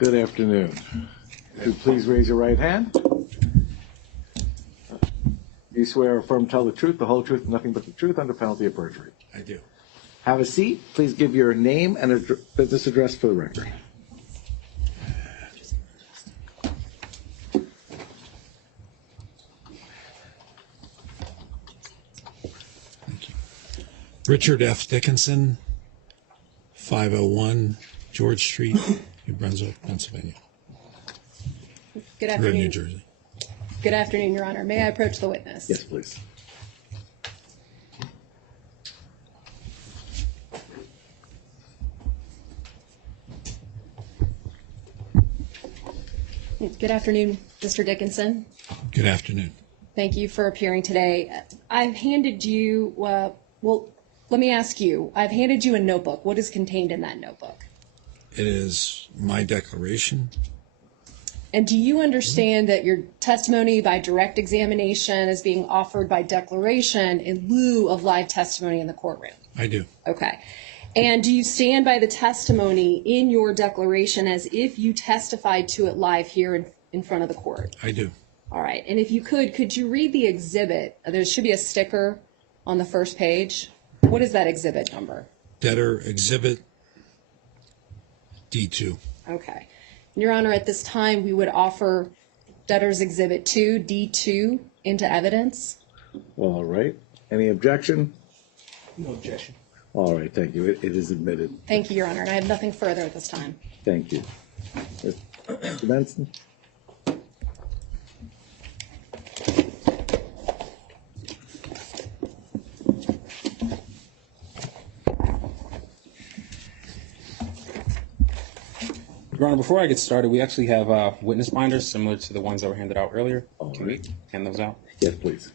Good afternoon. If you please raise your right hand. Do you swear or affirm to tell the truth, the whole truth, and nothing but the truth under penalty of perjury? I do. Have a seat. Please give your name and business address for the record. Richard F. Dickinson, 501 George Street, New Brunswick, Pennsylvania. Good Or afternoon. New Jersey. Good afternoon, Your Honor. May I approach the witness? Yes, please. Good afternoon, Mr. Dickinson. Good afternoon. Thank you for appearing today. I've handed you, well, let me ask you, I've handed you a notebook. What is contained in that notebook? It is my declaration. And do you understand that your testimony by direct examination is being offered by declaration in lieu of live testimony in the courtroom? I do. Okay. And do you stand by the testimony in your declaration as if you testified to it live here in front of the court? I do. All right. And if you could you read the exhibit? There should be a sticker on the first page. What is that exhibit number? Debtor Exhibit D2. Okay. Your Honor, at this time, we would offer Debtor's Exhibit 2, D2, into evidence. All right. Any objection? No objection. All right, thank you. It is admitted. Thank you, Your Honor. And I have nothing further at this time. Thank you. Mr. Benson? Your Honor, before I get started, we actually have witness binders similar to the ones that were handed out earlier. All Can right. we hand those out? Yes, please.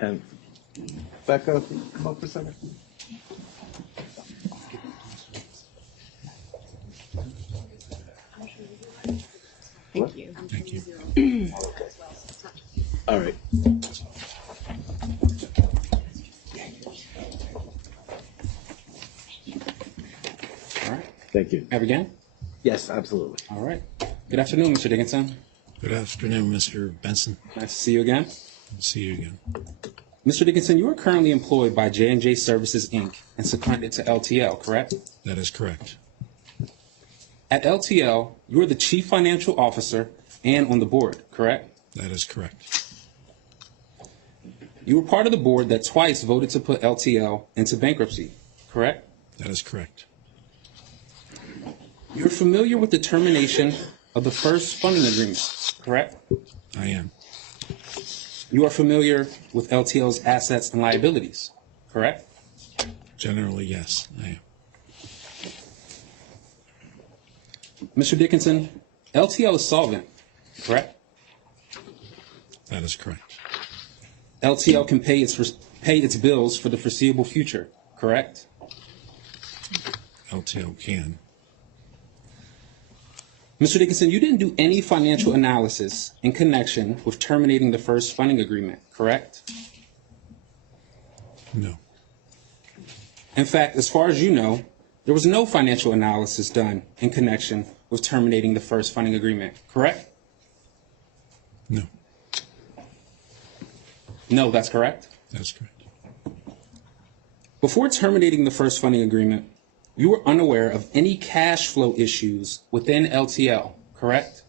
And Becca, come up for a second. Thank you. Thank you. All right. All right. Thank you. Have again? Yes, absolutely. All right. Good afternoon, Mr. Dickinson. Good afternoon, Mr. Benson. Nice to see you again. See you again. Mr. Dickinson, you are currently employed by J&J Services, Inc. and seconded to LTL, correct? That is correct. At LTL, you are the Chief Financial Officer and on the board, correct? That is correct. You were part of the board that twice voted to put LTL into bankruptcy, correct? That is correct. You're familiar with the termination of the first funding agreement, correct? I am. You are familiar with LTL's assets and liabilities, correct? Generally, yes, I am. Mr. Dickinson, LTL is solvent, correct? That is correct. LTL can pay its bills for the foreseeable future, correct? LTL can. Mr. Dickinson, you didn't do any financial analysis in connection with terminating the first funding agreement, correct? No. In fact, as far as you know, there was no financial analysis done in connection with terminating the first funding agreement, correct? No. No, that's correct? That's correct. Before terminating the first funding agreement, you were unaware of any cash flow issues within LTL, correct?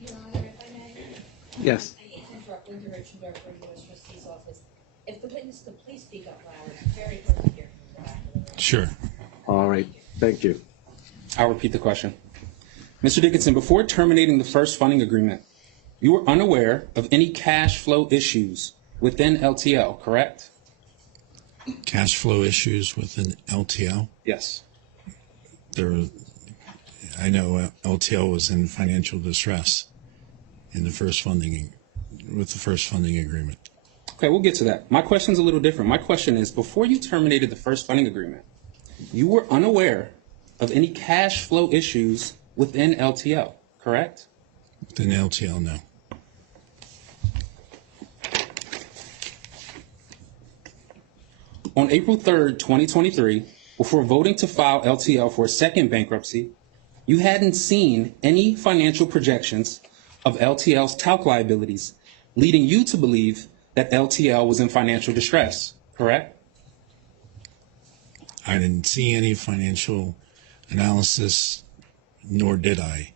Your Honor, if I may. Yes. I hate to interrupt Linda Richard, Director of U.S. Trustee's Office. If the witness could please speak up loud, it's very important to hear from the back of the room. Sure. All right. Thank you. I'll repeat the question. Mr. Dickinson, before terminating the first funding agreement, you were unaware of any cash flow issues within LTL, correct? Cash flow issues within LTL. Yes. I know LTL was in financial distress in the first funding, with the first funding agreement. Okay, we'll get to that. My question's a little different. My question is, before you terminated the first funding agreement, you were unaware of any cash flow issues within LTL, correct? Within LTL, no. On April 3rd, 2023, before voting to file LTL for a second bankruptcy, you hadn't seen any financial projections of LTL's talc liabilities, leading you to believe that LTL was in financial distress, correct? I didn't see any financial analysis, nor did I,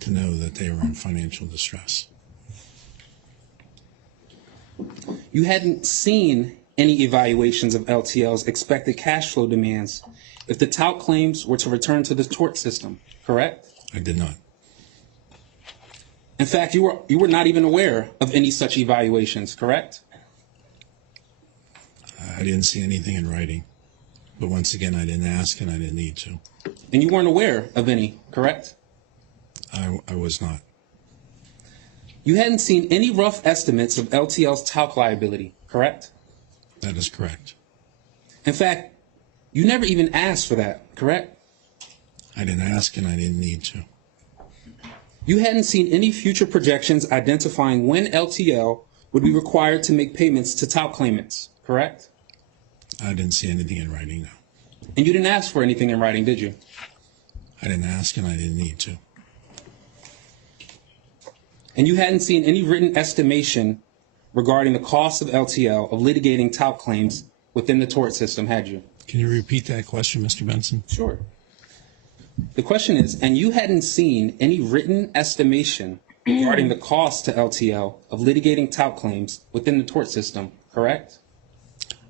to know that they were in financial distress. You hadn't seen any evaluations of LTL's expected cash flow demands if the talc claims were to return to the tort system, correct? I did not. In fact, you were not even aware of any such evaluations, correct? I didn't see anything in writing. But once again, I didn't ask and I didn't need to. And you weren't aware of any, correct? I was not. You hadn't seen any rough estimates of LTL's talc liability, correct? That is correct. In fact, you never even asked for that, correct? I didn't ask and I didn't need to. You hadn't seen any future projections identifying when LTL would be required to make payments to talc claimants, correct? I didn't see anything in writing, no. And you didn't ask for anything in writing, did you? I didn't ask and I didn't need to. And you hadn't seen any written estimation regarding the cost of LTL of litigating talc claims within the tort system, had you? Can you repeat that question, Mr. Benson? Sure. The question is, and you hadn't seen any written estimation regarding the cost to LTL of litigating talc claims within the tort system, correct?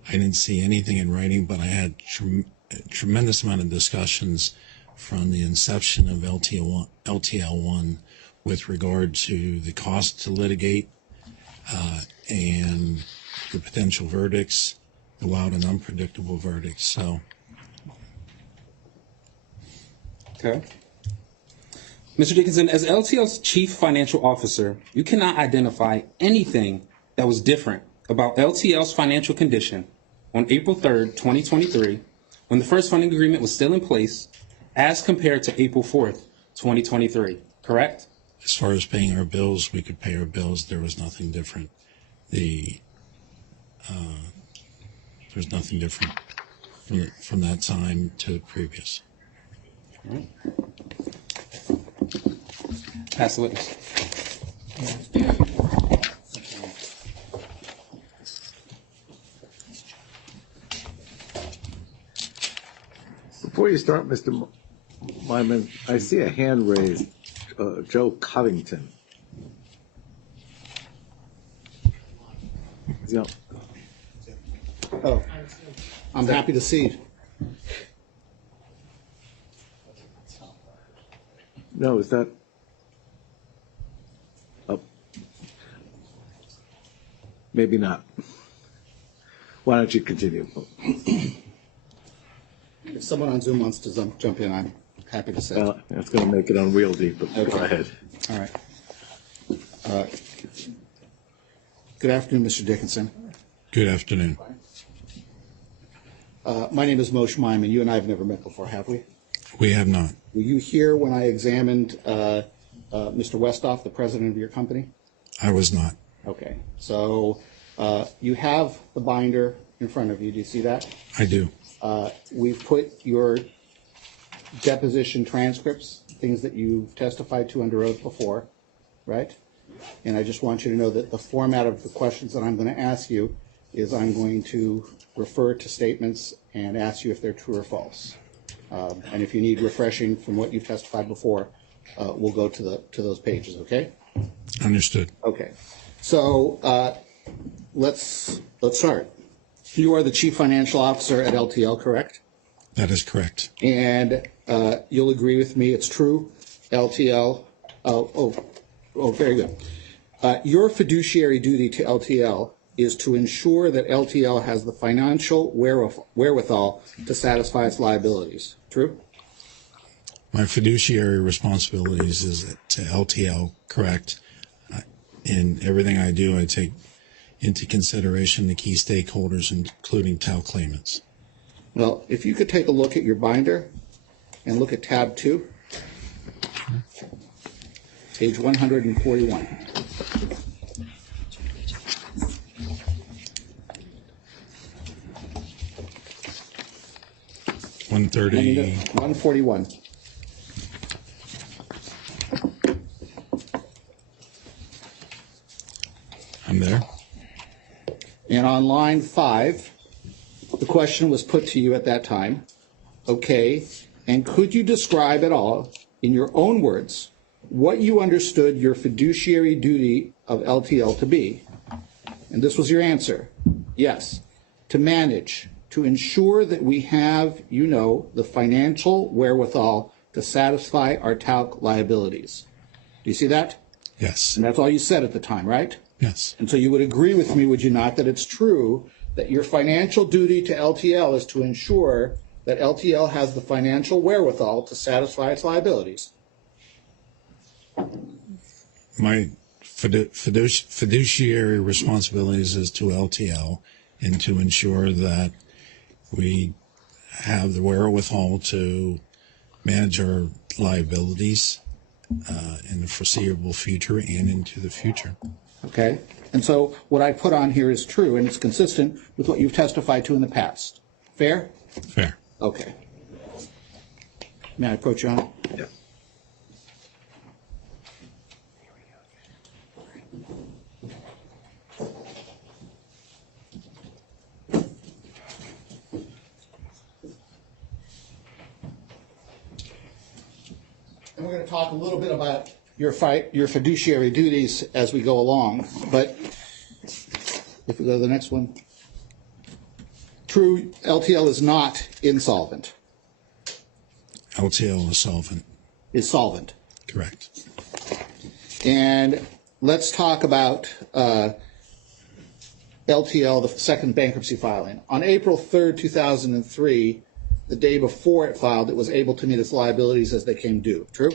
I didn't see anything in writing, but I had a tremendous amount of discussions from the inception of LTL1 with regard to the cost to litigate and the potential verdicts, the wild and unpredictable verdicts. So, okay. Mr. Dickinson, as LTL's chief financial officer, you cannot identify anything that was different about LTL's financial condition on April 3rd, 2023, when the first funding agreement was still in place, as compared to April 4th, 2023, correct? as far as paying our bills, we could pay our bills. There was nothing different. There's nothing different from that time to the previous. Pass the witness. Before you start, Mr. Lyman, I see a hand raised, Joe Covington. Yeah. Oh, I'm happy to see. No, is that? Oh, maybe not. Why don't you continue? If someone on Zoom wants to jump in, I'm happy to say. That's going to make it unwieldy, but go ahead. All right. Good afternoon, Mr. Dickinson. Good afternoon. My name is Moshe Myman. You and I have never met before, have we? We have not. Were you here when I examined Mr. Westhoff, the president of your company? I was not. Okay. So you have the binder in front of you. Do you see that? I do. We've put your deposition transcripts, things that you've testified to under oath before, right? And I just want you to know that the format of the questions that I'm going to ask you is I'm going to refer to statements and ask you if they're true or false. And if you need refreshing from what you've testified before, we'll go to those pages, okay? Understood. Okay. So let's start. You are the chief financial officer at LTL, correct? That is correct. And you'll agree with me, it's true. LTL, very good. Your fiduciary duty to LTL is to ensure that LTL has the financial wherewithal to satisfy its liabilities. True? My fiduciary responsibilities is to LTL, correct. In everything I do, I take into consideration the key stakeholders, including TAL claimants. Well, if you could take a look at your binder and look at tab 2. Page 141. One I mean, 30. 141. I'm there. And on line 5, the question was put to you at that time, okay, and could you describe at all, in your own words, what you understood your fiduciary duty of LTL to be? And this was your answer. Yes. To manage, to ensure that we have, the financial wherewithal to satisfy our talc liabilities. Do you see that? Yes. And that's all you said at the time, right? Yes. And so you would agree with me, would you not, that it's true that your financial duty to LTL is to ensure that LTL has the financial wherewithal to satisfy its liabilities? My fiduciary responsibilities is to LTL and to ensure that we have the wherewithal to manage our liabilities in the foreseeable future and into the future. Okay? And so what I put on here is true, and it's consistent with what you've testified to in the past. Fair? Fair. Okay. May I approach you on it? Yeah. And we're going to talk a little bit about your fiduciary duties as we go along. But if we go to the next one. True, LTL is not insolvent. LTL is solvent. Is solvent. Correct. And let's talk about LTL, the second bankruptcy filing. On April 3rd, 2003, the day before it filed, it was able to meet its liabilities as they came due. True?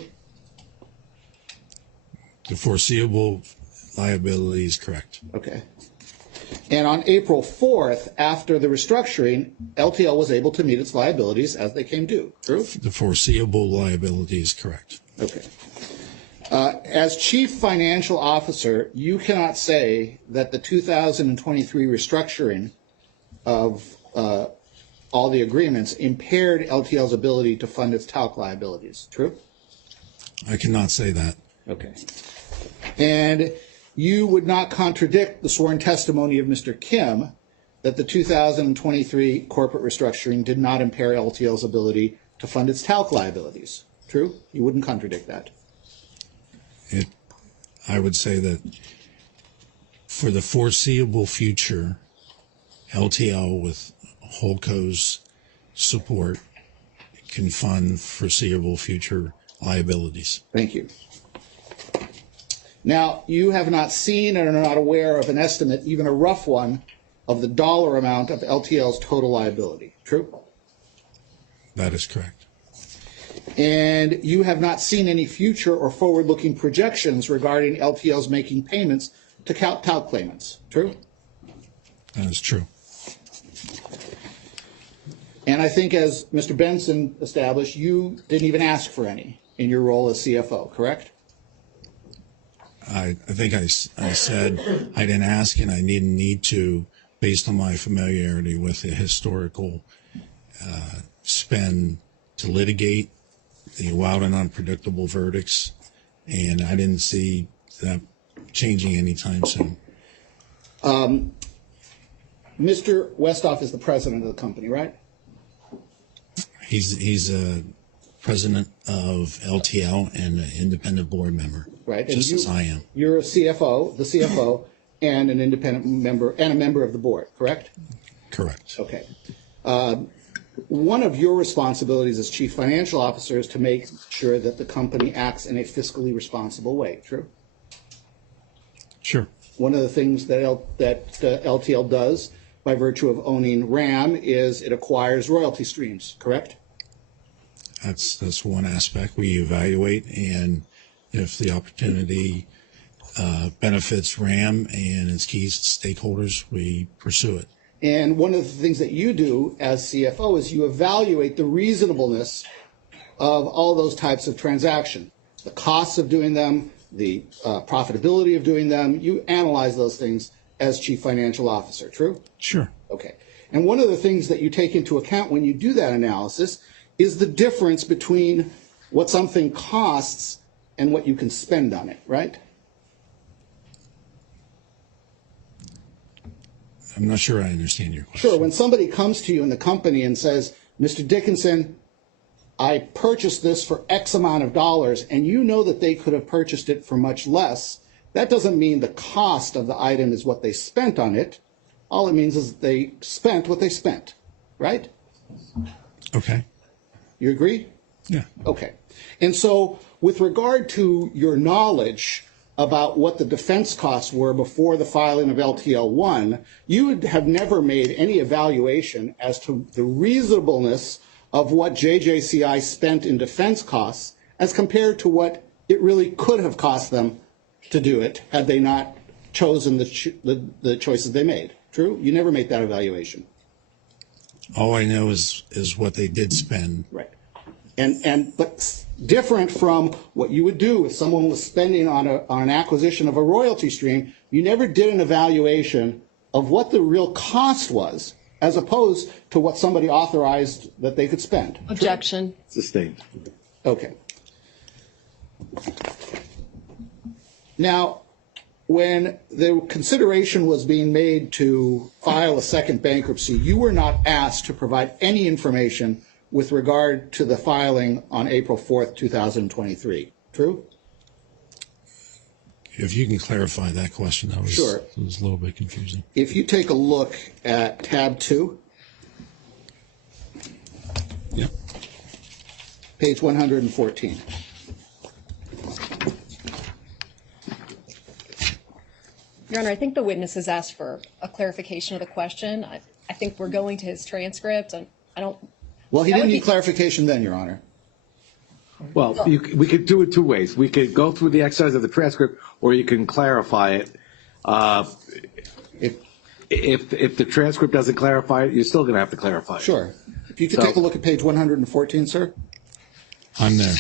The foreseeable liability is correct. Okay. And on April 4th, after the restructuring, LTL was able to meet its liabilities as they came due. True? The foreseeable liability is correct. Okay. As Chief Financial Officer, you cannot say that the 2023 restructuring of all the agreements impaired LTL's ability to fund its talc liabilities. True? I cannot say that. Okay. And you would not contradict the sworn testimony of Mr. Kim that the 2023 corporate restructuring did not impair LTL's ability to fund its talc liabilities. True? You wouldn't contradict that. I would say that for the foreseeable future, LTL with Holdco's support can fund foreseeable future liabilities. Thank you. Now, you have not seen and are not aware of an estimate, even a rough one, of the dollar amount of LTL's total liability. True? That is correct. And you have not seen any future or forward-looking projections regarding LTL's making payments to talc claimants. True? That is true. And I think, as Mr. Benson established, you didn't even ask for any in your role as CFO, correct? I think I said I didn't ask and I didn't need to, based on my familiarity with the historical spend to litigate the wild and unpredictable verdicts, and I didn't see that changing anytime soon. Mr. Westhoff is the president of the company, right? He's a president of LTL and an independent board member, Right. And just as I am. You're a CFO, the CFO, and an independent member, and a member of the board, correct? Correct. Okay. One of your responsibilities as chief financial officer is to make sure that the company acts in a fiscally responsible way, true? Sure. One of the things that LTL does by virtue of owning RAM is it acquires royalty streams, correct? That's one aspect we evaluate, and if the opportunity benefits RAM and its key stakeholders, we pursue it. And one of the things that you do as CFO is you evaluate the reasonableness of all those types of transactions. the costs of doing them, the profitability of doing them. You analyze those things as chief financial officer, true? Sure. Okay. And one of the things that you take into account when you do that analysis is the difference between what something costs and what you can spend on it, right? I'm not sure I understand your question. Sure. When somebody comes to you in the company and says, Mr. Dickinson, I purchased this for X amount of dollars, and you know that they could have purchased it for much less, that doesn't mean the cost of the item is what they spent on it. All it means is they spent what they spent, right? Okay. You agree? Yeah. Okay. And so with regard to your knowledge about what the defense costs were before the filing of LTL 1, you would have never made any evaluation as to the reasonableness of what JJCI spent in defense costs as compared to what it really could have cost them to do it had they not chosen the choices they made. True? You never made that evaluation. All I know is what they did spend. Right. But different from what you would do if someone was spending on an acquisition of a royalty stream, you never did an evaluation of what the real cost was as opposed to what somebody authorized that they could spend. Objection. Sustained. Okay. Now, when the consideration was being made to file a second bankruptcy, you were not asked to provide any information with regard to the filing on April 4th, 2023. True? If you can clarify that question, that was, Sure. It was a little bit confusing. If you take a look at tab 2, Yep. page 114. Your Honor, I think the witness has asked for a clarification of the question. I think we're going to his transcript, and I don't. Well, he That didn't would need be- clarification then, Your Honor. Well, we could do it two ways. We could go through the exercise of the transcript, or you can clarify it. If the transcript doesn't clarify it, you're still going to have to clarify it. Sure. If you could So- take a look at page 114, sir. I'm there.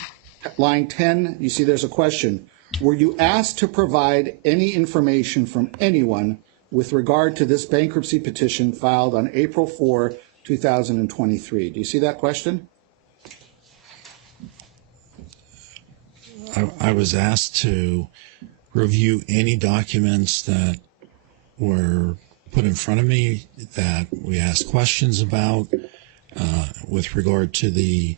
Line 10, you see there's a question. Were you asked to provide any information from anyone with regard to this bankruptcy petition filed on April 4, 2023? Do you see that question? I was asked to review any documents that were put in front of me that we asked questions about with regard to the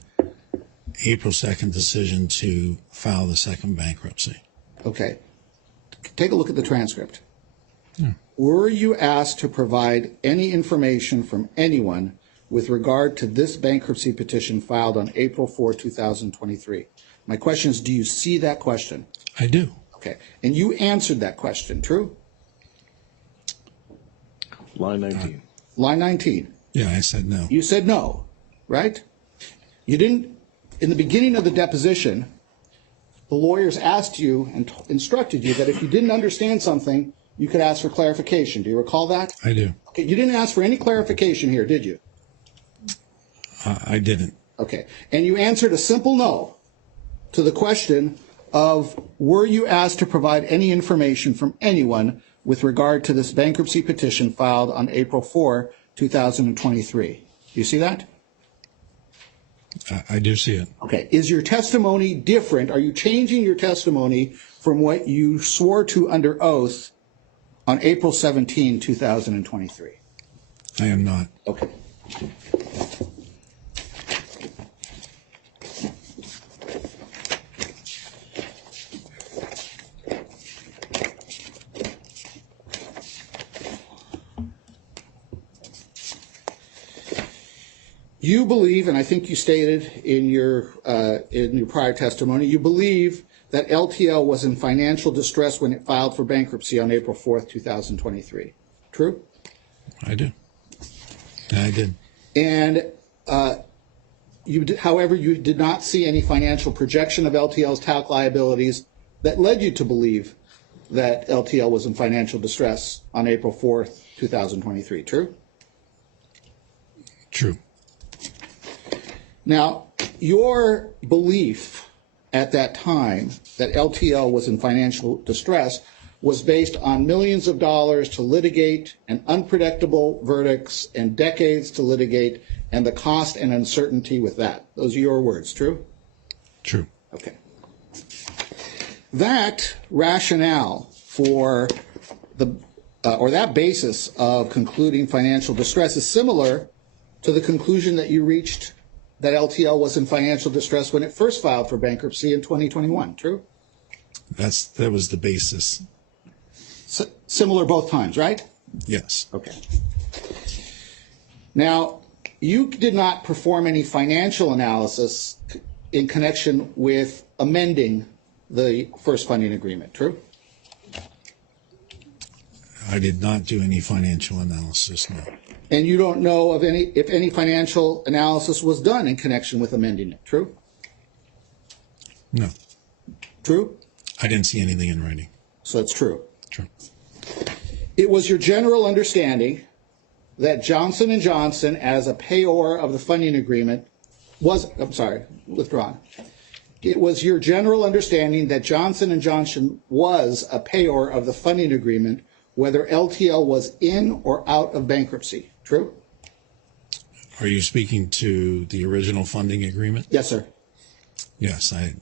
April 2nd decision to file the second bankruptcy. Okay. Take a look at the transcript. Were you asked to provide any information from anyone with regard to this bankruptcy petition filed on April 4, 2023? My question is, do you see that question? I do. Okay. And you answered that question, true? Line 19. Line 19. Yeah, I said no. You said no, right? You didn't, in the beginning of the deposition, the lawyers asked you and instructed you that if you didn't understand something, you could ask for clarification. Do you recall that? I do. Okay, you didn't ask for any clarification here, did you? I didn't. Okay, and you answered a simple no to the question of were you asked to provide any information from anyone with regard to this bankruptcy petition filed on April 4, 2023. Do you see that? I do see it. Okay. Is your testimony different? Are you changing your testimony from what you swore to under oath on April 17, 2023? I am not. Okay. You believe, and I think you stated in your prior testimony, you believe that LTL was in financial distress when it filed for bankruptcy on April 4th, 2023. True? I do. Yeah, I did. And however, you did not see any financial projection of LTL's talc liabilities that led you to believe that LTL was in financial distress on April 4th, 2023. True? True. Now, your belief at that time that LTL was in financial distress was based on millions of dollars to litigate and unpredictable verdicts and decades to litigate and the cost and uncertainty with that. Those are your words, true? True. Okay. That rationale for the, or that basis of concluding financial distress is similar to the conclusion that you reached that LTL was in financial distress when it first filed for bankruptcy in 2021, true? That was the basis. Similar both times, right? Yes. Okay. Now, you did not perform any financial analysis in connection with amending the first funding agreement, true? I did not do any financial analysis, no. And you don't know of if any financial analysis was done in connection with amending it, true? No. True? I didn't see anything in writing. So it's true. True. It was your general understanding that Johnson & Johnson, as a payor of the funding agreement, withdrawn. It was your general understanding that Johnson & Johnson was a payor of the funding agreement, whether LTL was in or out of bankruptcy. True? Are you speaking to the original funding agreement? Yes, sir. Yes, I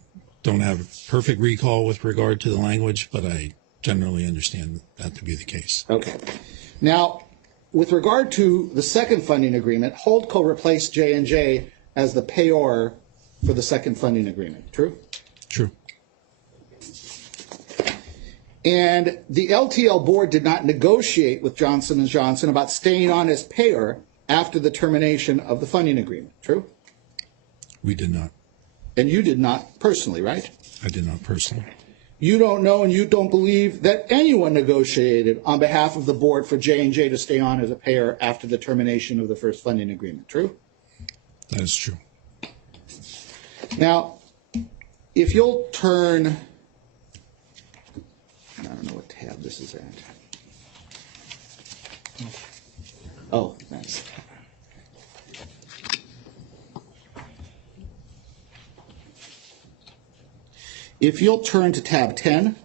don't have a perfect recall with regard to the language, but I generally understand that to be the case. Okay. Now, with regard to the second funding agreement, Holdco replaced J&J as the payor for the second funding agreement. True? True. And the LTL board did not negotiate with Johnson & Johnson about staying on as payor after the termination of the funding agreement. True? We did not. And you did not personally, right? I did not personally. You don't know and you don't believe that anyone negotiated on behalf of the board for J&J to stay on as a payor after the termination of the first funding agreement. True? That is true. Now, if you'll turn, I don't know what tab this is at. Oh, thanks. If you'll turn to tab 10.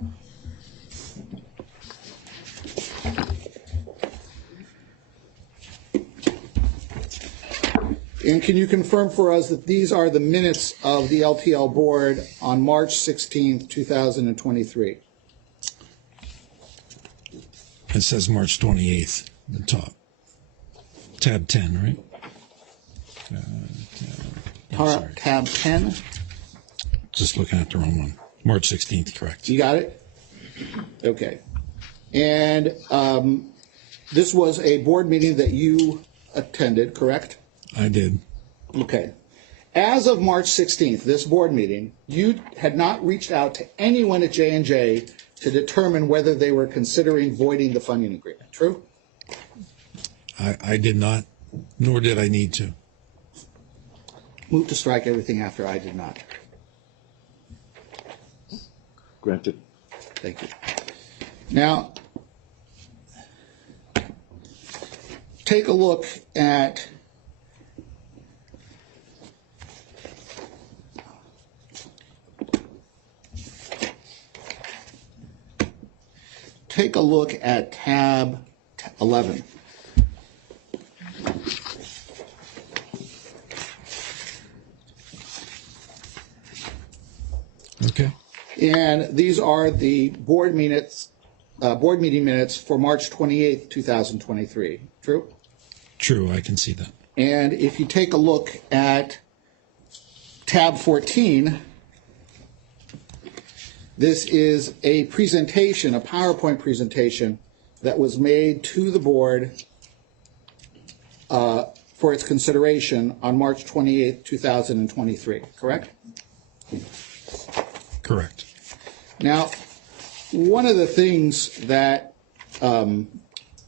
And can you confirm for us that these are the minutes of the LTL board on March 16th, 2023? It says March 28th at the top. Tab 10, right? Sorry. Tab 10. Just looking at the wrong one. March 16th, correct. You got it? Okay. And this was a board meeting that you attended, correct? I did. Okay. As of March 16th, this board meeting, you had not reached out to anyone at J&J to determine whether they were considering voiding the funding agreement. True? I did not, nor did I need to. Move to strike everything after I did not. Granted. Thank you. Now, take a look at tab 11. Okay. And these are the board minutes, board meeting minutes for March 28th, 2023. True? True, I can see that. And if you take a look at tab 14, this is a presentation, a PowerPoint presentation that was made to the board for its consideration on March 28th, 2023. Correct? Correct. Now, one of the things that,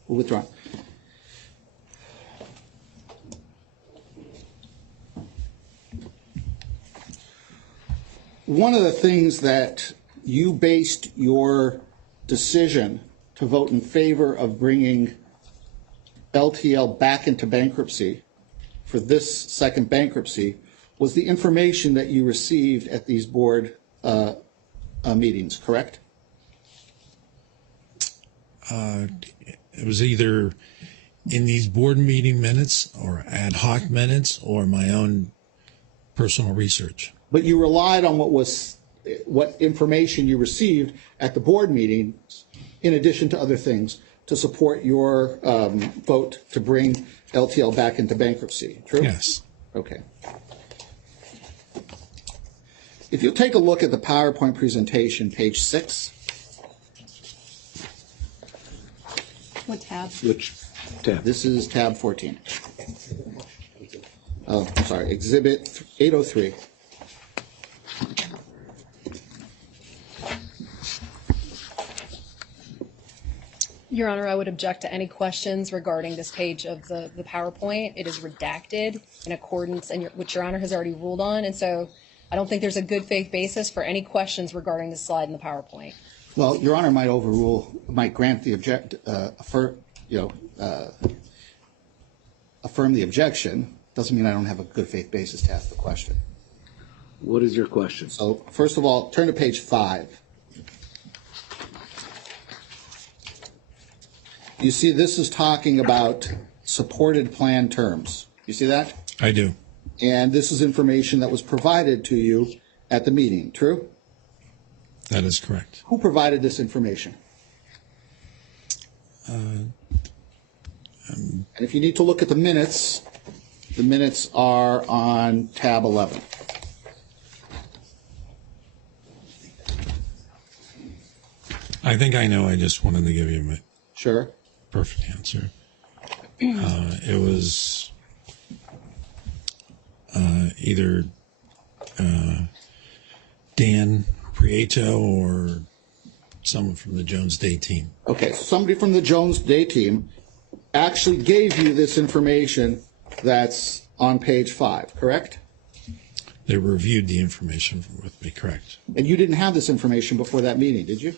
withdraw. One of the things that you based your decision to vote in favor of bringing LTL back into bankruptcy for this second bankruptcy was the information that you received at these board meetings, correct? It was either in these board meeting minutes or ad hoc minutes or my own personal research. But you relied on what information you received at the board meeting, in addition to other things, to support your vote to bring LTL back into bankruptcy, true? Yes. Okay. If you'll take a look at the PowerPoint presentation, page 6, What tab? Which tab? this is tab 14. Oh, I'm sorry, exhibit 803. Your Honor, I would object to any questions regarding this page of the PowerPoint. It is redacted in accordance, and which Your Honor has already ruled on, and so I don't think there's a good faith basis for any questions regarding the slide in the PowerPoint. Well, Your Honor might grant the affirm the objection. Doesn't mean I don't have a good faith basis to ask the question. What is your question? So, first of all, turn to page 5. You see, this is talking about supported plan terms. You see that? I do. And this is information that was provided to you at the meeting, true? That is correct. Who provided this information? And if you need to look at the minutes are on tab 11. I think I know. I just wanted to give you my Sure. perfect answer. It was either Dan Prieto or someone from the Jones Day team. Okay, so somebody from the Jones Day team actually gave you this information that's on page 5, correct? They reviewed the information with me, correct? And you didn't have this information before that meeting, did you?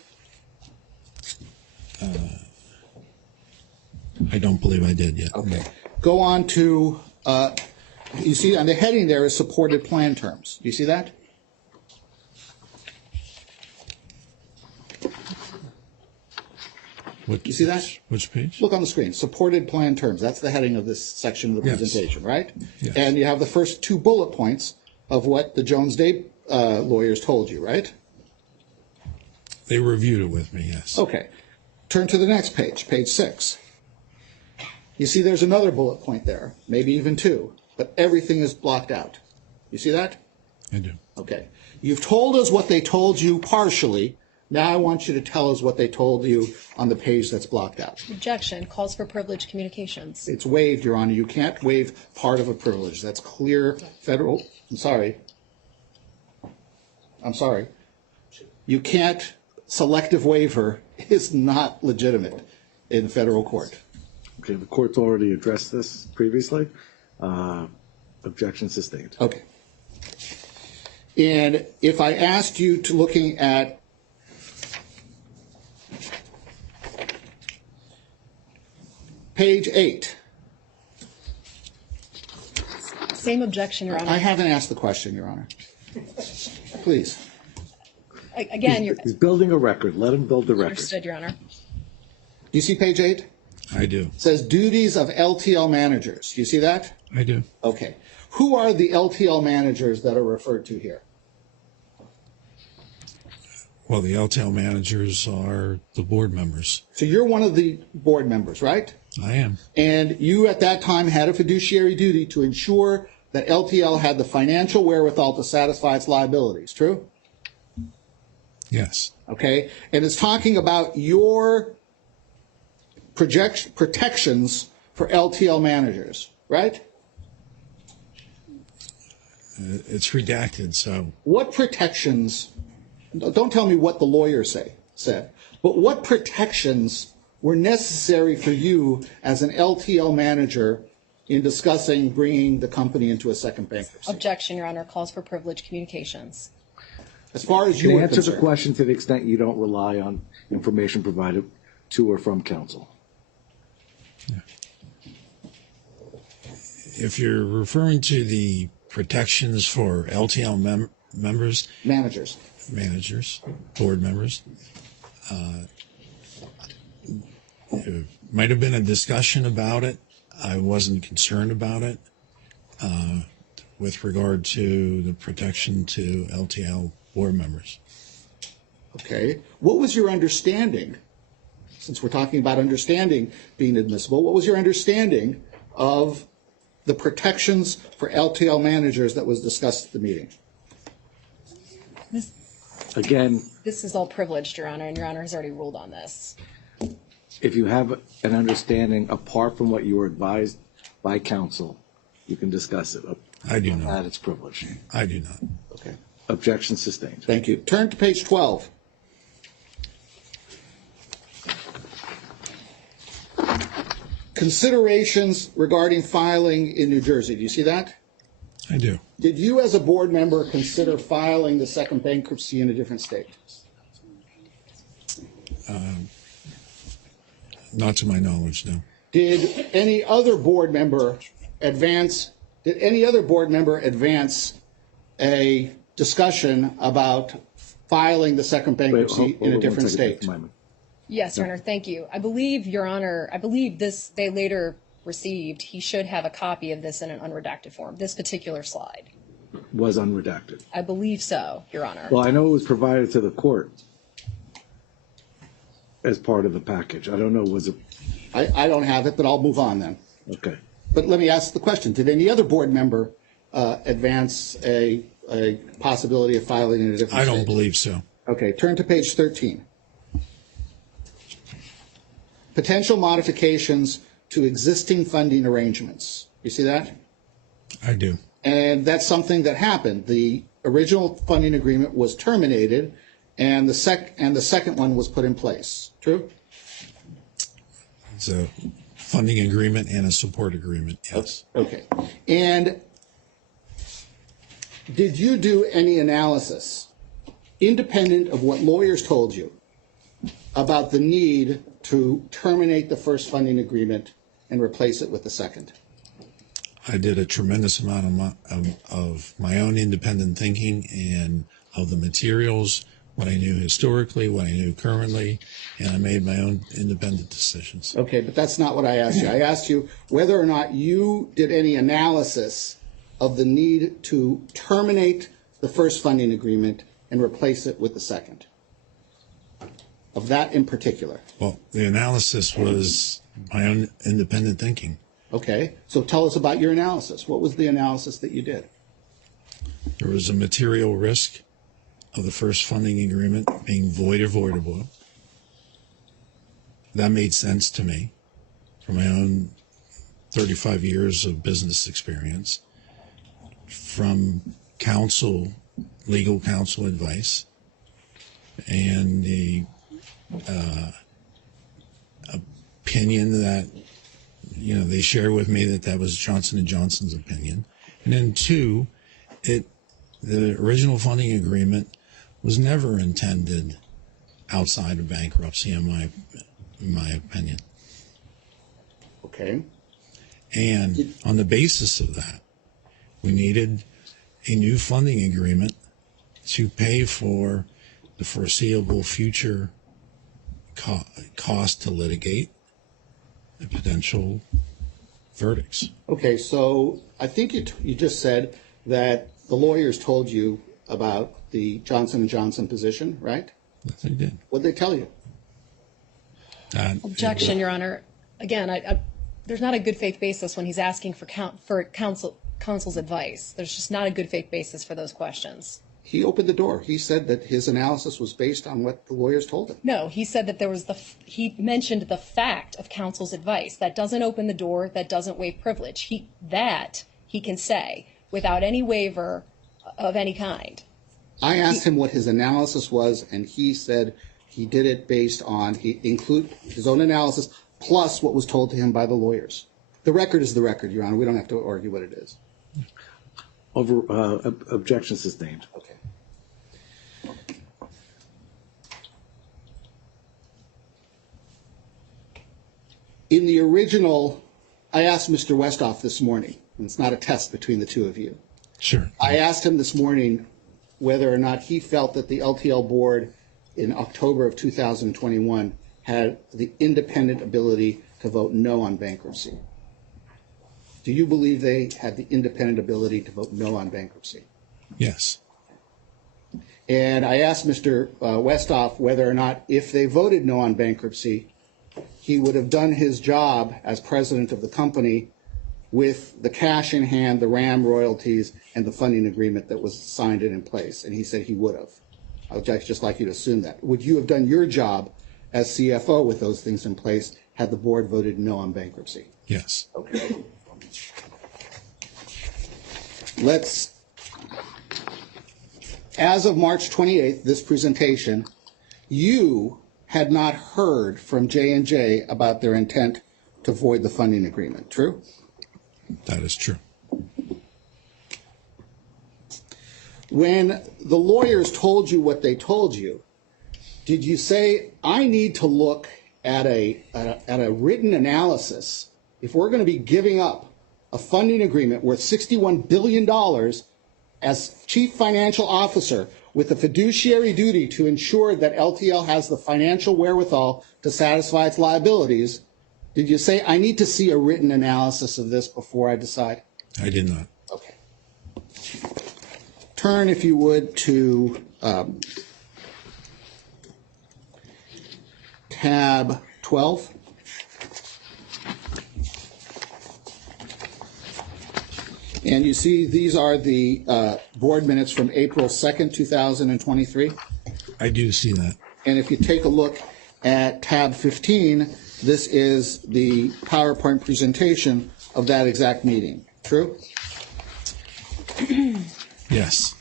I don't believe I did yet. Okay. Go on to, you see on the heading there is supported plan terms. Do you see that? You see that? Which page? Look on the screen, supported plan terms. That's the heading of this section of the Yes. presentation, right? Yes. And you have the first 2 bullet points of what the Jones Day lawyers told you, right? They reviewed it with me, yes. Okay. Turn to the next page, page 6. You see there's another bullet point there, maybe even 2, but everything is blocked out. You see that? I do. Okay. You've told us what they told you partially. Now I want you to tell us what they told you on the page that's blocked out. Objection. Calls for privileged communications. It's waived, Your Honor. You can't waive part of a privilege. That's clear federal. I'm sorry. You can't. Selective waiver is not legitimate in federal court. Okay, the court's already addressed this previously. Objection sustained. Okay. And if I asked you to looking at page 8. Same objection, Your I Honor. haven't asked the question, Your Honor. Please. Again, you're He's building a record. Let him build the record. understood, Your Honor. Do you see page 8? I do. It says duties of LTL managers. Do you see that? I do. Okay. Who are the LTL managers that are referred to here? Well, the LTL managers are the board members. So you're one of the board members, right? I am. And you at that time had a fiduciary duty to ensure that LTL had the financial wherewithal to satisfy its liabilities, true? Yes. Okay. And it's talking about your protections for LTL managers, right? It's redacted, so What protections, don't tell me what the lawyer said, but what protections were necessary for you as an LTL manager in discussing bringing the company into a second bankruptcy? Objection, Your Honor. Calls for privileged communications. As far as Can you you were answer the concerned. question to the extent you don't rely on information provided to or from counsel? if you're referring to the protections for LTL members, Managers. managers, board members. There might have been a discussion about it. I wasn't concerned about it with regard to the protection to LTL board members. Okay. What was your understanding, since we're talking about understanding being admissible, what was your understanding of the protections for LTL managers that was discussed at the meeting? Again, This is all privileged, Your Honor, and Your Honor has already ruled on this. if you have an understanding apart from what you were advised by counsel, you can discuss it. I do That not. it's privileged. I do not. Okay. Objection sustained. Thank you. Turn to page 12. Considerations regarding filing in New Jersey. Do you see that? I do. Did you as a board member consider filing the second bankruptcy in a different state? Not to my knowledge, no. Did any other board member advance a discussion about filing the second bankruptcy in a different state? Yes, Your Honor, thank you. I believe, Your Honor, this, they later received, he should have a copy of this in an unredacted form, this particular slide. Was unredacted. I believe so, Your Honor. Well, I know it was provided to the court as part of the package. I don't know, was it, I don't have it, but I'll move on then. okay. But let me ask the question. Did any other board member advance a possibility of filing in a different state? I don't believe so. Okay, turn to page 13. Potential modifications to existing funding arrangements. You see that? I do. And that's something that happened. The original funding agreement was terminated, and the second one was put in place. True? It's a funding agreement and a support agreement, yes. Okay. And did you do any analysis, independent of what lawyers told you, about the need to terminate the first funding agreement and replace it with the second? I did a tremendous amount of my own independent thinking and of the materials, what I knew historically, what I knew currently, and I made my own independent decisions. Okay, but that's not what I asked you. I asked you whether or not you did any analysis of the need to terminate the first funding agreement and replace it with the second. Of that in particular. Well, the analysis was my own independent thinking. Okay, so tell us about your analysis. What was the analysis that you did? There was a material risk of the first funding agreement being void or voidable. That made sense to me from my own 35 years of business experience, from legal counsel advice, and the opinion that, they shared with me that was Johnson & Johnson's opinion. And then two, the original funding agreement was never intended outside of bankruptcy, in my opinion. Okay. And on the basis of that, we needed a new funding agreement to pay for the foreseeable future cost to litigate the potential verdicts. Okay, so I think you just said that the lawyers told you about the Johnson & Johnson position, right? Yes, I did. What did they tell you? Objection, Your Honor. Again, there's not a good faith basis when he's asking for counsel's advice. There's just not a good faith basis for those questions. He opened the door. He said that his analysis was based on what the lawyers told him. No, he said that he mentioned the fact of counsel's advice. That doesn't open the door. That doesn't waive privilege. He can say without any waiver of any kind. I asked him what his analysis was, and he said he did it based on, he included his own analysis plus what was told to him by the lawyers. The record is the record, Your Honor. We don't have to argue what it is. Objection sustained. Okay. In the original, I asked Mr. Westhoff this morning, and it's not a test between the two of you. Sure. I asked him this morning whether or not he felt that the LTL board in October of 2021 had the independent ability to vote no on bankruptcy. Do you believe they had the independent ability to vote no on bankruptcy? Yes. And I asked Mr. Westhoff whether or not if they voted no on bankruptcy, he would have done his job as president of the company with the cash in hand, the RAM royalties, and the funding agreement that was signed and in place. And he said he would have. I would just like you to assume that. Would you have done your job as CFO with those things in place had the board voted no on bankruptcy? Yes. Okay. Let's, as of March 28th, this presentation, you had not heard from J&J about their intent to void the funding agreement, true? That is true. When the lawyers told you what they told you, did you say, I need to look at a written analysis if we're going to be giving up a funding agreement worth $61 billion as chief financial officer with a fiduciary duty to ensure that LTL has the financial wherewithal to satisfy its liabilities? Did you say, I need to see a written analysis of this before I decide? I did not. Okay. Turn, if you would, to tab 12. And you see these are the board minutes from April 2nd, 2023. I do see that. And if you take a look at tab 15, this is the PowerPoint presentation of that exact meeting. True? Yes.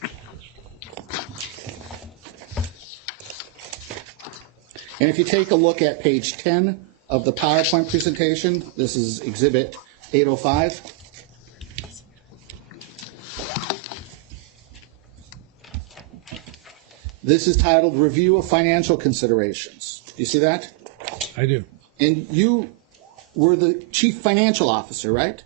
And if you take a look at page 10 of the PowerPoint presentation, this is exhibit 805. This is titled Review of Financial Considerations. Do you see that? I do. And you were the chief financial officer, right?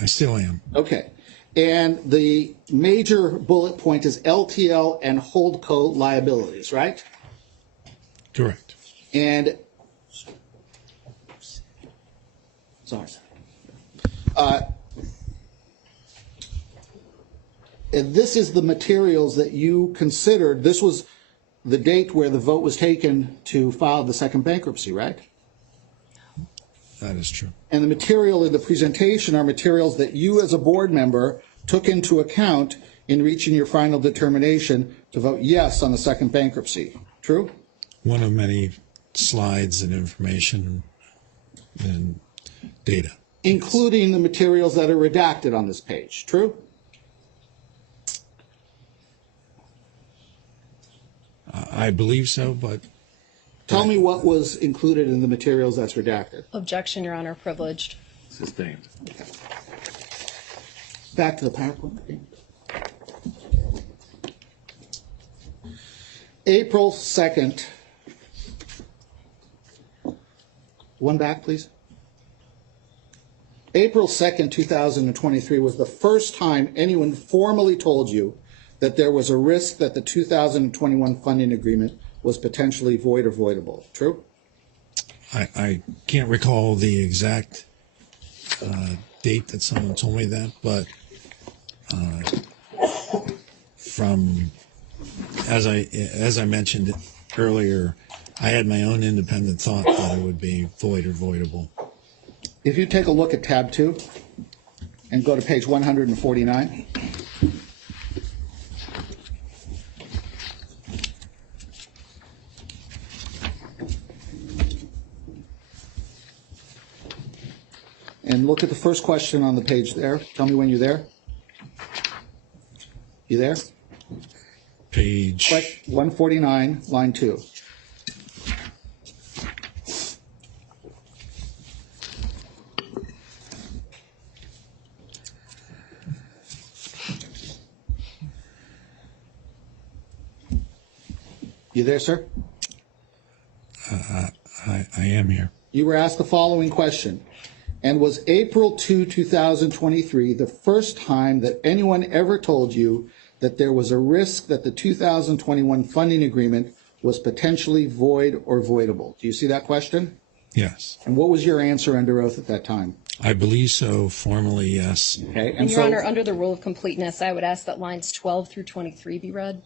I still am. Okay. And the major bullet point is LTL and holdco liabilities, right? Correct. And sorry. And this is the materials that you considered. This was the date where the vote was taken to file the second bankruptcy, right? That is true. And the material in the presentation are materials that you as a board member took into account in reaching your final determination to vote yes on the second bankruptcy. True? One of many slides and information and data. Including the materials that are redacted on this page. True? I believe so, but Tell me what was included in the materials that's redacted. Objection, Your Honor, privileged. Sustained. Back to the PowerPoint. April 2nd. One back, please. April 2nd, 2023 was the first time anyone formally told you that there was a risk that the 2021 funding agreement was potentially void or voidable. True? I can't recall the exact date that someone told me that, but from as I mentioned earlier, I had my own independent thought that it would be void or voidable. If you take a look at tab 2 and go to page 149. And look at the first question on the page there. Tell me when you're there. You there? Page 149, line 2. You there, sir? I am here. You were asked the following question. And was April 2, 2023 the first time that anyone ever told you that there was a risk that the 2021 funding agreement was potentially void or voidable. Do you see that question? Yes. And what was your answer under oath at that time? I believe so. Formally, yes. Okay. And Your Honor, under the rule of completeness, I would ask that lines 12 through 23 be read.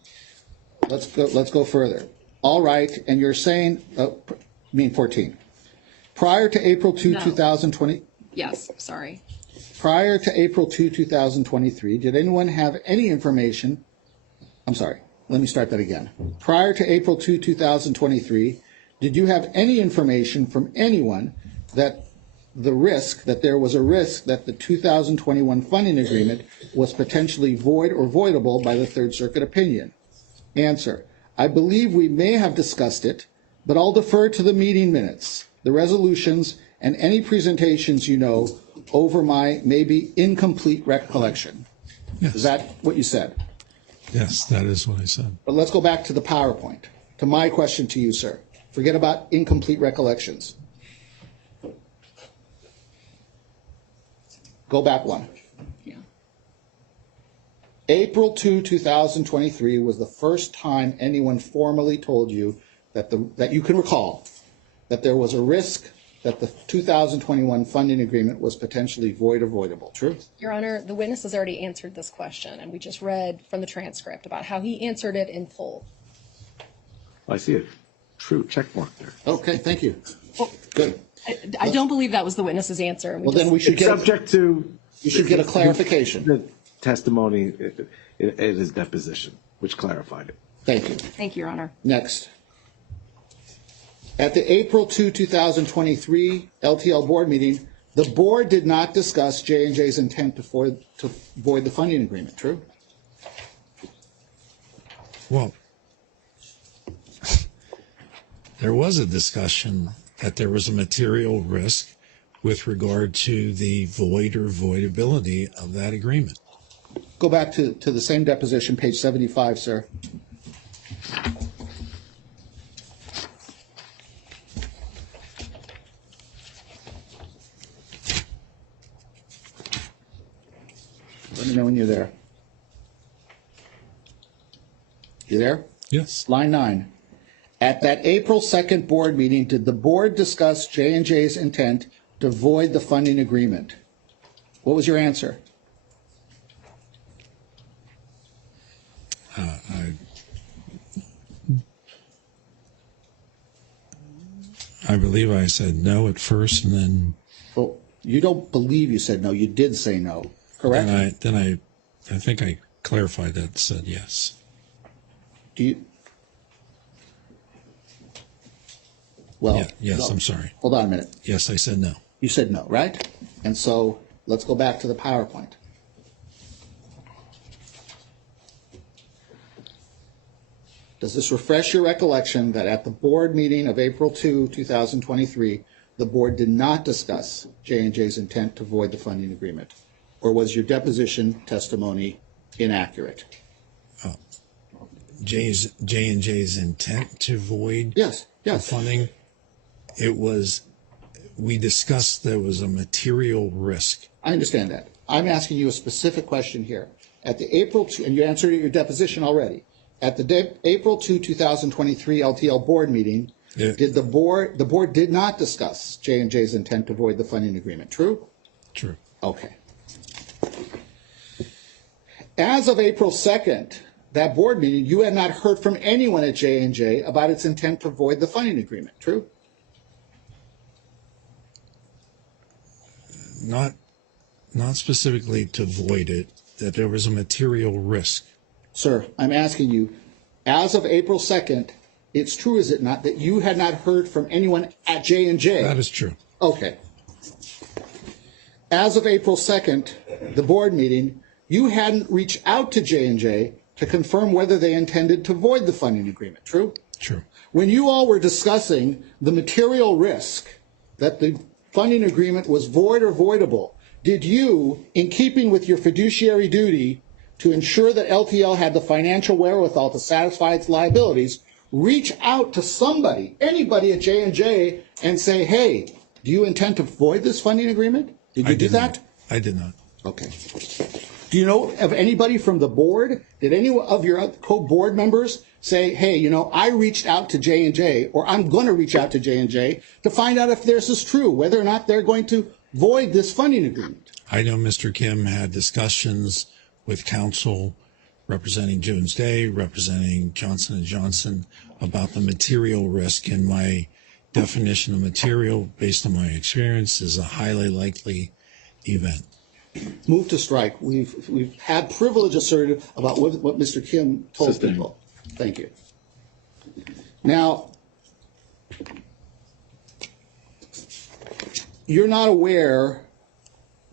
Let's go further. All right, and you're saying, 14. Prior to April 2, No. 2020, Yes, sorry. prior to April 2, 2023, did anyone have any information? I'm sorry, let me start that again. Prior to April 2, 2023, did you have any information from anyone that there was a risk that the 2021 funding agreement was potentially void or voidable by the Third Circuit opinion? Answer: I believe we may have discussed it, but I'll defer to the meeting minutes, the resolutions, and any presentations you know over my maybe incomplete recollection. Yes. Is that what you said? Yes, that is what I said. But let's go back to the PowerPoint, to my question to you, sir. Forget about incomplete recollections. Go back one. Yeah. April 2, 2023 was the first time anyone formally told you that you can recall that there was a risk that the 2021 funding agreement was potentially void or voidable. True? Your Honor, the witness has already answered this question, and we just read from the transcript about how he answered it in full. I see a true check mark there. Okay, thank you. Good. I don't believe that was the witness's answer. Well, then we should It's get subject to a clarification. the testimony in his deposition, which clarified it. Thank you. Thank you, Your Honor. Next. At the April 2, 2023 LTL board meeting, the board did not discuss J&J's intent to void the funding agreement. True? Well, there was a discussion that there was a material risk with regard to the void or voidability of that agreement. Go back to the same deposition, page 75, sir. Let me know when you're there. You there? Yes. Line 9. At that April 2nd board meeting, did the board discuss J&J's intent to void the funding agreement? What was your answer? I believe I said no at first, and then Well, you don't believe you said no. You did say no, correct? I think I clarified that and said yes. Do you? Well, Yeah, yes, no. I'm sorry. Hold on a minute. Yes, I said no. You said no, right? And so let's go back to the PowerPoint. Does this refresh your recollection that at the board meeting of April 2, 2023, the board did not discuss J&J's intent to void the funding agreement? Or was your deposition testimony inaccurate? J&J's intent to void Yes, the yes. funding, we discussed there was a material risk. I understand that. I'm asking you a specific question here. At the April 2, and you answered your deposition already. At the April 2, 2023 LTL board meeting, Yeah. did the board did not discuss J&J's intent to void the funding agreement. True? True. Okay. As of April 2nd, that board meeting, you had not heard from anyone at J&J about its intent to void the funding agreement. True? Not specifically to void it, that there was a material risk. Sir, I'm asking you, as of April 2nd, it's true, is it not, that you had not heard from anyone at J&J? That is true. Okay. As of April 2nd, the board meeting, you hadn't reached out to J&J to confirm whether they intended to void the funding agreement. True? True. When you all were discussing the material risk that the funding agreement was void or voidable, did you, in keeping with your fiduciary duty to ensure that LTL had the financial wherewithal to satisfy its liabilities, reach out to somebody, anybody at J&J, and say, hey, do you intend to void this funding agreement? Did you do that? I did not. Okay. Do you know of anybody from the board? Did any of your co-board members say, hey, you know, I reached out to J&J, or I'm going to reach out to J&J to find out if this is true, whether or not they're going to void this funding agreement? I know Mr. Kim had discussions with counsel representing Jones Day, representing Johnson & Johnson about the material risk, and my definition of material, based on my experience, is a highly likely event. Move to strike. We've had privilege asserted about what Mr. Kim told Sustained. people. Thank you. Now, you're not aware,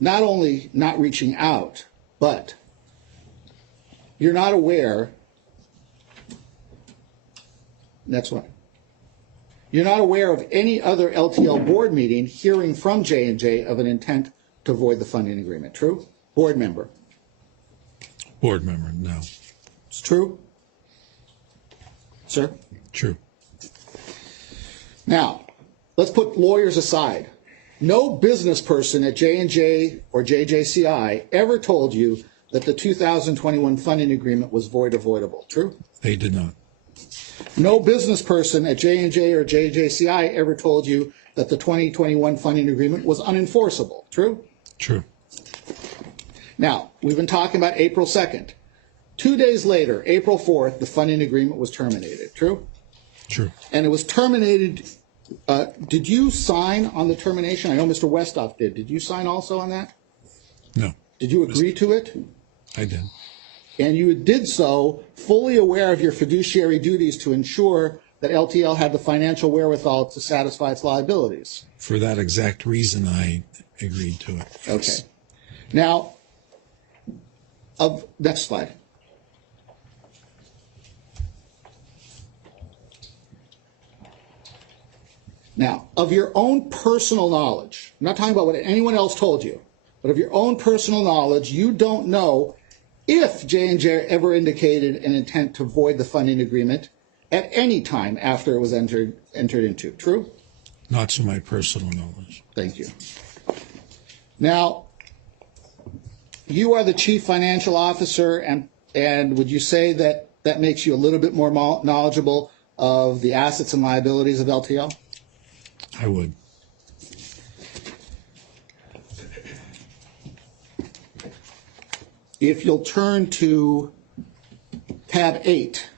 not only not reaching out, but you're not aware, that's what, you're not aware of any other LTL board meeting hearing from J&J of an intent to void the funding agreement. True? Board member. Board member, no. It's true? Sir? True. Now, let's put lawyers aside. No business person at J&J or JJCI ever told you that the 2021 funding agreement was void or voidable. True? They did not. No business person at J&J or JJCI ever told you that the 2021 funding agreement was unenforceable. True? True. Now, we've been talking about April 2nd. 2 days later, April 4th, the funding agreement was terminated. True? True. And it was terminated. Did you sign on the termination? I know Mr. Westhoff did. Did you sign also on that? No, Did you agree to it? I did. And you did so fully aware of your fiduciary duties to ensure that LTL had the financial wherewithal to satisfy its liabilities. For that exact reason, I agreed to it. Okay. Now, next slide. Now, of your own personal knowledge, I'm not talking about what anyone else told you, but of your own personal knowledge, you don't know if J&J ever indicated an intent to void the funding agreement at any time after it was entered into. True? Not to my personal knowledge. Thank you. Now, you are the chief financial officer, and would you say that that makes you a little bit more knowledgeable of the assets and liabilities of LTL? I would. If you'll turn to tab 8,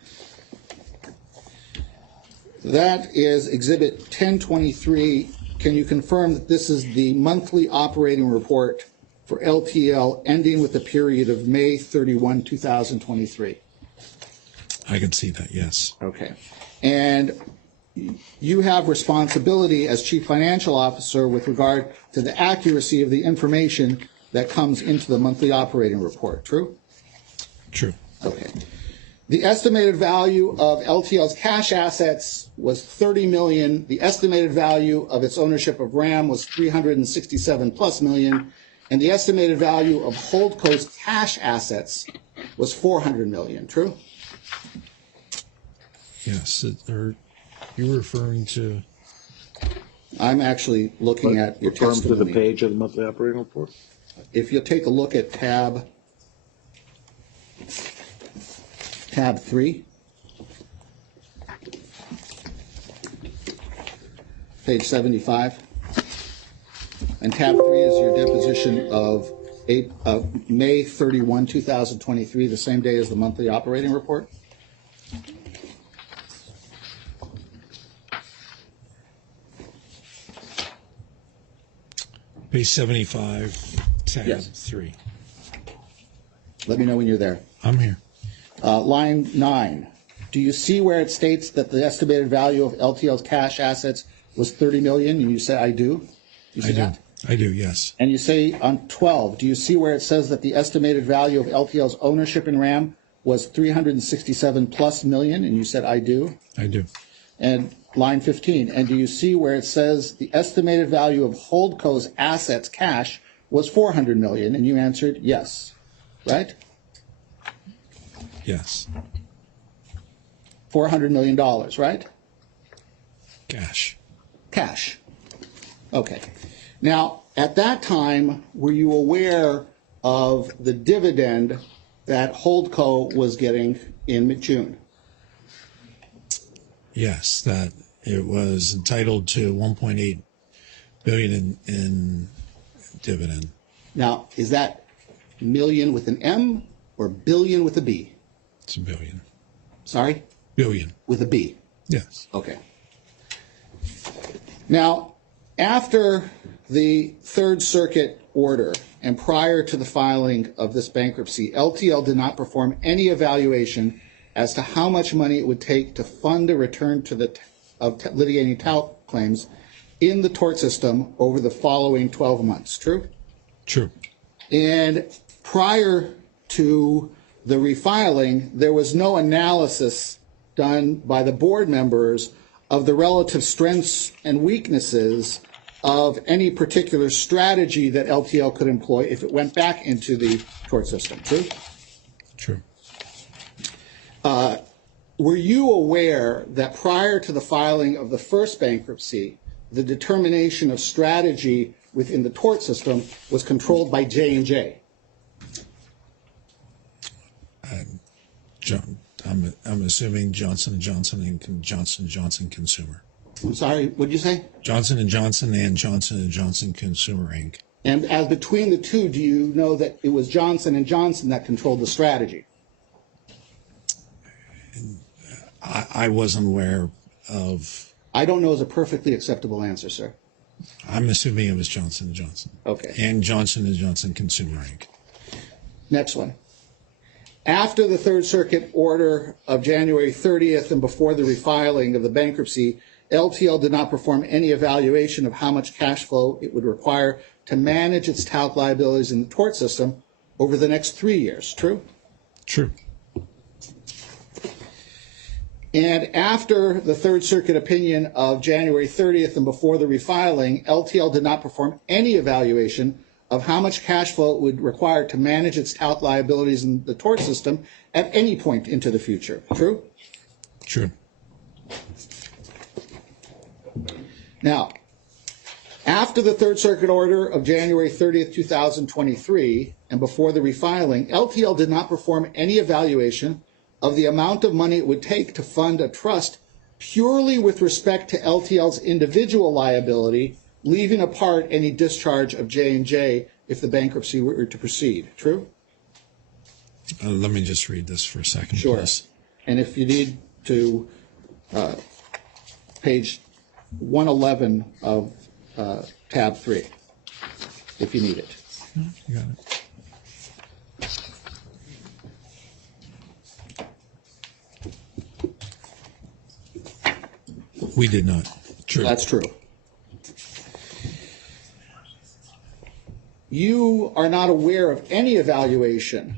that is Exhibit 1023. Can you confirm that this is the monthly operating report for LTL ending with the period of May 31, 2023? I can see that, yes. Okay. And you have responsibility as chief financial officer with regard to the accuracy of the information that comes into the monthly operating report. True? True. Okay. The estimated value of LTL's cash assets was $30 million. The estimated value of its ownership of RAM was $367 plus million. And the estimated value of Holdco's cash assets was $400 million. True? Yes. Are you referring to? I'm actually looking at your Refer to the testimony. page of the monthly operating report. If you'll take a look at tab 3, page 75, and tab 3 is your deposition of May 31, 2023, the same day as the monthly operating report. Page 75, tab Yes. 3. Let me know when you're there. I'm here. Line 9. Do you see where it states that the estimated value of LTL's cash assets was $30 million? And you say, I do. You I see do. that? I do, yes. And you say on 12, do you see where it says that the estimated value of LTL's ownership in RAM was $367 plus million? And you said, I do. I do. And line 15, and do you see where it says the estimated value of Holdco's assets cash was $400 million? And you answered yes, right? Yes. $400 million, right? Cash. Cash. Okay. Now, at that time, were you aware of the dividend that Holdco was getting in June? Yes, that it was entitled to 1.8 billion in dividend. Now, is that million with an M or billion with a B? It's a billion. Sorry? Billion. With a B. Yes. Okay. Now, after the Third Circuit order and prior to the filing of this bankruptcy, LTL did not perform any evaluation as to how much money it would take to fund a return to litigating talc claims in the tort system over the following 12 months. True? True. And prior to the refiling, there was no analysis done by the board members of the relative strengths and weaknesses of any particular strategy that LTL could employ if it went back into the tort system. True? True. Were you aware that prior to the filing of the first bankruptcy, the determination of strategy within the tort system was controlled by J&J? I'm assuming Johnson & Johnson and Johnson & Johnson Consumer. I'm sorry, what did you say? Johnson & Johnson and Johnson & Johnson Consumer Inc. And as between the two, do you know that it was Johnson & Johnson that controlled the strategy? I wasn't aware of. I don't know is a perfectly acceptable answer, sir. I'm assuming it was Johnson & Johnson. Okay. And Johnson & Johnson Consumer Inc. Next one. After the Third Circuit order of January 30th and before the refiling of the bankruptcy, LTL did not perform any evaluation of how much cash flow it would require to manage its talc liabilities in the tort system over the next 3 years. True? True. And after the Third Circuit opinion of January 30th and before the refiling, LTL did not perform any evaluation of how much cash flow it would require to manage its talc liabilities in the tort system at any point into the future. True? True. Now, after the Third Circuit order of January 30th, 2023, and before the refiling, LTL did not perform any evaluation of the amount of money it would take to fund a trust purely with respect to LTL's individual liability, leaving apart any discharge of J&J if the bankruptcy were to proceed. True? Let me just read this for a second, Sure. please. And if you need to, page 111 of tab 3, if you need it. You got it. We did not. True. That's true. You are not aware of any evaluation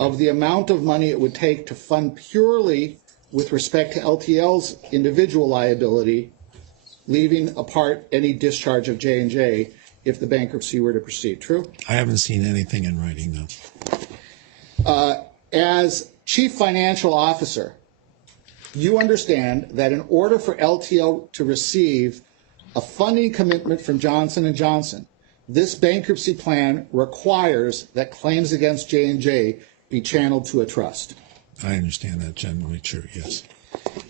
of the amount of money it would take to fund purely with respect to LTL's individual liability, leaving apart any discharge of J&J if the bankruptcy were to proceed. True? I haven't seen anything in writing, though. As Chief Financial Officer, you understand that in order for LTL to receive a funding commitment from Johnson & Johnson, this bankruptcy plan requires that claims against J&J be channeled to a trust. I understand that generally true, yes.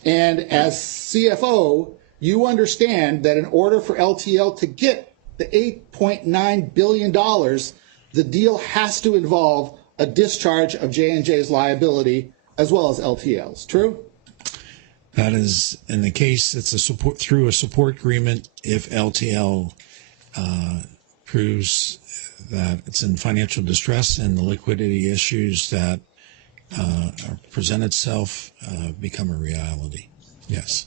And as CFO, you understand that in order for LTL to get the $8.9 billion, the deal has to involve a discharge of J&J's liability as well as LTL's. True? That is, in the case, it's a support through a support agreement if LTL proves that it's in financial distress and the liquidity issues that present itself become a reality. Yes.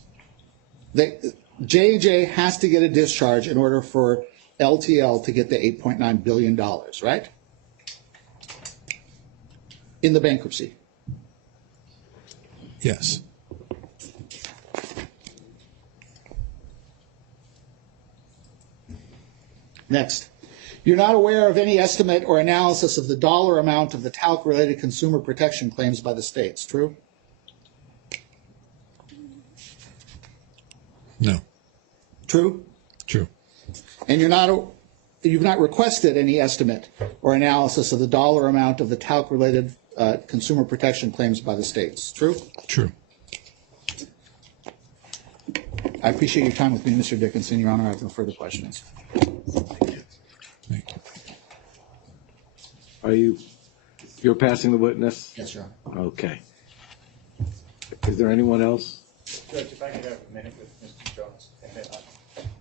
J&J has to get a discharge in order for LTL to get the $8.9 billion, right? In the bankruptcy. Yes. Next. You're not aware of any estimate or analysis of the dollar amount of the talc-related consumer protection claims by the states, true? No. True? True. And you're not you've not requested any estimate or analysis of the dollar amount of the talc-related consumer protection claims by the states. True? True. I appreciate your time with me, Mr. Dickinson. Your Honor, I have no further questions. Thank you. You're passing the witness? Yes, Your Honor. Okay. Is there anyone else? Judge, if I could have a minute with Mr. Jones, and then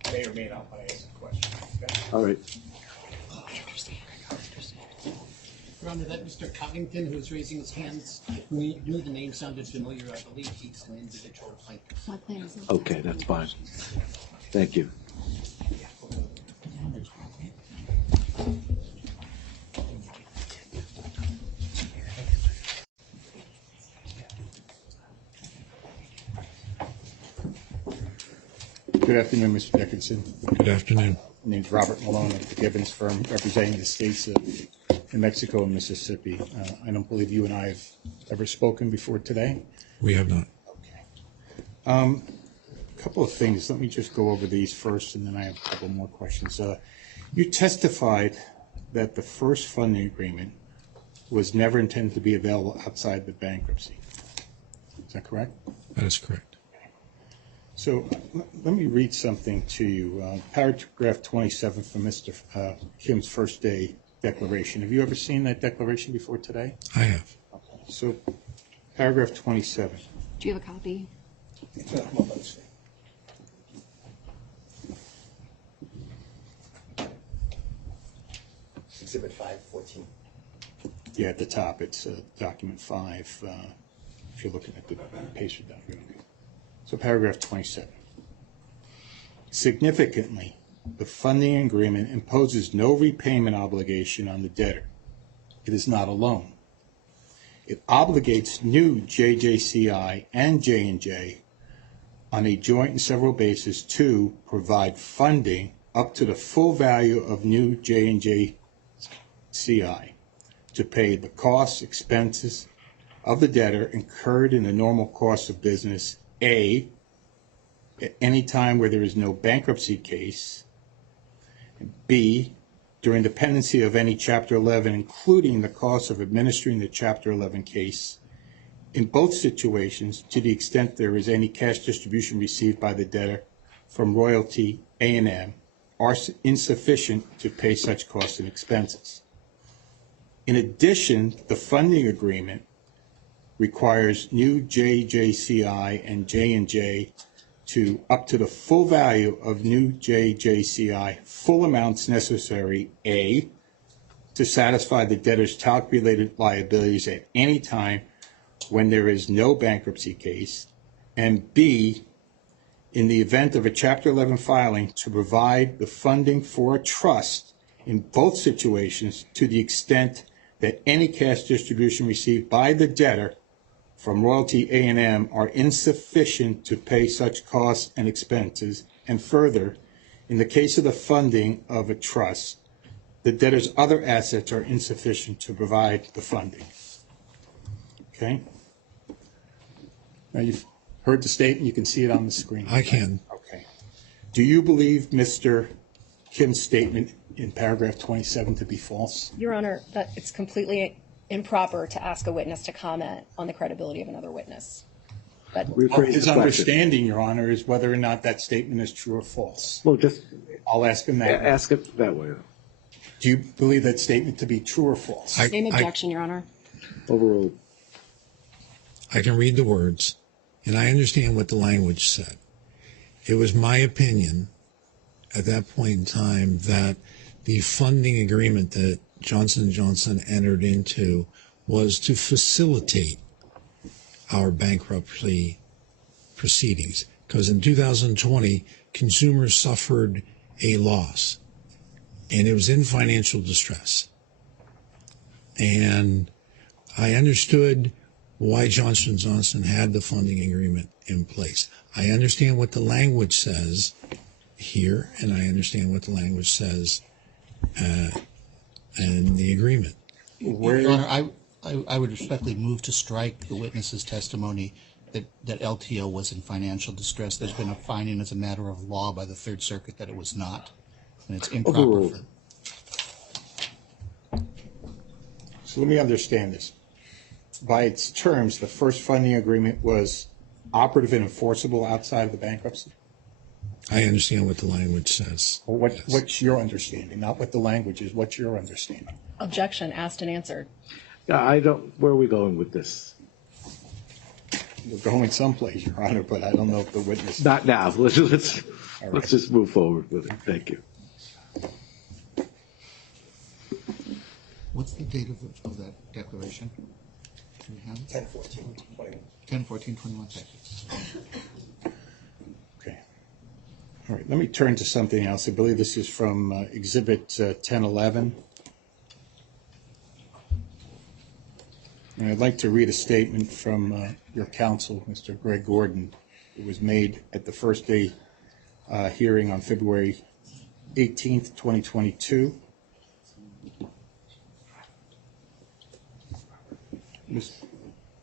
I may or may not want to ask a question. Okay? All right. Your Honor, that Mr. Covington who's raising his hands, knew the name sounded familiar. I believe he's an individual plaintiff. Okay, that's fine. Thank you. Good afternoon, Mr. Dickinson. Good afternoon. My name's Robert Malone of the Gibbons firm, representing the states of New Mexico and Mississippi. I don't believe you and I have ever spoken before today. We have not. Okay. A couple of things. Let me just go over these first, and then I have a couple more questions. You testified that the first funding agreement was never intended to be available outside the bankruptcy. Is that correct? That is correct. So let me read something to you. Paragraph 27 from Mr. Kim's first day declaration. Have you ever seen that declaration before today? I have. Okay. So paragraph 27. Do you have a copy? Exhibit 514. Yeah, at the top, it's document 5, if you're looking at the page of document. So paragraph 27. Significantly, the funding agreement imposes no repayment obligation on the debtor. It is not a loan. It obligates new JJCI and J&J on a joint and several basis to provide funding up to the full value of new J&J CI to pay the costs, expenses of the debtor incurred in the normal course of business, A, at any time where there is no bankruptcy case, and B, during the pendency of any Chapter 11, including the cost of administering the Chapter 11 case. In both situations, to the extent there is any cash distribution received by the debtor from royalty A&M, are insufficient to pay such costs and expenses. In addition, the funding agreement requires new JJCI and J&J to up to the full value of new JJCI, full amounts necessary, A, to satisfy the debtor's talc-related liabilities at any time when there is no bankruptcy case, and B, in the event of a Chapter 11 filing, to provide the funding for a trust in both situations to the extent that any cash distribution received by the debtor from royalty A&M are insufficient to pay such costs and expenses, and further, in the case of the funding of a trust, the debtor's other assets are insufficient to provide the funding. Okay? Now you've heard the statement, you can see it on the screen. I can. Okay. Do you believe Mr. Kim's statement in paragraph 27 to be false? Your Honor, that it's completely improper to ask a witness to comment on the credibility of another witness. But Rephrase His the question. understanding, Your Honor, is whether or not that statement is true or false. Well, just I'll ask him that. ask it that way. Do you believe that statement to be true or false? same objection, Your Honor. Overruled. I can read the words, and I understand what the language said. It was my opinion at that point in time that the funding agreement that Johnson & Johnson entered into was to facilitate our bankruptcy proceedings. Because in 2020, consumers suffered a loss, and it was in financial distress. And I understood why Johnson & Johnson had the funding agreement in place. I understand what the language says here, and I understand what the language says in the agreement. Your Honor, I would respectfully move to strike the witness's testimony that LTL was in financial distress. There's been a finding as a matter of law by the Third Circuit that it was not, and it's improper. Overruled. So let me understand this. By its terms, the first funding agreement was operative and enforceable outside of the bankruptcy? I understand what the language says. Or Yes. what's your understanding? Not what the language is, what's your understanding? Objection, asked and answered. Yeah, I don't, where are we going with this? We're going someplace, Your Honor, but I don't know if the witness. Not now. Let's right. just move forward with it. Thank you. What's the date of that declaration? Do we have it? 10/14/21. 10/14/21, thank you. Okay. All right, let me turn to something else. I believe this is from Exhibit 1011. And I'd like to read a statement from your counsel, Mr. Greg Gordon. It was made at the first day hearing on February 18th, 2022.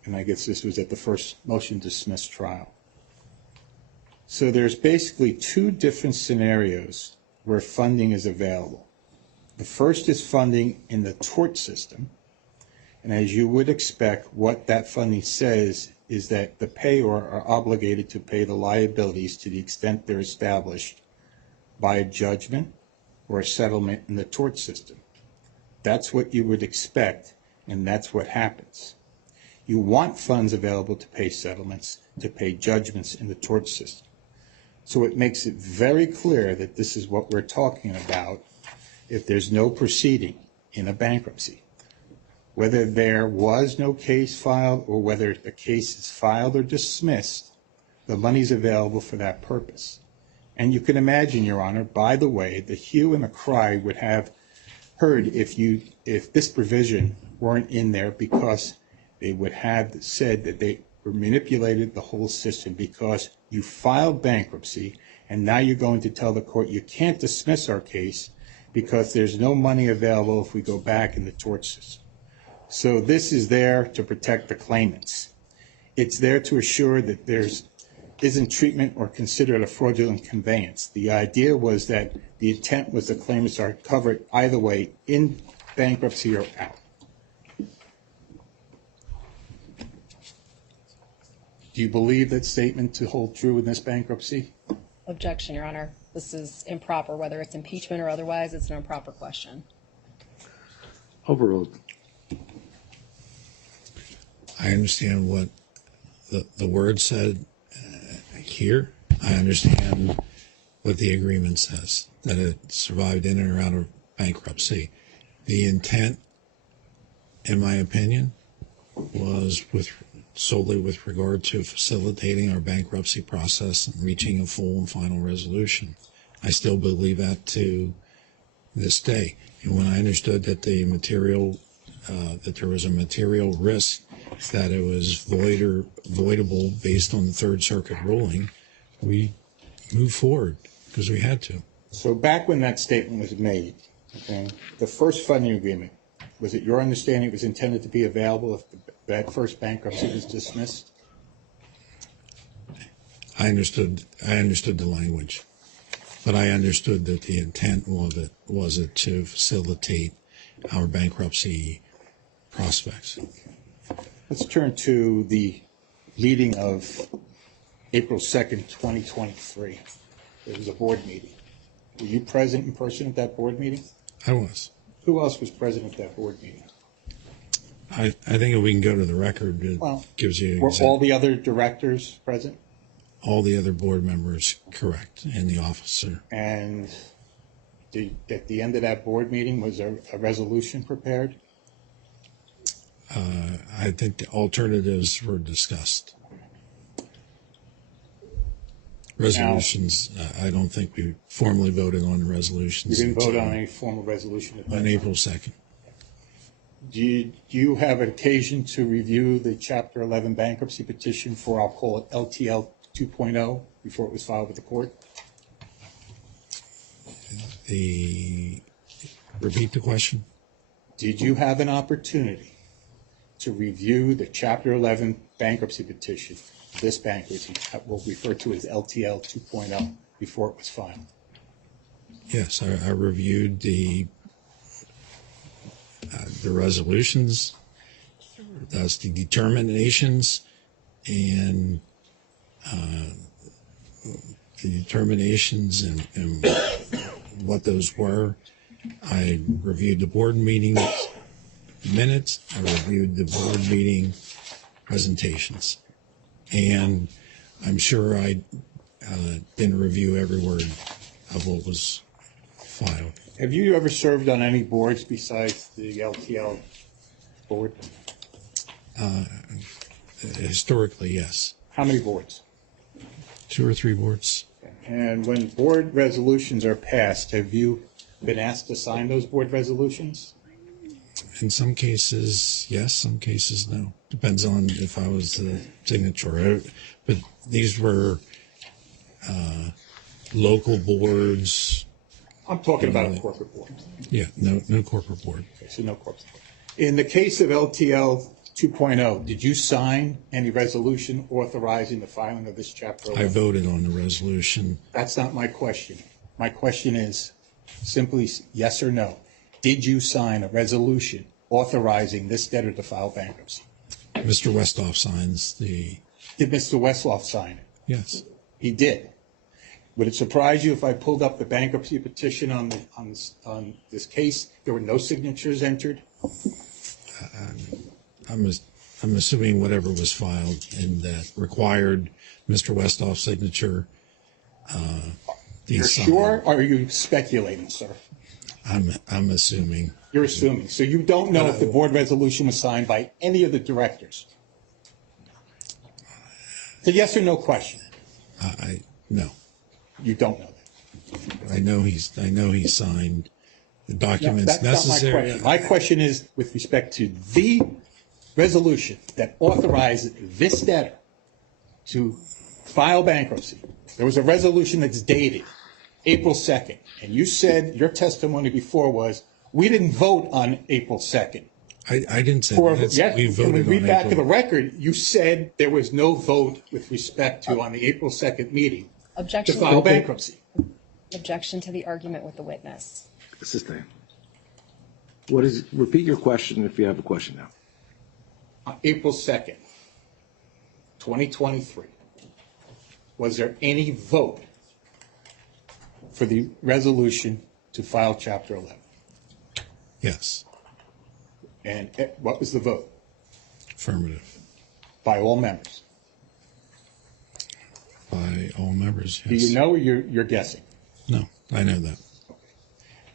And I guess this was at the first motion dismiss trial. So there's basically two different scenarios where funding is available. The first is funding in the tort system. And as you would expect, what that funding says is that the payor are obligated to pay the liabilities to the extent they're established by a judgment or a settlement in the tort system. That's what you would expect, and that's what happens. You want funds available to pay settlements, to pay judgments in the tort system. So it makes it very clear that this is what we're talking about if there's no proceeding in a bankruptcy. Whether there was no case filed or whether the case is filed or dismissed, the money's available for that purpose. And you can imagine, Your Honor, by the way, the hue and the cry would have heard if this provision weren't in there, because they would have said that they were manipulated the whole system because you filed bankruptcy and now you're going to tell the court you can't dismiss our case because there's no money available if we go back in the tort system. So this is there to protect the claimants. It's there to assure that there isn't treatment or considered a fraudulent conveyance. The idea was that the intent was the claimants are covered either way, in bankruptcy or out. Do you believe that statement to hold true in this bankruptcy? Objection, Your Honor. This is improper, whether it's impeachment or otherwise, it's an improper question. Overruled. I understand what the word said here. I understand what the agreement says, that it survived in and out of bankruptcy. The intent, in my opinion, was solely with regard to facilitating our bankruptcy process and reaching a full and final resolution. I still believe that to this day. And when I understood that the material, that there was a material risk that it was void or voidable based on the Third Circuit ruling, we moved forward because we had to. So back when that statement was made, okay, the first funding agreement, was it your understanding it was intended to be available if that first bankruptcy was dismissed? I understood the language, but I understood that the intent was it to facilitate our bankruptcy prospects. Let's turn to the meeting of April 2nd, 2023. There was a board meeting. Were you present in person at that board meeting? I was. Who else was present at that board meeting? I think if we can go to the record, it gives you Were all the other directors present? all the other board members correct, and the officer. And at the end of that board meeting, was a resolution prepared? I think the alternatives were discussed. Resolutions, I don't think we formally voted on the resolutions. You didn't vote on any formal resolution at that on time? April 2nd. Do you have an occasion to review the Chapter 11 bankruptcy petition for, I'll call it LTL 2.0, before it was filed with the court? Repeat the question. Did you have an opportunity to review the Chapter 11 bankruptcy petition, this bankruptcy, that we'll refer to as LTL 2.0, before it was filed? Yes, I reviewed the the resolutions, that's the determinations, and and what those were. I reviewed the board meeting minutes. I reviewed the board meeting presentations. And I'm sure I didn't review every word of what was filed. Have you ever served on any boards besides the LTL board? Historically, yes. How many boards? 2 or 3 boards. And when board resolutions are passed, have you been asked to sign those board resolutions? In some cases, yes. Some cases, no. Depends on if I was the signature. But these were local boards. I'm talking about a corporate board. Yeah, no corporate board. Okay, so no corporate board. In the case of LTL 2.0, did you sign any resolution authorizing the filing of this Chapter 11? I voted on the resolution. That's not my question. My question is simply yes or no. Did you sign a resolution authorizing this debtor to file bankruptcy? Mr. Westhoff signs the. Did Mr. Westhoff sign it? Yes. He did. Would it surprise you if I pulled up the bankruptcy petition on this case, there were no signatures entered? I'm assuming whatever was filed and that required Mr. Westhoff's signature. You're sure, or are you speculating, sir? I'm assuming. You're assuming. So you don't know if the board resolution was signed by any of the directors? It's a yes or no question. No. You don't know that. I know he signed the documents That's necessary. not my question. My question is with respect to the resolution that authorized this debtor to file bankruptcy. There was a resolution that's dated April 2nd, and you said your testimony before was, we didn't vote on April 2nd. I didn't say that. Yes, We voted when we read on back to the April. record, you said there was no vote with respect to on the April 2nd meeting to Objection. file bankruptcy. Objection to the argument with the witness. Sustain. Repeat your question if you have a question now. On April 2nd, 2023, was there any vote for the resolution to file Chapter 11? Yes. And what was the vote? Affirmative. By all members? By all members, Do yes. you know or you're guessing? No, I know that.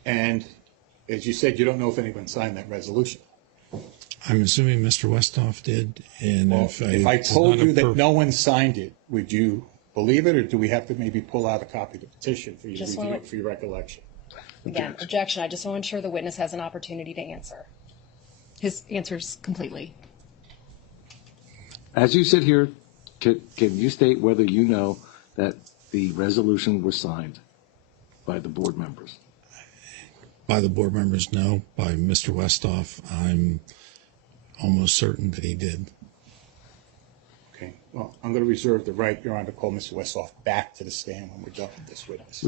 And as you said, you don't know if anyone signed that resolution. I'm assuming Mr. Westhoff did, and Well, if I did told not you that appro- no one signed it, would you believe it, or do we have to maybe pull out a copy of the petition for you to Just review want- it for your recollection? Again, objection. I just want to ensure the witness has an opportunity to answer. His answers completely. As you sit here, can you state whether you know that the resolution was signed by the board members? By the board members, no. By Mr. Westhoff, I'm almost certain that he did. Okay, well, I'm going to reserve the right, Your Honor, to call Mr. Westhoff back to the stand when we're done with this witness.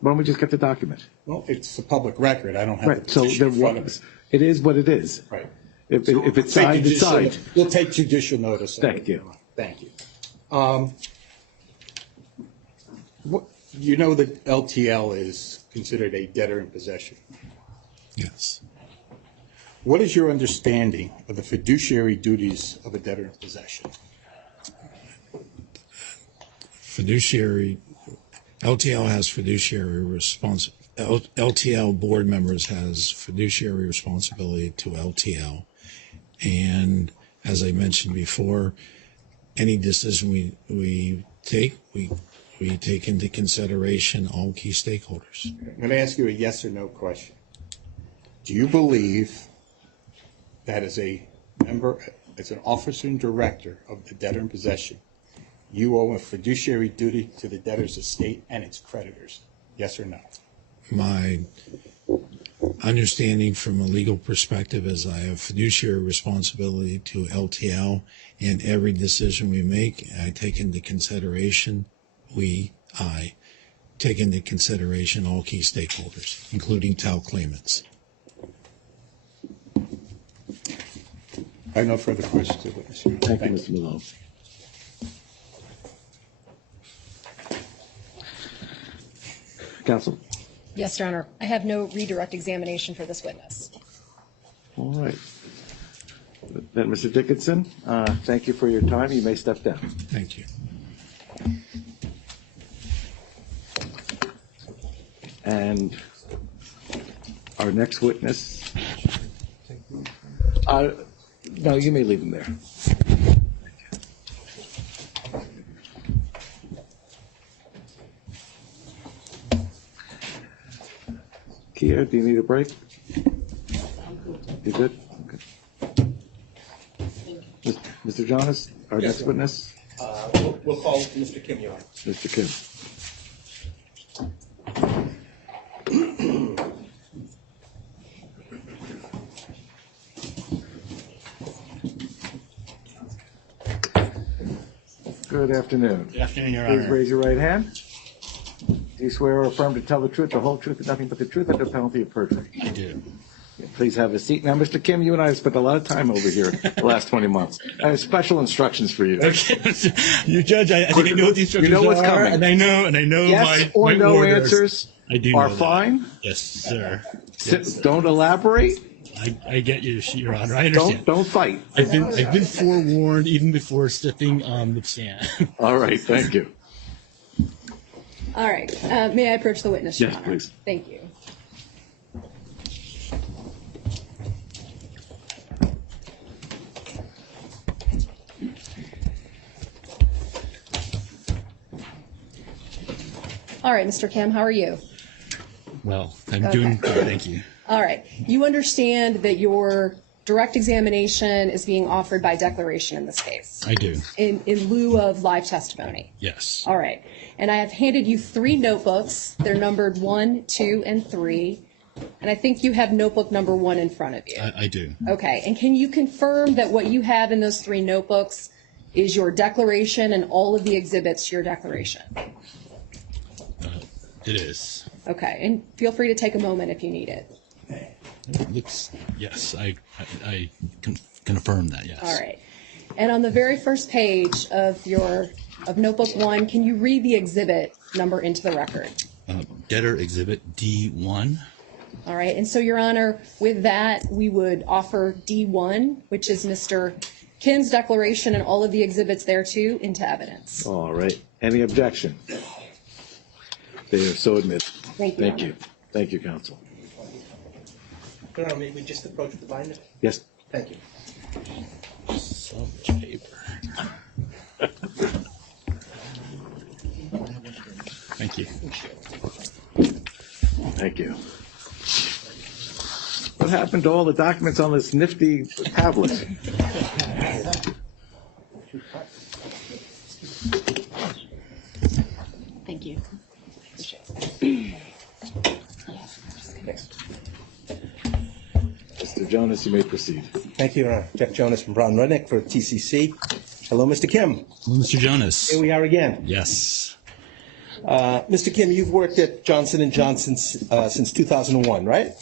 Why don't we just get the document? Well, it's a public record. I don't have the Right, so petition there in front of me. was, it is what it is. Right. If So it's we'll take signed, it's judicial- signed. We'll take judicial notice. of it. Thank you. Thank you. You know that LTL is considered a debtor in possession. Yes. What is your understanding of the fiduciary duties of a debtor in possession? Fiduciary, LTL has fiduciary LTL board members has fiduciary responsibility to LTL. And as I mentioned before, any decision we take into consideration all key stakeholders. I'm going to ask you a yes or no question. Do you believe that as a member, as an officer and director of the debtor in possession, you owe a fiduciary duty to the debtor's estate and its creditors? Yes or no? My understanding from a legal perspective is I have fiduciary responsibility to LTL, and every decision we make, I take into consideration, I take into consideration all key stakeholders, including TAL claimants. I have no further questions of the witness, Your Honor. Thank you, Mr. Malone. Counsel? Yes, Your Honor. I have no redirect examination for this witness. All right. Then, Mr. Dickinson, thank you for your time. You may step down. Thank you. And our next witness. No, you may leave him there. Kia, do you need a break? You good? Okay. Mr. Jonas, our Yes, next sir. witness? We'll call Mr. Kim, Your Honor. Mr. Kim. Good afternoon. Good afternoon, Your Please Honor. raise your right hand. Do you swear or affirm to tell the truth, the whole truth, and nothing but the truth under penalty of perjury? I do. Please have a seat. Now, Mr. Kim, you and I have spent a lot of time over here the last 20 months. I have special instructions for you. Okay, you judge. I think I know what the instructions You know what's are, coming. and I know Yes my or my no orders. answers I do are know that. fine. Yes, sir. Don't elaborate. I get you, Your Honor. I understand. Don't fight. I've been forewarned even before stepping on the stand. All right. Thank you. All right. May I approach the witness, Your Yes, Honor? please. Thank you. All right, Mr. Kim, how are you? Well, I'm doing good. Thank you. All right. You understand that your direct examination is being offered by declaration in this case, I do. in lieu of live testimony. Yes. All right. And I have handed you 3 notebooks. They're numbered 1, 2, and 3. And I think you have notebook number 1 in front of you. I do. Okay. And can you confirm that what you have in those 3 notebooks is your declaration and all of the exhibits to your declaration? It is. Okay. And feel free to take a moment if you need it. It looks. Yes, I can confirm that. Yes. All right. And on the very first page of notebook 1, can you read the exhibit number into the record? Debtor Exhibit D1. All right. And so, Your Honor, with that, we would offer D1, which is Mr. Kim's declaration and all of the exhibits thereto, into evidence. All right. Any objection? They are so admitted. Thank you. Thank you. Thank you, counsel. Your Honor, may we just approach the binder? Yes. Thank you. So much paper. Thank you. Thank you. What happened to all the documents on this nifty tablet? Thank you. Mr. Jonas, you may proceed. Thank you, Your Honor. Jeff Jonas from Brown Rudnick for TCC. Hello, Mr. Kim. Well, Mr. Jonas. Here we are again. Yes. Mr. Kim, you've worked at Johnson & Johnson since 2001, right?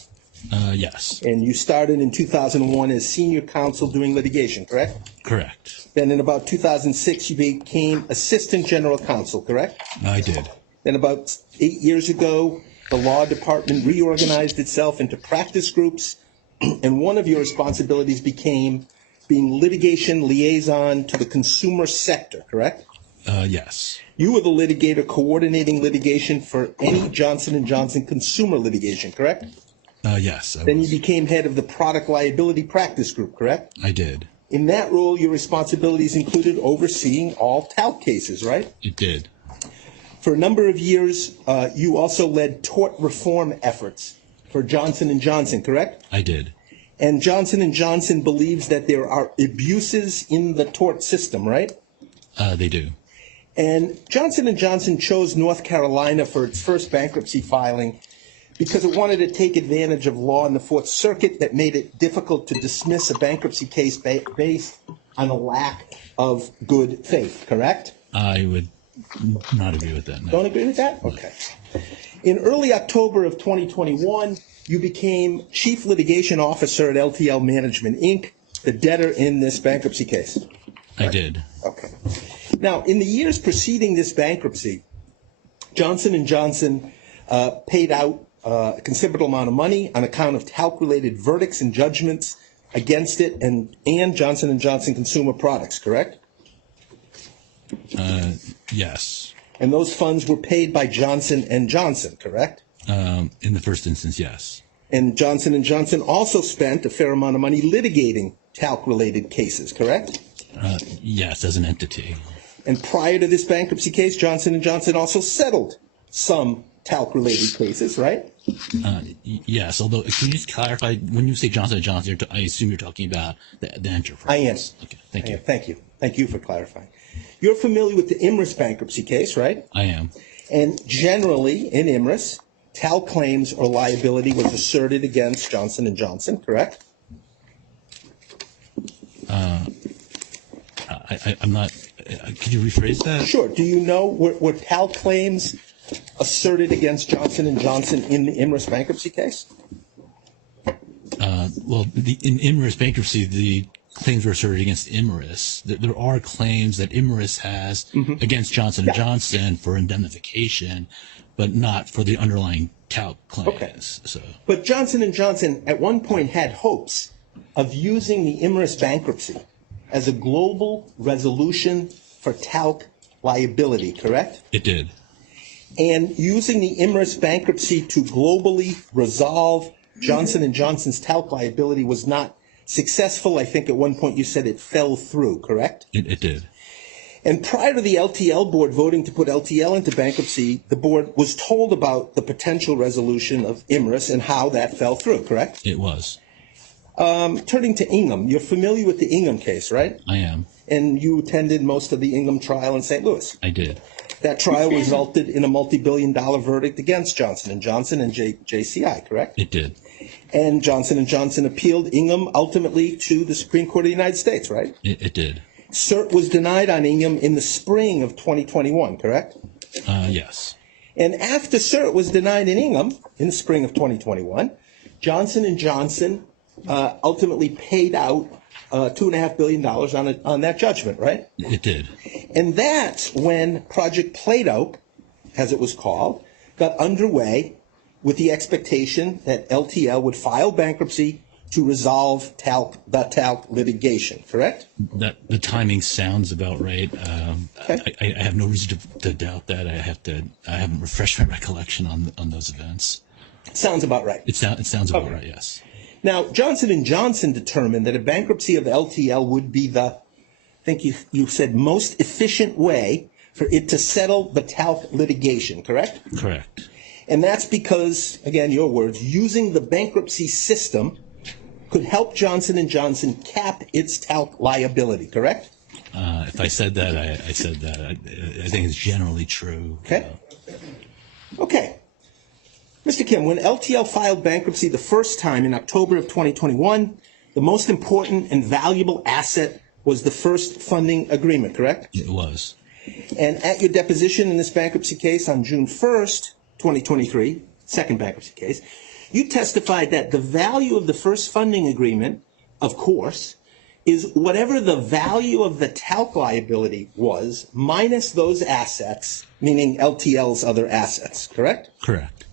Yes. And you started in 2001 as senior counsel doing litigation, correct? Correct. Then in about 2006, you became assistant general counsel, correct? I did. Then about 8 years ago, the law department reorganized itself into practice groups, and one of your responsibilities became being litigation liaison to the consumer sector, correct? Yes. You were the litigator coordinating litigation for any Johnson & Johnson consumer litigation, correct? Yes. I Then you was. became head of the product liability practice group, correct? I did. In that role, your responsibilities included overseeing all talc cases, right? It did. For a number of years, you also led tort reform efforts for Johnson & Johnson, correct? I did. And Johnson & Johnson believes that there are abuses in the tort system, right? They do. And Johnson & Johnson chose North Carolina for its first bankruptcy filing because it wanted to take advantage of law in the Fourth Circuit that made it difficult to dismiss a bankruptcy case based on a lack of good faith, correct? I would not agree with that. No. Don't agree with that? Okay. In early October of 2021, you became Chief Litigation Officer at LTL Management, Inc., the debtor in this bankruptcy case? I did. Okay. Now, in the years preceding this bankruptcy, Johnson & Johnson paid out a considerable amount of money on account of talc-related verdicts and judgments against it and Johnson & Johnson Consumer Products, correct? Yes. And those funds were paid by Johnson & Johnson, correct? In the first instance, yes. And Johnson & Johnson also spent a fair amount of money litigating talc-related cases, correct? Yes, as an entity. And prior to this bankruptcy case, Johnson & Johnson also settled some talc-related cases, right? Yes, although, can you just clarify, when you say Johnson & Johnson, I assume you're talking about the enterprise. I am. Okay, thank you. Thank you. Thank you for clarifying. You're familiar with the Imris bankruptcy case, right? I am. And generally, in Imris, talc claims or liability was asserted against Johnson & Johnson, correct? I'm not, could you rephrase that? Sure. Do you know were talc claims asserted against Johnson & Johnson in the Imris bankruptcy case? Well, in Imris bankruptcy, the claims were asserted against Imris. There are claims that Imris has against Johnson & Johnson for indemnification, but not for the underlying talc claims. Okay. So. But Johnson & Johnson at one point had hopes of using the Imris bankruptcy as a global resolution for talc liability, correct? It did. And using the Imris bankruptcy to globally resolve Johnson & Johnson's talc liability was not successful. I think at one point you said it fell through, correct? It did. And prior to the LTL board voting to put LTL into bankruptcy, the board was told about the potential resolution of Imris and how that fell through, correct? It was. Turning to Ingham, you're familiar with the Ingham case, right? I am. And you attended most of the Ingham trial in St. Louis. I did. That trial resulted in a multi-billion-dollar verdict against Johnson & Johnson and JCI, correct? It did. And Johnson & Johnson appealed Ingham ultimately to the Supreme Court of the United States, right? It did. Cert was denied on Ingham in the spring of 2021, correct? Yes. And after cert was denied in Ingham in the spring of 2021, Johnson & Johnson ultimately paid out $2.5 billion on that judgment, right? It did. And that's when Project Plato, as it was called, got underway with the expectation that LTL would file bankruptcy to resolve the talc litigation, correct? The timing sounds about right. Okay. I have no reason to doubt that. I haven't refreshed my recollection on those events. Sounds about right. It sounds about Okay. right. Yes. Now, Johnson & Johnson determined that a bankruptcy of LTL would be the, I think you said, most efficient way for it to settle the talc litigation, correct? Correct. And that's because, again, your words, using the bankruptcy system could help Johnson & Johnson cap its talc liability, correct? If I said that, I said that. I think it's generally true. Okay. Okay. Mr. Kim, when LTL filed bankruptcy the first time in October of 2021, the most important and valuable asset was the first funding agreement, correct? It was. And at your deposition in this bankruptcy case on June 1st, 2023, second bankruptcy case, you testified that the value of the first funding agreement, of course, is whatever the value of the talc liability was minus those assets, meaning LTL's other assets, correct? Correct.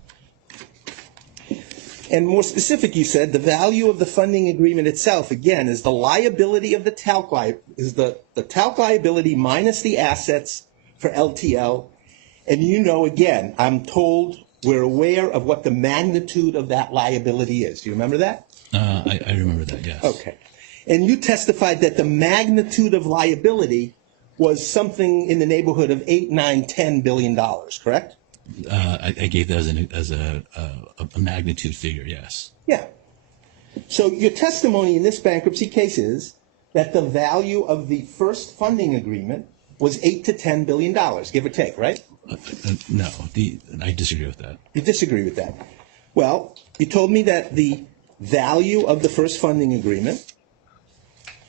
And more specific, you said the value of the funding agreement itself, again, is the liability of the talc the talc liability minus the assets for LTL. And you know, again, I'm told we're aware of what the magnitude of that liability is. Do you remember that? I remember that, yes. Okay. And you testified that the magnitude of liability was something in the neighborhood of $8, $9, $10 billion, correct? I gave that as a magnitude figure, yes. Yeah. So your testimony in this bankruptcy case is that the value of the first funding agreement was $8 to $10 billion, give or take, right? No, I disagree with that. You disagree with that. Well, you told me that the value of the first funding agreement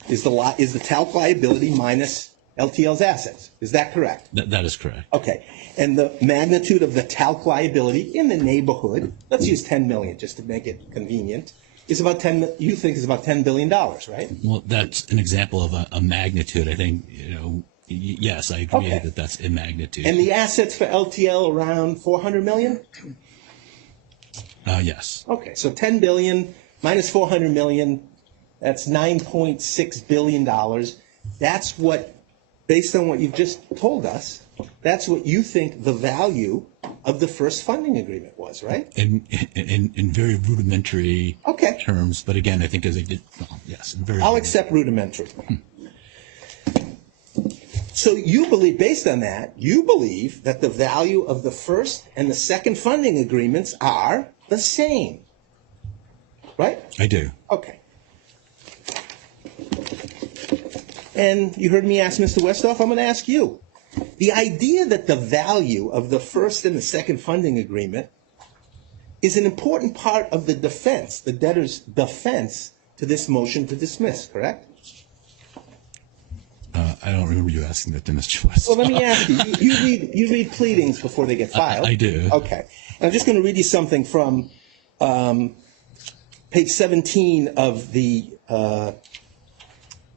is the talc liability minus LTL's assets. Is that correct? That is correct. Okay. And the magnitude of the talc liability in the neighborhood, let's use $10 million just to make it convenient, is about you think is about $10 billion, right? Well, that's an example of a magnitude. I think, yes, I agree Okay. that that's a magnitude. And the assets for LTL around 400 million? Yes. Okay, so 10 billion minus 400 million, that's $9.6 billion. That's what, based on what you've just told us, that's what you think the value of the first funding agreement was, right? In very rudimentary Okay. terms, but again, I think as I did, well, yes, in very. I'll accept rudimentary. So you believe, based on that, you believe that the value of the first and the second funding agreements are the same, right? I do. Okay. And you heard me ask Mr. Westhoff, I'm going to ask you. The idea that the value of the first and the second funding agreement is an important part of the defense, the debtor's defense to this motion to dismiss, correct? I don't remember you asking that to Mr. West. Well, let me ask you. You read pleadings before they get filed. I do. Okay. And I'm just going to read you something from page 17 of the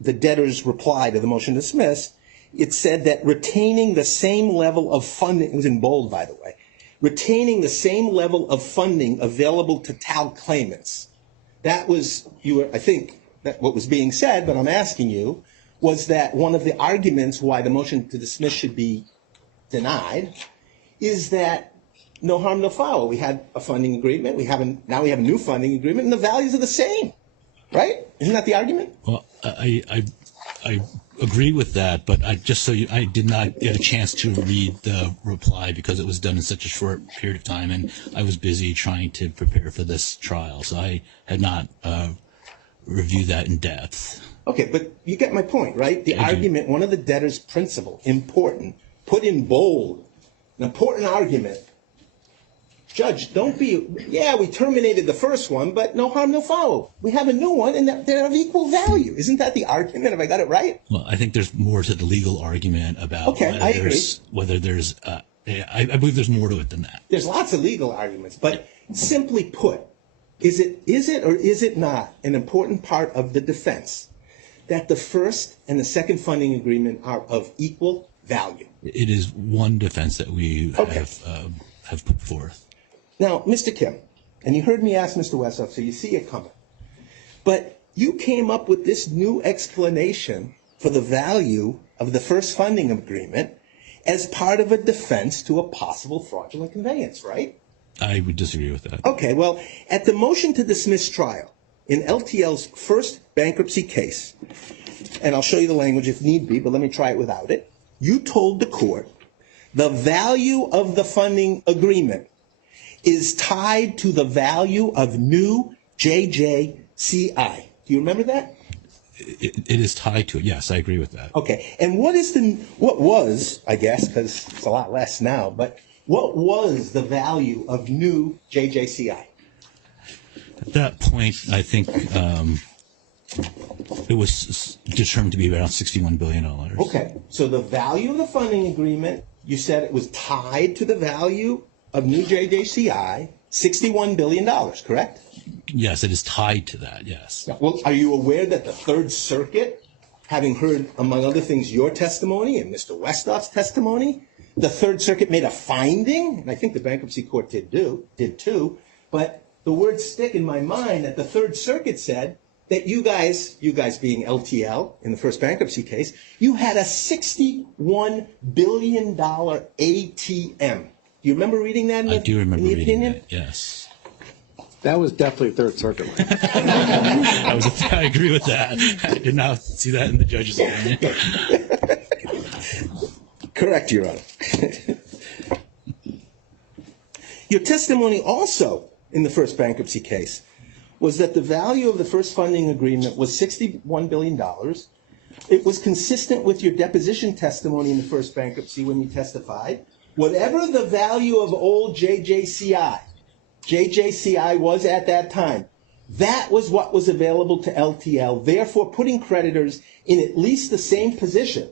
debtor's reply to the motion to dismiss. It said that retaining the same level of funding, it was in bold, by the way, retaining the same level of funding available to TAL claimants. That was, I think, that what was being said, but I'm asking you, was that one of the arguments why the motion to dismiss should be denied is that no harm, no foul. We had a funding agreement. Now we have a new funding agreement, and the values are the same, right? Isn't that the argument? Well, I agree with that, but I did not get a chance to read the reply because it was done in such a short period of time, and I was busy trying to prepare for this trial, so I had not reviewed that in depth. Okay, but you get my point, right? The argument, one of the debtor's principle, important, put in bold, an important argument. Judge, don't be, we terminated the first one, but no harm, no foul. We have a new one, and they're of equal value. Isn't that the argument? Have I got it right? Well, I think there's more to the legal argument about whether there's, I believe there's more to it than that. There's lots of legal arguments, but simply put, is it or is it not an important part of the defense that the first and the second funding agreement are of equal value? It is one defense that we have put forth. Now, Mr. Kim, and you heard me ask Mr. Westhoff, so you see it coming. But you came up with this new explanation for the value of the first funding agreement as part of a defense to a possible fraudulent conveyance, right? I would disagree with that. Okay, well, at the motion to dismiss trial, in LTL's first bankruptcy case, and I'll show you the language if need be, but let me try it without it, you told the court the value of the funding agreement is tied to the value of new JJCI. Do you remember that? It is tied to it. Yes, I agree with that. Okay, and what was, I guess, because it's a lot less now, but what was the value of new JJCI? At that point, I think it was determined to be around $61 billion. Okay, so the value of the funding agreement, you said it was tied to the value of new JJCI, $61 billion, correct? Yes, it is tied to that, yes. Well, are you aware that the Third Circuit, having heard, among other things, your testimony and Mr. Westhoff's testimony, the Third Circuit made a finding, and I think the bankruptcy court did too, but the words stick in my mind that the Third Circuit said that you guys being LTL in the first bankruptcy case, you had a $61 billion ATM. Do you remember reading that in the opinion? I do remember reading that, yes. That was definitely Third Circuit. I agree with that. I did not see that in the judge's opinion. Correct, Your Honor. Your testimony also in the first bankruptcy case was that the value of the first funding agreement was $61 billion. It was consistent with your deposition testimony in the first bankruptcy when you testified. Whatever the value of old JJCI was at that time, that was what was available to LTL, therefore putting creditors in at least the same position,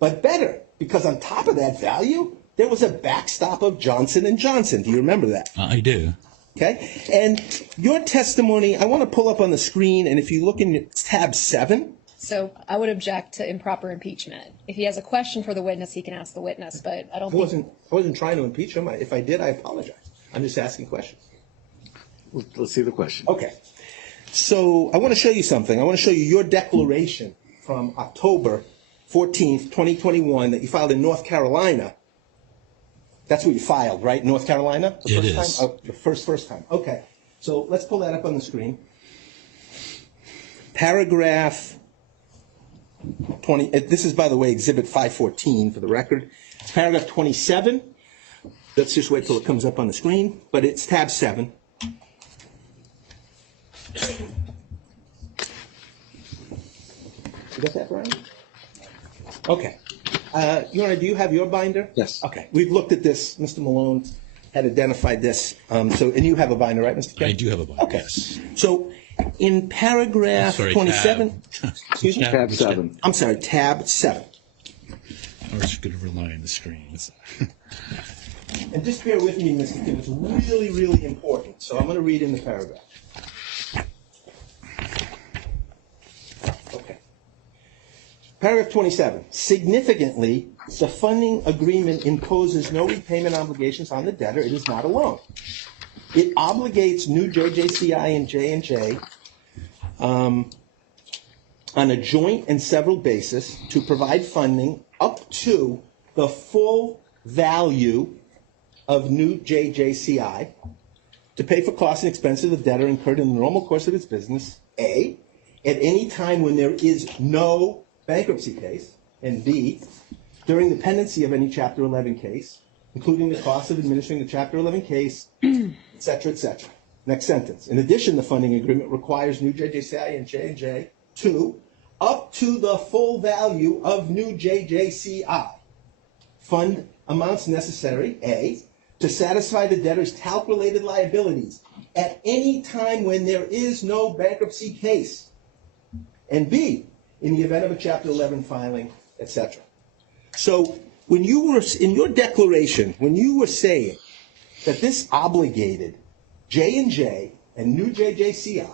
but better, because on top of that value, there was a backstop of Johnson & Johnson. Do you remember that? I do. Okay? And your testimony, I want to pull up on the screen, and if you look in tab 7. So I would object to improper impeachment. If he has a question for the witness, he can ask the witness, but I don't think. I wasn't trying to impeach him. If I did, I apologize. I'm just asking questions. Let's see the question. Okay. So I want to show you something. I want to show you your declaration from October 14th, 2021 that you filed in North Carolina. That's what you filed, right? North Carolina? It is. Time? Oh, the first time. Okay. So let's pull that up on the screen. Paragraph 20. This is, by the way, Exhibit 514 for the record. Paragraph 27. Let's just wait till it comes up on the screen. But it's tab 7. You got that, Brian? Okay. Do you have your binder? Yes. Okay. We've looked at this. Mr. Malone had identified this. And you have a binder, right, Mr. Kemp? I do have a binder. Okay. Yes. So in paragraph 27, excuse me? Tab 7. I'm sorry, tab 7. We're just going to rely on the screen. And just bear with me, Mr. Kim. It's really, really important. So I'm going to read in the paragraph. Okay. Paragraph 27. Significantly, the funding agreement imposes no repayment obligations on the debtor. It is not a loan. It obligates new JJCI and J&J on a joint and several basis to provide funding up to the full value of new JJCI to pay for costs and expenses of the debtor incurred in the normal course of its business, A, at any time when there is no bankruptcy case, and B, during the pendency of any Chapter 11 case, including the cost of administering the Chapter 11 case, et cetera, et cetera. Next sentence. In addition, the funding agreement requires new JJCI and J&J to, up to the full value of new JJCI, fund amounts necessary, A, to satisfy the debtor's talc-related liabilities at any time when there is no bankruptcy case, and B, in the event of a Chapter 11 filing, etc. So when you were, in your declaration, when you were saying that this obligated J&J and new JJCI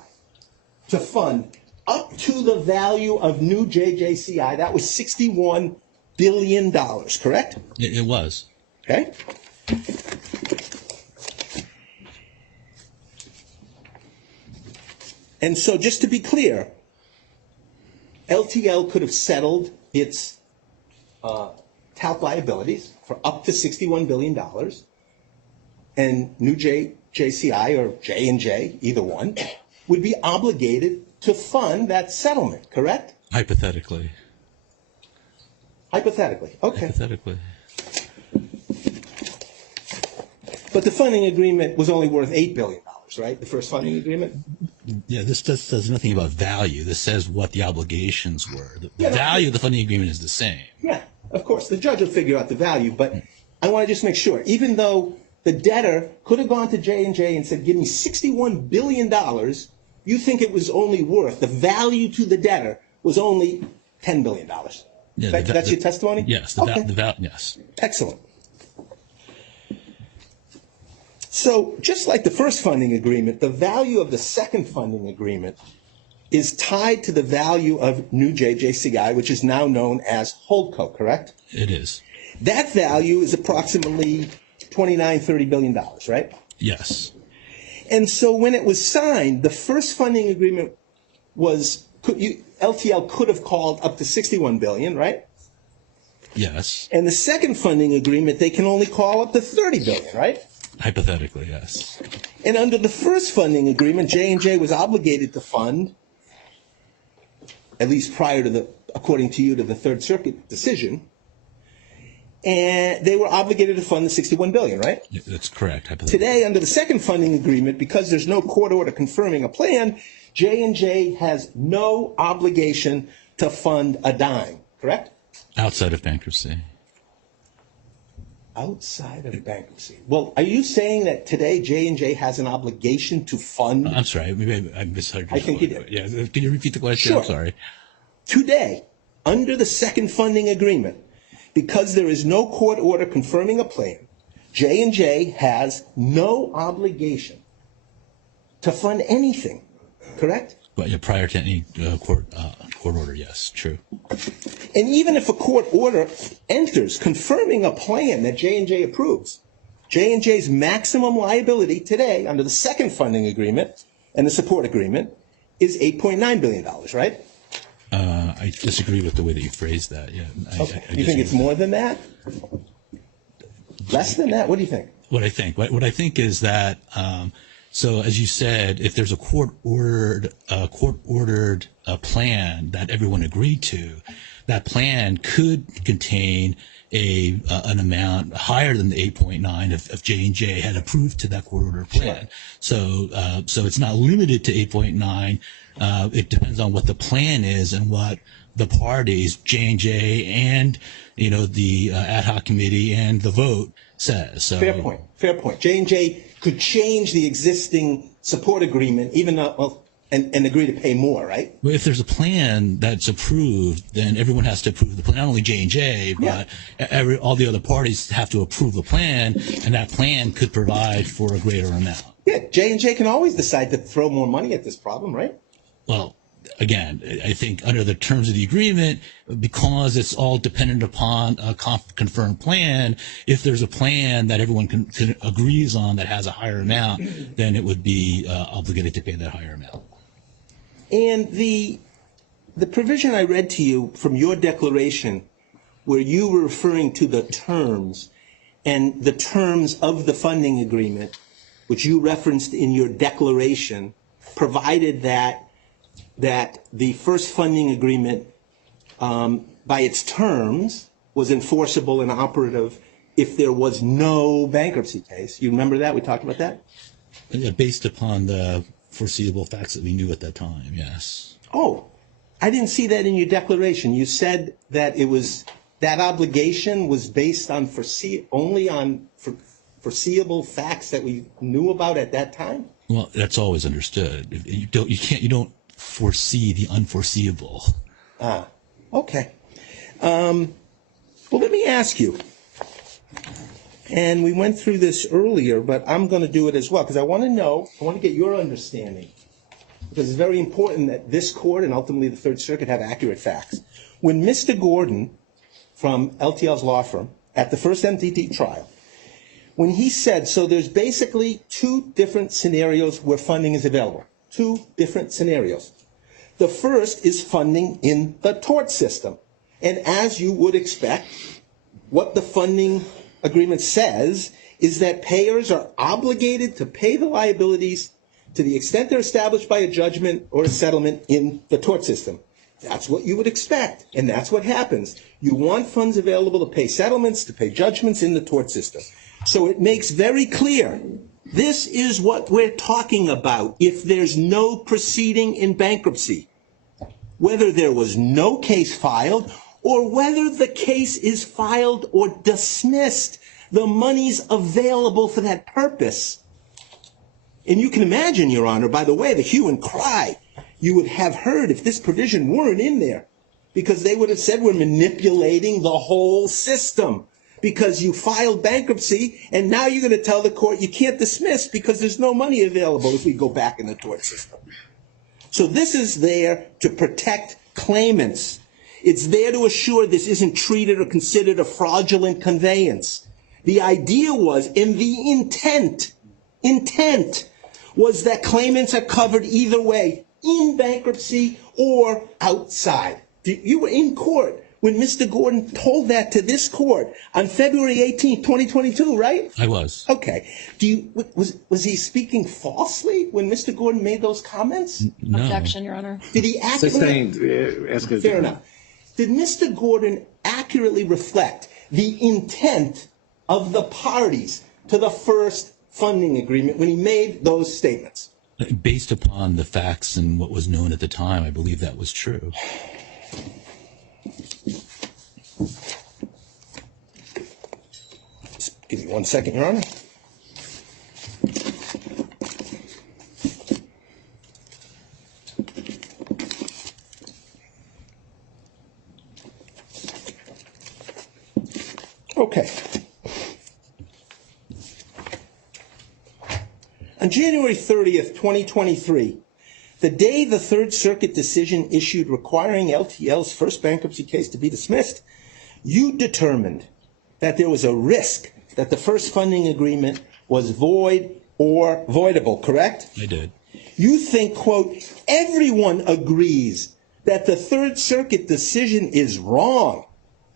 to fund up to the value of new JJCI, that was $61 billion, correct? It was. Okay. And so just to be clear, LTL could have settled its talc liabilities for up to $61 billion, and new JCI or J&J, either one, would be obligated to fund that settlement, correct? Hypothetically. Hypothetically, okay. Hypothetically. But the funding agreement was only worth $8 billion, right? The first funding agreement? Yeah, this says nothing about value. This says what the obligations were. The Yeah, value of the funding agreement is the same. Yeah, of course. The judge will figure out the value, but I want to just make sure. Even though the debtor could have gone to J&J and said, give me $61 billion, you think it was only worth, the value to the debtor was only $10 billion. Yeah, That's your testimony? Yes. Yes. Excellent. So just like the first funding agreement, the value of the second funding agreement is tied to the value of new JJCI, which is now known as Holdco, correct? It is. That value is approximately $29-30 billion, right? Yes. And so when it was signed, the first funding agreement was, LTL could have called up to $61 billion, right? Yes. And the second funding agreement, they can only call up to $30 billion, right? Hypothetically, yes. And under the first funding agreement, J&J was obligated to fund, at least prior to the, according to you, to the Third Circuit decision, and they were obligated to fund the $61 billion, right? That's correct. Hypothetically. Today, under the second funding agreement, because there's no court order confirming a plan, J&J has no obligation to fund a dime, correct? Outside of bankruptcy. Outside of bankruptcy. Well, are you saying that today J&J has an obligation to fund? I'm sorry. Maybe I misheard you. I think you did. Yeah. Can you repeat the question? Sure. I'm sorry. Today, under the second funding agreement, because there is no court order confirming a plan, J&J has no obligation to fund anything, correct? But yeah, prior to any court order, yes, true. And even if a court order enters confirming a plan that J&J approves, J&J's maximum liability today under the second funding agreement and the support agreement is $8.9 billion, right? I disagree with the way that you phrased that. Yeah. I You think it's more than that? Less than that? What do you think? What I think is that, so as you said, if there's a court-ordered plan that everyone agreed to, that plan could contain an amount higher than the 8.9 if J&J had approved to that court-ordered plan. Sure. So it's not limited to 8.9. It depends on what the plan is and what the parties, J&J and, the ad hoc committee and the vote says. So, Fair point. J&J could change the existing support agreement even and agree to pay more, right? Well, if there's a plan that's approved, then everyone has to approve the plan. Not only J&J, but all the other parties have to approve the plan, and that plan could provide for a greater amount. Yeah, J&J can always decide to throw more money at this problem, right? Well, again, I think under the terms of the agreement, because it's all dependent upon a confirmed plan, if there's a plan that everyone agrees on that has a higher amount, then it would be obligated to pay that higher amount. And the provision I read to you from your declaration, where you were referring to the terms and the terms of the funding agreement, which you referenced in your declaration, provided that the first funding agreement, by its terms, was enforceable and operative if there was no bankruptcy case. You remember that? We talked about that? Based upon the foreseeable facts that we knew at that time, yes. Oh, I didn't see that in your declaration. You said that that obligation was based on only on foreseeable facts that we knew about at that time? Well, that's always understood. You don't foresee the unforeseeable. Okay. Well, let me ask you, and we went through this earlier, but I'm going to do it as well, because I want to get your understanding, because it's very important that this court and ultimately the Third Circuit have accurate facts. When Mr. Gordon from LTL's law firm at the first MDT trial, when he said, so there's basically two different scenarios where funding is available. Two different scenarios. The first is funding in the tort system. And as you would expect, what the funding agreement says is that payers are obligated to pay the liabilities to the extent they're established by a judgment or a settlement in the tort system. That's what you would expect, and that's what happens. You want funds available to pay settlements, to pay judgments in the tort system. So it makes very clear, this is what we're talking about if there's no proceeding in bankruptcy. Whether there was no case filed or whether the case is filed or dismissed, the money's available for that purpose. And you can imagine, Your Honor, by the way, the hue and cry you would have heard if this provision weren't in there, because they would have said we're manipulating the whole system because you filed bankruptcy and now you're going to tell the court you can't dismiss because there's no money available if we go back in the tort system. So this is there to protect claimants. It's there to assure this isn't treated or considered a fraudulent conveyance. The idea was, and the intent was that claimants are covered either way, in bankruptcy or outside. You were in court when Mr. Gordon told that to this court on February 18, 2022, right? I was. Okay. Was he speaking falsely when Mr. Gordon made those comments? No. Objection, Your Honor. Did he accurately? Fair enough. Did Mr. Gordon accurately reflect the intent of the parties to the first funding agreement when he made those statements? Based upon the facts and what was known at the time, I believe that was true. Just give me 1 second, Your Honor. Okay. On January 30th, 2023, the day the Third Circuit decision issued requiring LTL's first bankruptcy case to be dismissed, you determined that there was a risk that the first funding agreement was void or voidable, correct? I did. You think, quote, everyone agrees that the Third Circuit decision is wrong.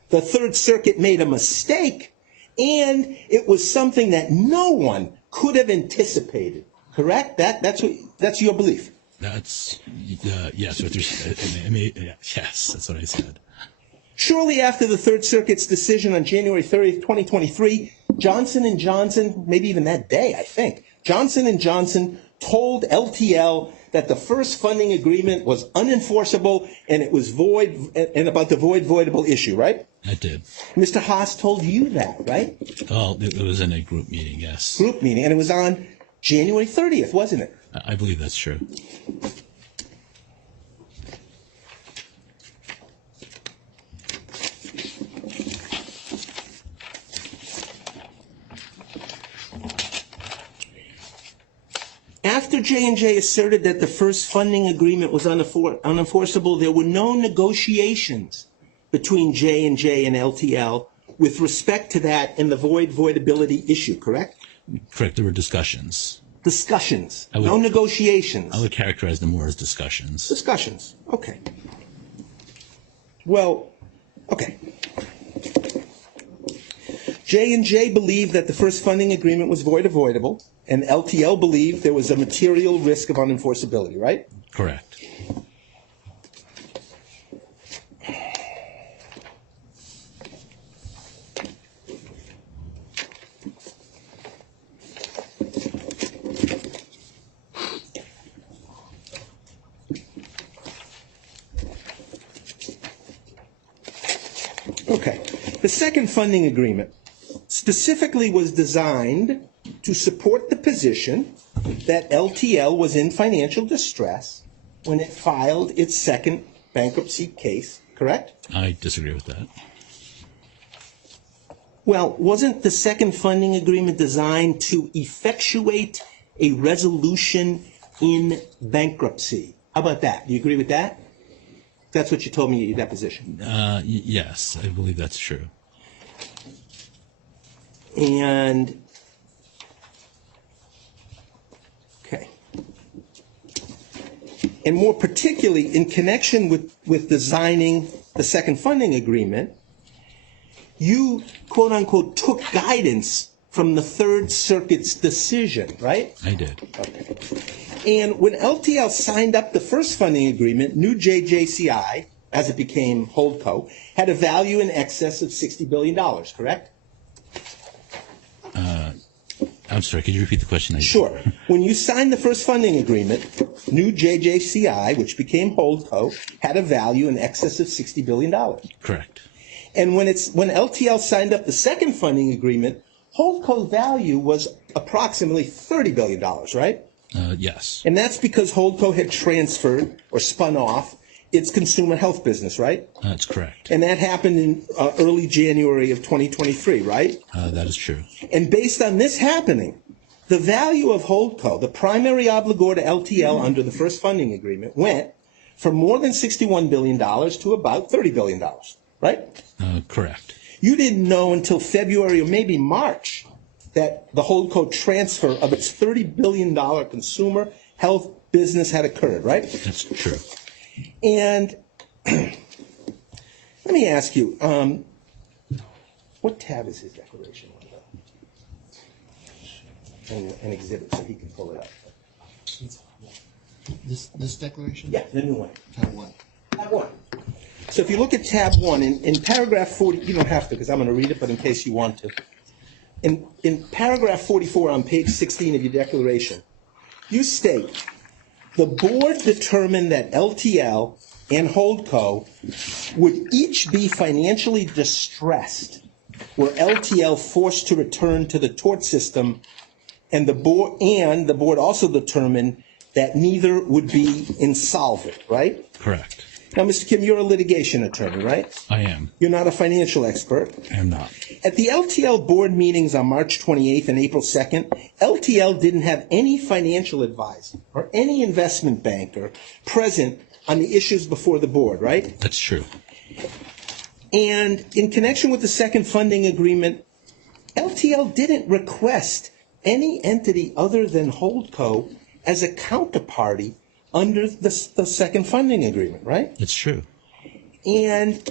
The Third Circuit made a mistake, and it was something that no one could have anticipated, correct? That's your belief. That's yes. Yes, that's what I said. Shortly after the Third Circuit's decision on January 30th, 2023, Johnson & Johnson, maybe even that day, I think, Johnson & Johnson told LTL that the first funding agreement was unenforceable and it was void, and about the voidable issue, right? I did. Mr. Haas told you that, right? Well, it was in a group meeting, yes. Group meeting, and it was on January 30th, wasn't it? I believe that's true. After J&J asserted that the first funding agreement was unenforceable, there were no negotiations between J&J and LTL with respect to that and the voidability issue, correct? Correct. There were discussions. Discussions, no negotiations. I would characterize them more as discussions. Discussions, okay. Well, okay. J&J believed that the first funding agreement was voidable, and LTL believed there was a material risk of unenforceability, right? Correct. Okay. The second funding agreement specifically was designed to support the position that LTL was in financial distress when it filed its second bankruptcy case, correct? I disagree with that. Well, wasn't the second funding agreement designed to effectuate a resolution in bankruptcy? How about that? Do you agree with that? That's what you told me at your deposition. Yes, I believe that's true. And, okay. And more particularly, in connection with designing the second funding agreement, you, quote unquote, took guidance from the Third Circuit's decision, right? I did. Okay. And when LTL signed up the first funding agreement, new JJCI, as it became Holdco, had a value in excess of $60 billion, correct? I'm sorry, could you repeat the question? Sure. When you signed the first funding agreement, new JJCI, which became Holdco, had a value in excess of $60 billion. Correct. And when LTL signed up the second funding agreement, Holdco value was approximately $30 billion, right? Yes. And that's because Holdco had transferred or spun off its consumer health business, right? That's correct. And that happened in early January of 2023, right? That is true. And based on this happening, the value of Holdco, the primary obligor to LTL under the first funding agreement, went from more than $61 billion to about $30 billion, right? Correct. You didn't know until February or maybe March that the Holdco transfer of its $30 billion consumer health business had occurred, right? That's true. And let me ask you, what tab is his declaration on? An exhibit so he can pull it up. This declaration? Yeah, the new one. Tab 1. Tab 1. So if you look at tab 1, in paragraph 40, you don't have to because I'm going to read it, but in case you want to. In paragraph 44 on page 16 of your declaration, you state, the board determined that LTL and Holdco would each be financially distressed were LTL forced to return to the tort system, and the board also determined that neither would be insolvent, right? Correct. Now, Mr. Kim, you're a litigation attorney, right? I am. You're not a financial expert. I am not. At the LTL board meetings on March 28th and April 2nd, LTL didn't have any financial advisor or any investment banker present on the issues before the board, right? That's true. And in connection with the second funding agreement, LTL didn't request any entity other than Holdco as a counterparty under the second funding agreement, right? That's true. And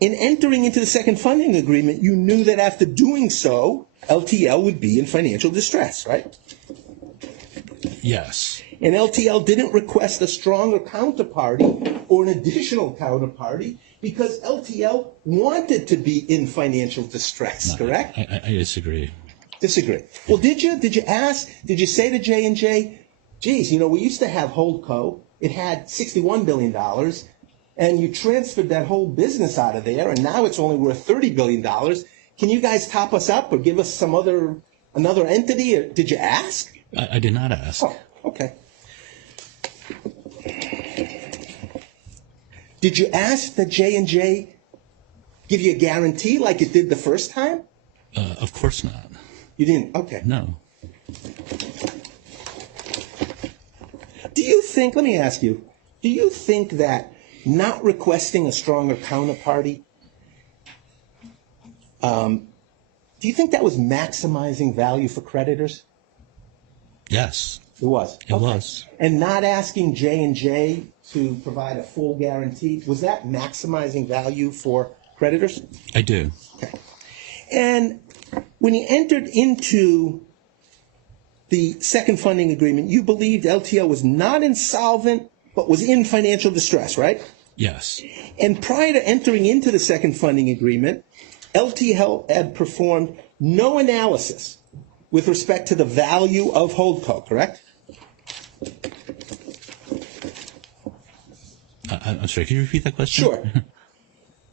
in entering into the second funding agreement, you knew that after doing so, LTL would be in financial distress, right? Yes. And LTL didn't request a stronger counterparty or an additional counterparty because LTL wanted to be in financial distress, correct? I disagree. Disagree. Well, did you ask, did you say to J&J, geez, we used to have Holdco, it had $61 billion, and you transferred that whole business out of there, and now it's only worth $30 billion. Can you guys top us up or give us another entity? Or did you ask? I did not ask. Oh, okay. Did you ask that J&J give you a guarantee like it did the first time? Of course not. You didn't? Okay. No. Do you think, let me ask you, do you think that not requesting a stronger counterparty, do you think that was maximizing value for creditors? Yes. It was? It was. And not asking J&J to provide a full guarantee, was that maximizing value for creditors? I do. Okay. And when you entered into the second funding agreement, you believed LTL was not insolvent, but was in financial distress, right? Yes. And prior to entering into the second funding agreement, LTL had performed no analysis with respect to the value of Holdco, correct? I'm sorry, can you repeat that question? Sure.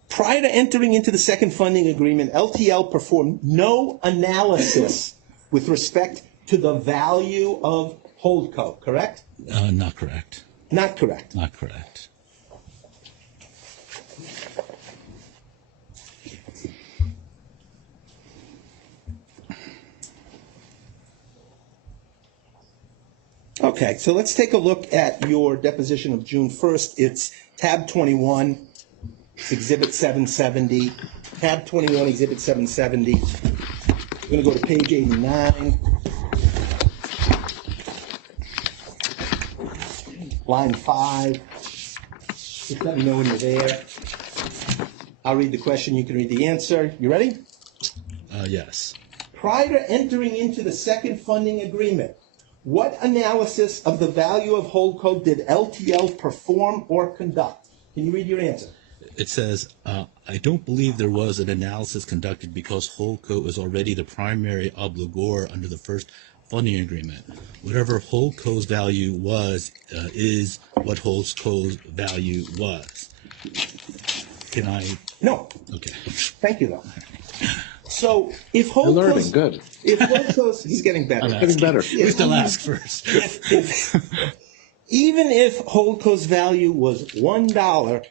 Prior to entering into the second funding agreement, LTL performed no analysis with respect to the value of Holdco, correct? Not correct. Not correct. Not correct. Okay, so let's take a look at your deposition of June 1st. It's tab 21, it's exhibit 770. Tab 21, exhibit 770. We're going to go to page 89. Line 5. Just let me know when you're there. I'll read the question, you can read the answer. You ready? Yes. Prior to entering into the second funding agreement, what analysis of the value of Holdco did LTL perform or conduct? Can you read your answer? It says, I don't believe there was an analysis conducted because Holdco is already the primary obligor under the first funding agreement. Whatever Holdco's value was is what Holdco's value was. Can I? No. Okay. Thank you, though. So if You're learning, Holdco's, good. if Holdco's, he's getting better. Getting better. We still ask first. Even if Holdco's value was $1,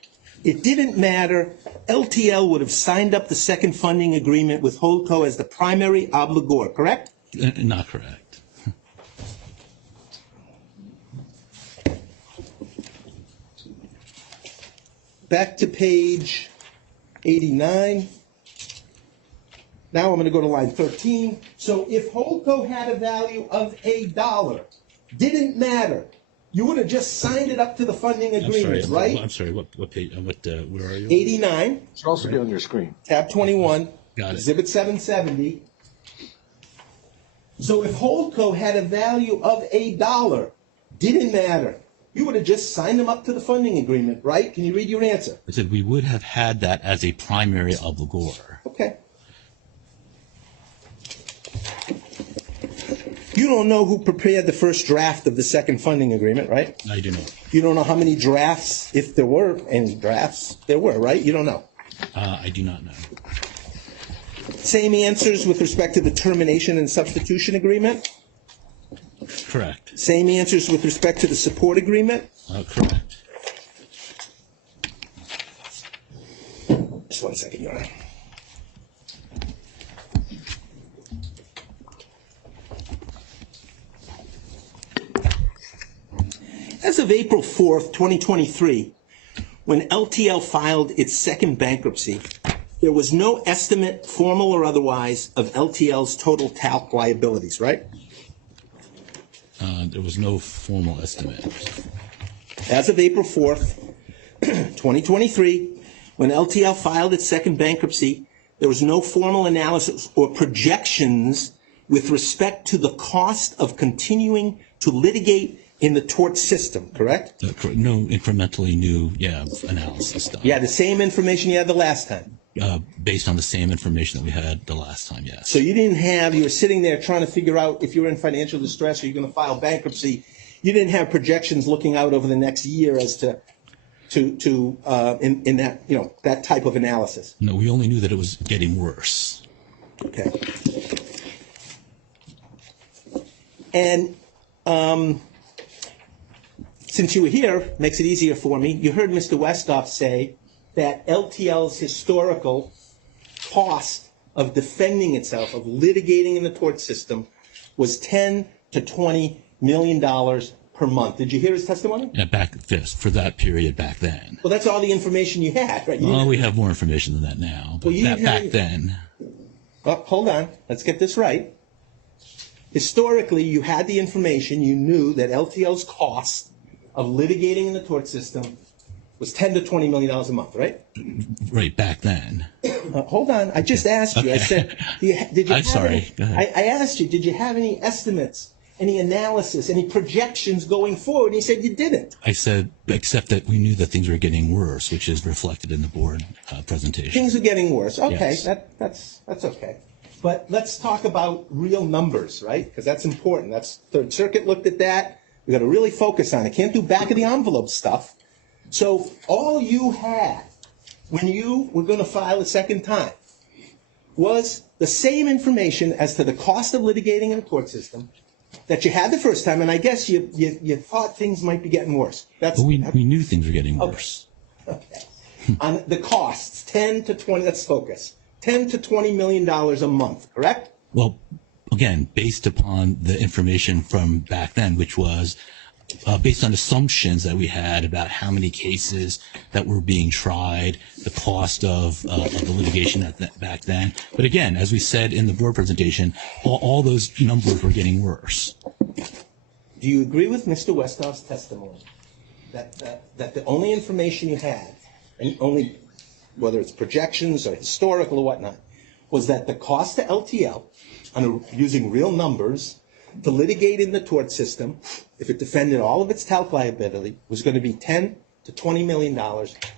it didn't matter. LTL would have signed up the second funding agreement with Holdco as the primary obligor, correct? Not correct. Back to page 89. Now I'm going to go to line 13. So if Holdco had a value of $1, didn't matter. You would have just signed it up to the funding agreement, right? I'm sorry. What page? Where are you? 89. It should also be on your screen. Tab 21. Got it. Exhibit 770. So if Holdco had a value of $1, didn't matter. You would have just signed them up to the funding agreement, right? Can you read your answer? I said we would have had that as a primary obligor. Okay. You don't know who prepared the first draft of the second funding agreement, right? I do not. You don't know how many drafts, if there were any drafts, there were, right? You don't know. I do not know. Same answers with respect to the termination and substitution agreement? Correct. Same answers with respect to the support agreement? Correct. Just 1 second, Your Honor. As of April 4th, 2023, when LTL filed its second bankruptcy, there was no estimate, formal or otherwise, of LTL's total talc liabilities, right? There was no formal estimate. As of April 4th, 2023, when LTL filed its second bankruptcy, there was no formal analysis or projections with respect to the cost of continuing to litigate in the tort system, correct? No incrementally new, analysis done. Yeah, the same information you had the last time. Based on the same information that we had the last time, yes. So you were sitting there trying to figure out if you're in financial distress or you're going to file bankruptcy. You didn't have projections looking out over the next year as to in that, that type of analysis. No, we only knew that it was getting worse. Okay. And since you were here, makes it easier for me. You heard Mr. Westhoff say that LTL's historical cost of defending itself, of litigating in the tort system, was $10 to $20 million per month. Did you hear his testimony? Yeah, for that period back then. Well, that's all the information you had, right? Well, we have more information than that now. But back then. Well, hold on. Let's get this right. Historically, you had the information. You knew that LTL's cost of litigating in the tort system was $10 to $20 million a month, right? Right, back then. Hold on. I just asked you. Okay. I said, did you I'm sorry. Go ahead. I asked you, did you have any estimates, any analysis, any projections going forward? And you said you didn't. I said, except that we knew that things were getting worse, which is reflected in the board presentation. Things are getting worse. Okay, Yes. that's okay. But let's talk about real numbers, right? Because that's important. Third Circuit looked at that. We got to really focus on it. Can't do back of the envelope stuff. So all you had when you were going to file a second time was the same information as to the cost of litigating in the court system that you had the first time, and I guess you thought things might be getting worse. But we knew things were getting worse. Okay. On the costs, 10 to 20, let's focus. $10 to $20 million a month, correct? Well, again, based upon the information from back then, which was based on assumptions that we had about how many cases that were being tried, the cost of the litigation back then. But again, as we said in the board presentation, all those numbers were getting worse. Do you agree with Mr. Westhoff's testimony that the only information you had, and only whether it's projections or historical or whatnot, was that the cost to LTL, using real numbers, to litigate in the tort system, if it defended all of its talc liability, was going to be $10 to $20 million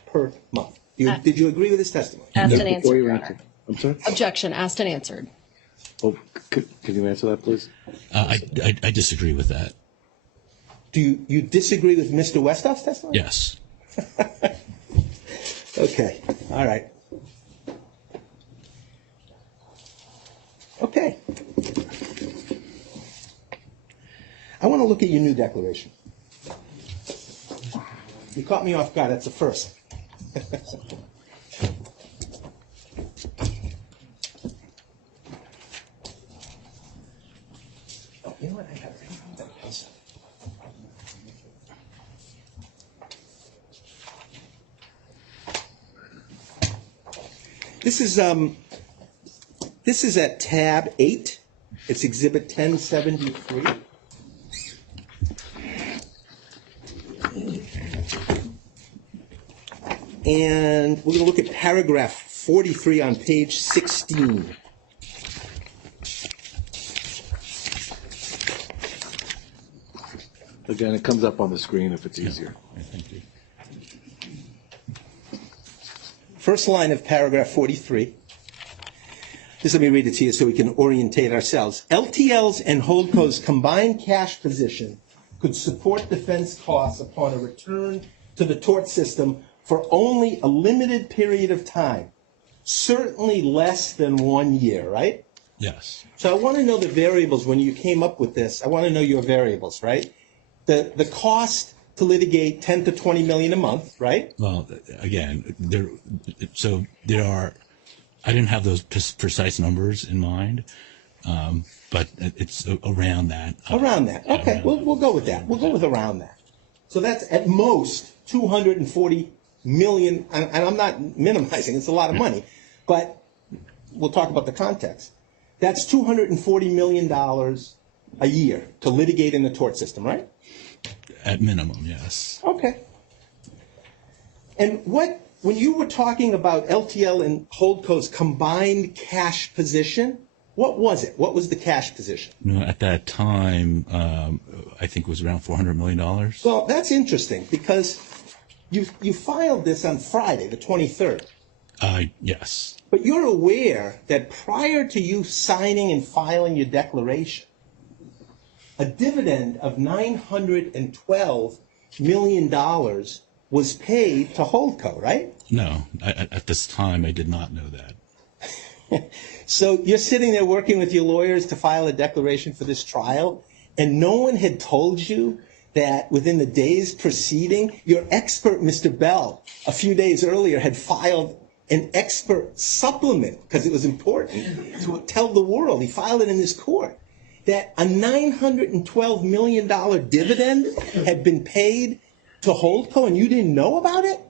per month? Did you agree with his testimony? Asked and Before answered, you Your answer. Honor. I'm sorry? Objection, asked and answered. Oh, can you answer that, please? I disagree with that. Do you disagree with Mr. Westhoff's testimony? Yes. Okay. All right. Okay. I want to look at your new declaration. You caught me off guard. That's the first. Oh, you know what? I got that pencil. This is at tab 8. It's exhibit 1073. And we're going to look at paragraph 43 on page 16. Again, it comes up on the screen if it's easier. Thank you. First line of paragraph 43. Just let me read it to you so we can orientate ourselves. LTL's and Holdco's combined cash position could support defense costs upon a return to the tort system for only a limited period of time, certainly less than 1 year, right? Yes. So I want to know the variables when you came up with this. I want to know your variables, right? The cost to litigate 10 to 20 million a month, right? Well, again, I didn't have those precise numbers in mind, but it's around that. Around that. Okay, we'll go with that. We'll go with around that. So that's at most 240 million, and I'm not minimizing, it's a lot of money, but we'll talk about the context. That's $240 million a year to litigate in the tort system, right? At minimum, yes. Okay. And when you were talking about LTL and Holdco's combined cash position, what was it? What was the cash position? At that time, I think it was around $400 million. Well, that's interesting because you filed this on Friday, the 23rd. Yes. But you're aware that prior to you signing and filing your declaration, a dividend of $912 million was paid to Holdco, right? No, at this time I did not know that. So you're sitting there working with your lawyers to file a declaration for this trial, and no one had told you that within the days preceding, your expert, Mr. Bell, a few days earlier had filed an expert supplement, because it was important to tell the world, he filed it in this court, that a $912 million dividend had been paid to Holdco, and you didn't know about it?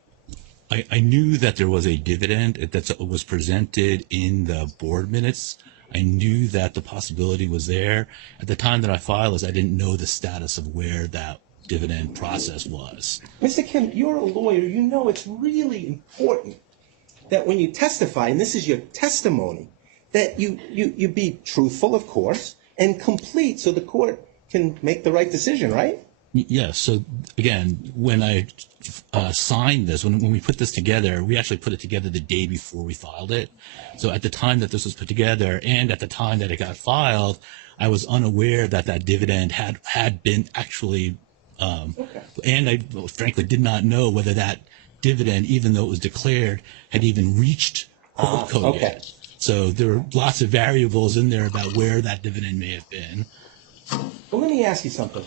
I knew that there was a dividend that was presented in the board minutes. I knew that the possibility was there. At the time that I filed this, I didn't know the status of where that dividend process was. Mr. Kim, you're a lawyer. You know it's really important that when you testify, and this is your testimony, that you be truthful, of course, and complete so the court can make the right decision, right? Yes. So again, when I signed this, when we put this together, we actually put it together the day before we filed it. So at the time that this was put together and at the time that it got filed, I was unaware that that dividend had been actually, and I frankly did not know whether that dividend, even though it was declared, had even reached Holdco yet. So there were lots of variables in there about where that dividend may have been. Well, let me ask you something.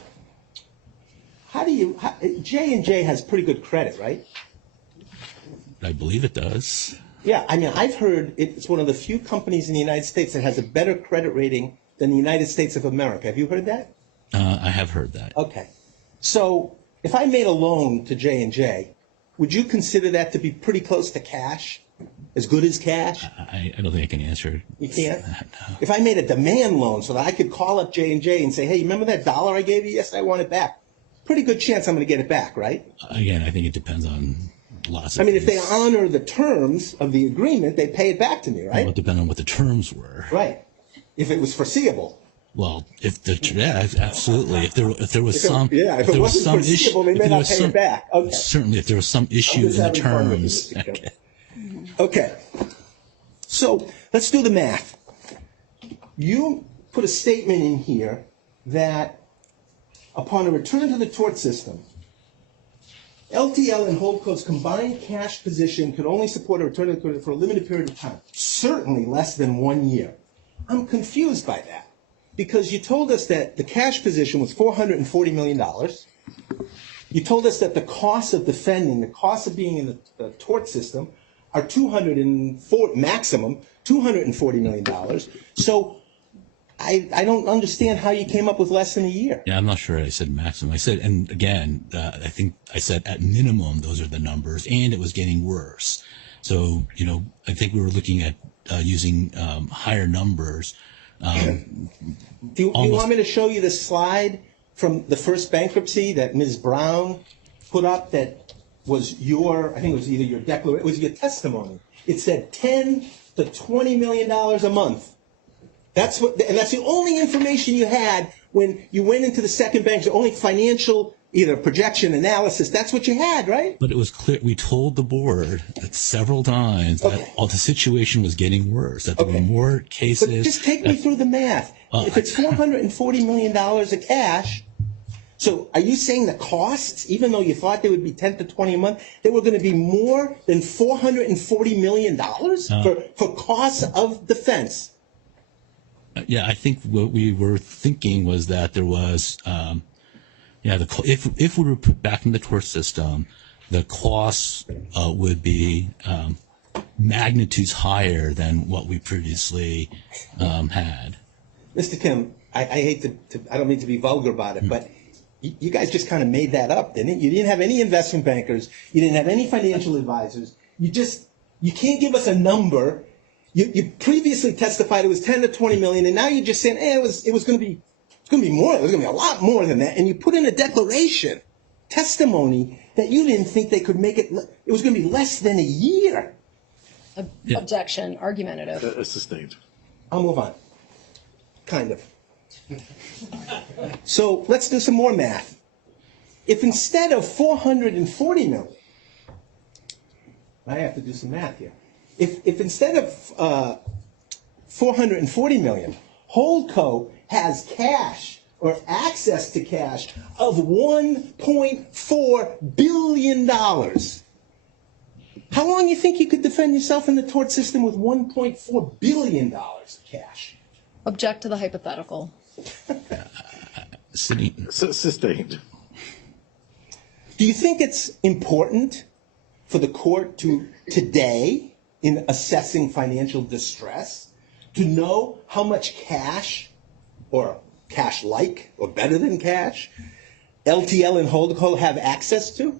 J&J has pretty good credit, right? I believe it does. Yeah, I mean, I've heard it's one of the few companies in the United States that has a better credit rating than the United States of America. Have you heard that? I have heard that. Okay. So if I made a loan to J&J, would you consider that to be pretty close to cash? As good as cash? I don't think I can answer. You can't? No. If I made a demand loan so that I could call up J&J and say, hey, remember that dollar I gave you? Yes, I want it back. Pretty good chance I'm going to get it back, right? Again, I think it depends on lots of things. If they things. honor the terms of the agreement, they pay it back to me, right? Well, it depends on what the terms were. Right. If it was foreseeable. Well, absolutely. If there was some issue, they may not pay it back. Okay. Certainly, if there was some issue in the terms. Okay. So let's do the math. You put a statement in here that upon a return to the tort system, LTL and Holdco's combined cash position could only support a return to the tort for a limited period of time, certainly less than 1 year. I'm confused by that because you told us that the cash position was $440 million. You told us that the cost of defending, the cost of being in the tort system are maximum $240 million. So I don't understand how you came up with less than a year. Yeah, I'm not sure I said maximum. I said, and again, I think I said at minimum, those are the numbers, and it was getting worse. So, I think we were looking at using higher numbers. Do you want me to show you the slide from the first bankruptcy that Ms. Brown put up that was I think it was either your declaration, it was your testimony. It said $10 to $20 million a month. And that's the only information you had when you went into the second bank, the only financial either projection analysis, that's what you had, right? But it was clear, we told the board several times that the situation was getting worse, that there were more cases. But just take me through the math. If it's $440 million of cash, so are you saying the costs, even though you thought they would be 10 to 20 a month, they were going to be more than $440 million for costs of defense? Yeah, I think what we were thinking was that there was, Yeah, if we were put back in the tort system, the costs would be magnitudes higher than what we previously had. Mr. Kim, I hate to, I don't mean to be vulgar about it, but you guys just kind of made that up, didn't it? You didn't have any investment bankers. You didn't have any financial advisors. You can't give us a number. You previously testified it was 10 to 20 million, and now you're just saying, it was going to be more. It was going to be a lot more than that. And you put in a declaration, testimony, that you didn't think they could make it. It was going to be less than a year. Objection, argumentative. Sustained. I'll move on. Kind of. So let's do some more math. If instead of 440 million, I have to do some math here. If instead of 440 million, Holdco has cash or access to cash of $1.4 billion, how long do you think you could defend yourself in the tort system with $1.4 billion of cash? Object to the hypothetical. Sustained. Do you think it's important for the court to today, in assessing financial distress, to know how much cash, or cash-like, or better than cash, LTL and Holdco have access to?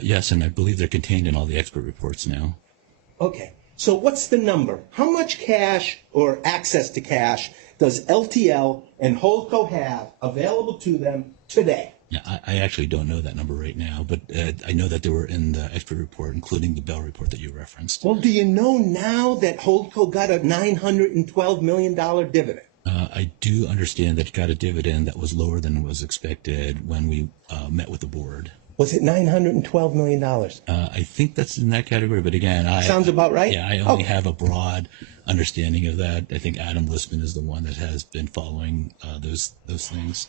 Yes, and I believe they're contained in all the expert reports now. Okay, so what's the number? How much cash or access to cash does LTL and Holdco have available to them today? Yeah, I actually don't know that number right now, but I know that they were in the expert report, including the Bell report that you referenced. Well, do you know now that Holdco got a $912 million dividend? I do understand that it got a dividend that was lower than was expected when we met with the board. Was it $912 million? I think that's in that category, but again, Sounds about right? Yeah, I only have a broad understanding of that. I think Adam Listman is the one that has been following those things.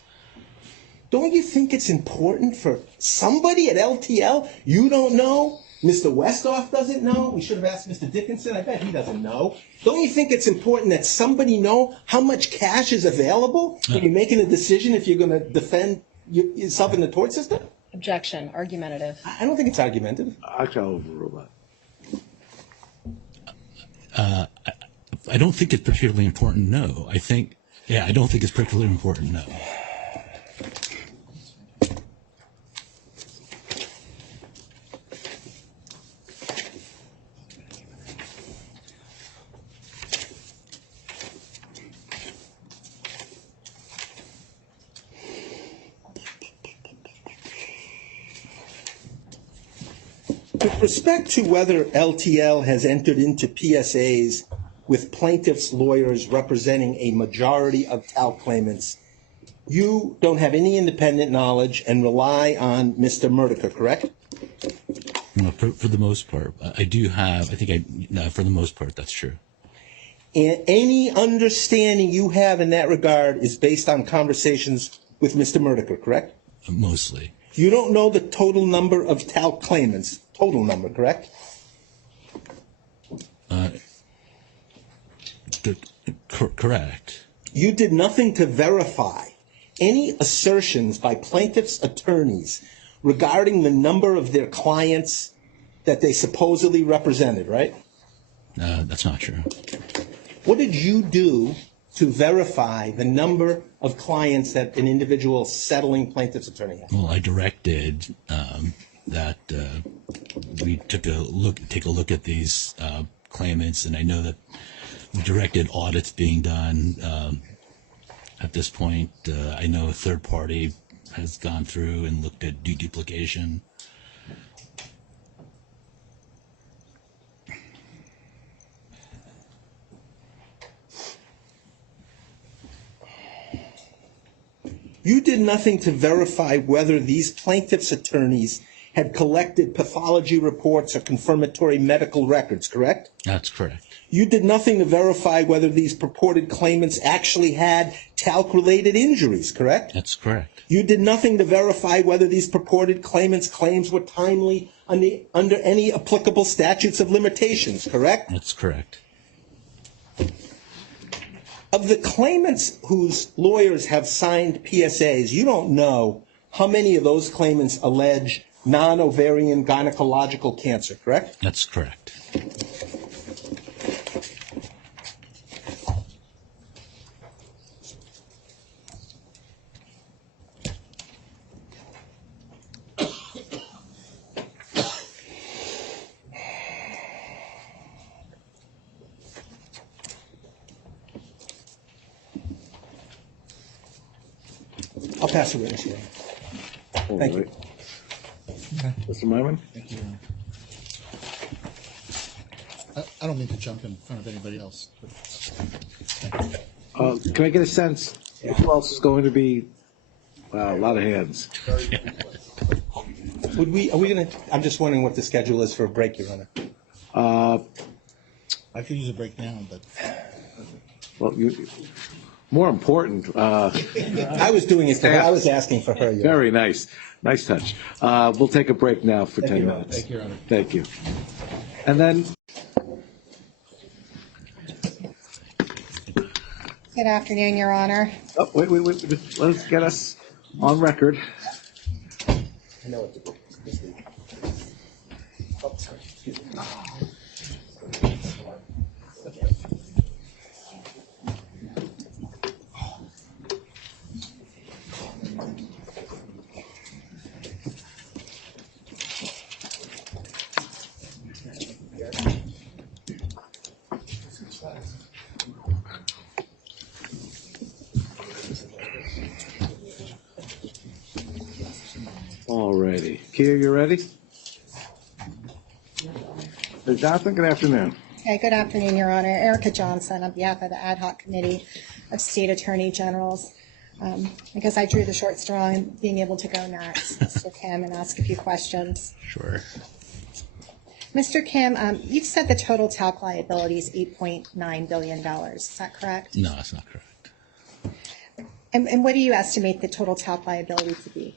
Don't you think it's important for somebody at LTL? You don't know? Mr. Westhoff doesn't know? We should have asked Mr. Dickinson. I bet he doesn't know. Don't you think it's important that somebody know how much cash is available when you're making a decision if you're going to defend yourself in the tort system? Objection, argumentative. I don't think it's argumentative. I can overrule I don't think it's particularly important, no. I don't think it's particularly important, no. With respect to whether LTL has entered into PSAs with plaintiffs' lawyers representing a majority of TAL claimants, you don't have any independent knowledge and rely on Mr. Murdica, correct? No, for the most part. I do have, for the most part, that's true. And any understanding you have in that regard is based on conversations with Mr. Murdica, correct? Mostly. You don't know the total number of TAL claimants, total number, correct? Correct. You did nothing to verify any assertions by plaintiffs' attorneys regarding the number of their clients that they supposedly represented, right? That's not true. What did you do to verify the number of clients that an individual settling plaintiff's attorney had? Well, I directed that we take a look at these claimants, and I know that we directed audits being done. At this point, I know a third party has gone through and looked at deduplication. You did nothing to verify whether these plaintiffs' attorneys had collected pathology reports or confirmatory medical records, correct? That's correct. You did nothing to verify whether these purported claimants actually had talc-related injuries, correct? That's correct. You did nothing to verify whether these purported claimants' claims were timely under any applicable statutes of limitations, correct? That's correct. Of the claimants whose lawyers have signed PSAs, you don't know how many of those claimants allege non-ovarian gynecological cancer, correct? That's correct. I'll pass the witness hearing. Thank you. Mr. Myman? I don't mean to jump in front of anybody else. Can I get a sense, who else is going to be, a lot of hands. Are we gonna, I'm just wondering what the schedule is for a break, Your Honor. I could use a break now, but Well, more important, I was doing it for her, I was asking for her, Your Honor. very nice. Nice touch. We'll take a break now for 10 you, Your Honor. minutes. Thank you, Your Honor. Thank you. And then, Good afternoon, Your Honor. oh, wait, let's get us on record. I know what to do. Oh, sorry. Excuse me. Alrighty. Kia, you ready? Mr. Johnson, good afternoon. Okay, good afternoon, Your Honor. Erica Johnson on behalf of the Ad Hoc Committee of State Attorney Generals. Because I drew the short straw in being able to go next, Mr. Kim, and ask a few questions. Sure. Mr. Kim, you've said the total talc liability is $8.9 billion. Is that correct? No, that's not correct. And what do you estimate the total talc liability to be?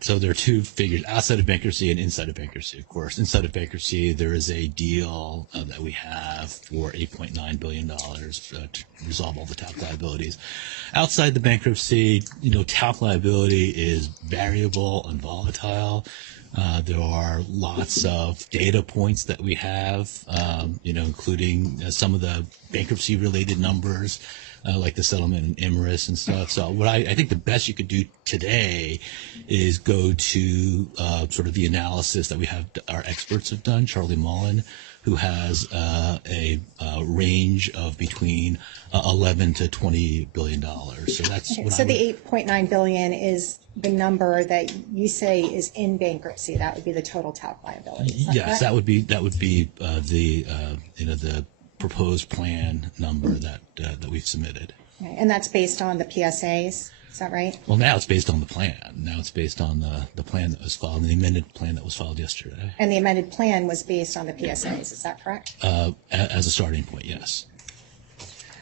So there are two figures, outside of bankruptcy and inside of bankruptcy, of course. Inside of bankruptcy, there is a deal that we have for $8.9 billion to resolve all the talc liabilities. Outside the bankruptcy, talc liability is variable and volatile. There are lots of data points that we have, including some of the bankruptcy-related numbers, like the settlement in Imerys and stuff. So what I think the best you could do today is go to sort of the analysis that we have, our experts have done, Charlie Mullen, who has a range of between 11 to $20 billion. So that's Okay, what so I would, the $8.9 billion is the number that you say is in bankruptcy. That would be the total talc liability. Is that yes, correct? that would be the proposed plan number that we've submitted. Okay, and that's based on the PSAs. Is that right? Well, now it's based on the plan. Now it's based on the plan that was filed, the amended plan that was filed yesterday. And the amended plan was based on the PSAs. Is that correct? As a starting point, yes.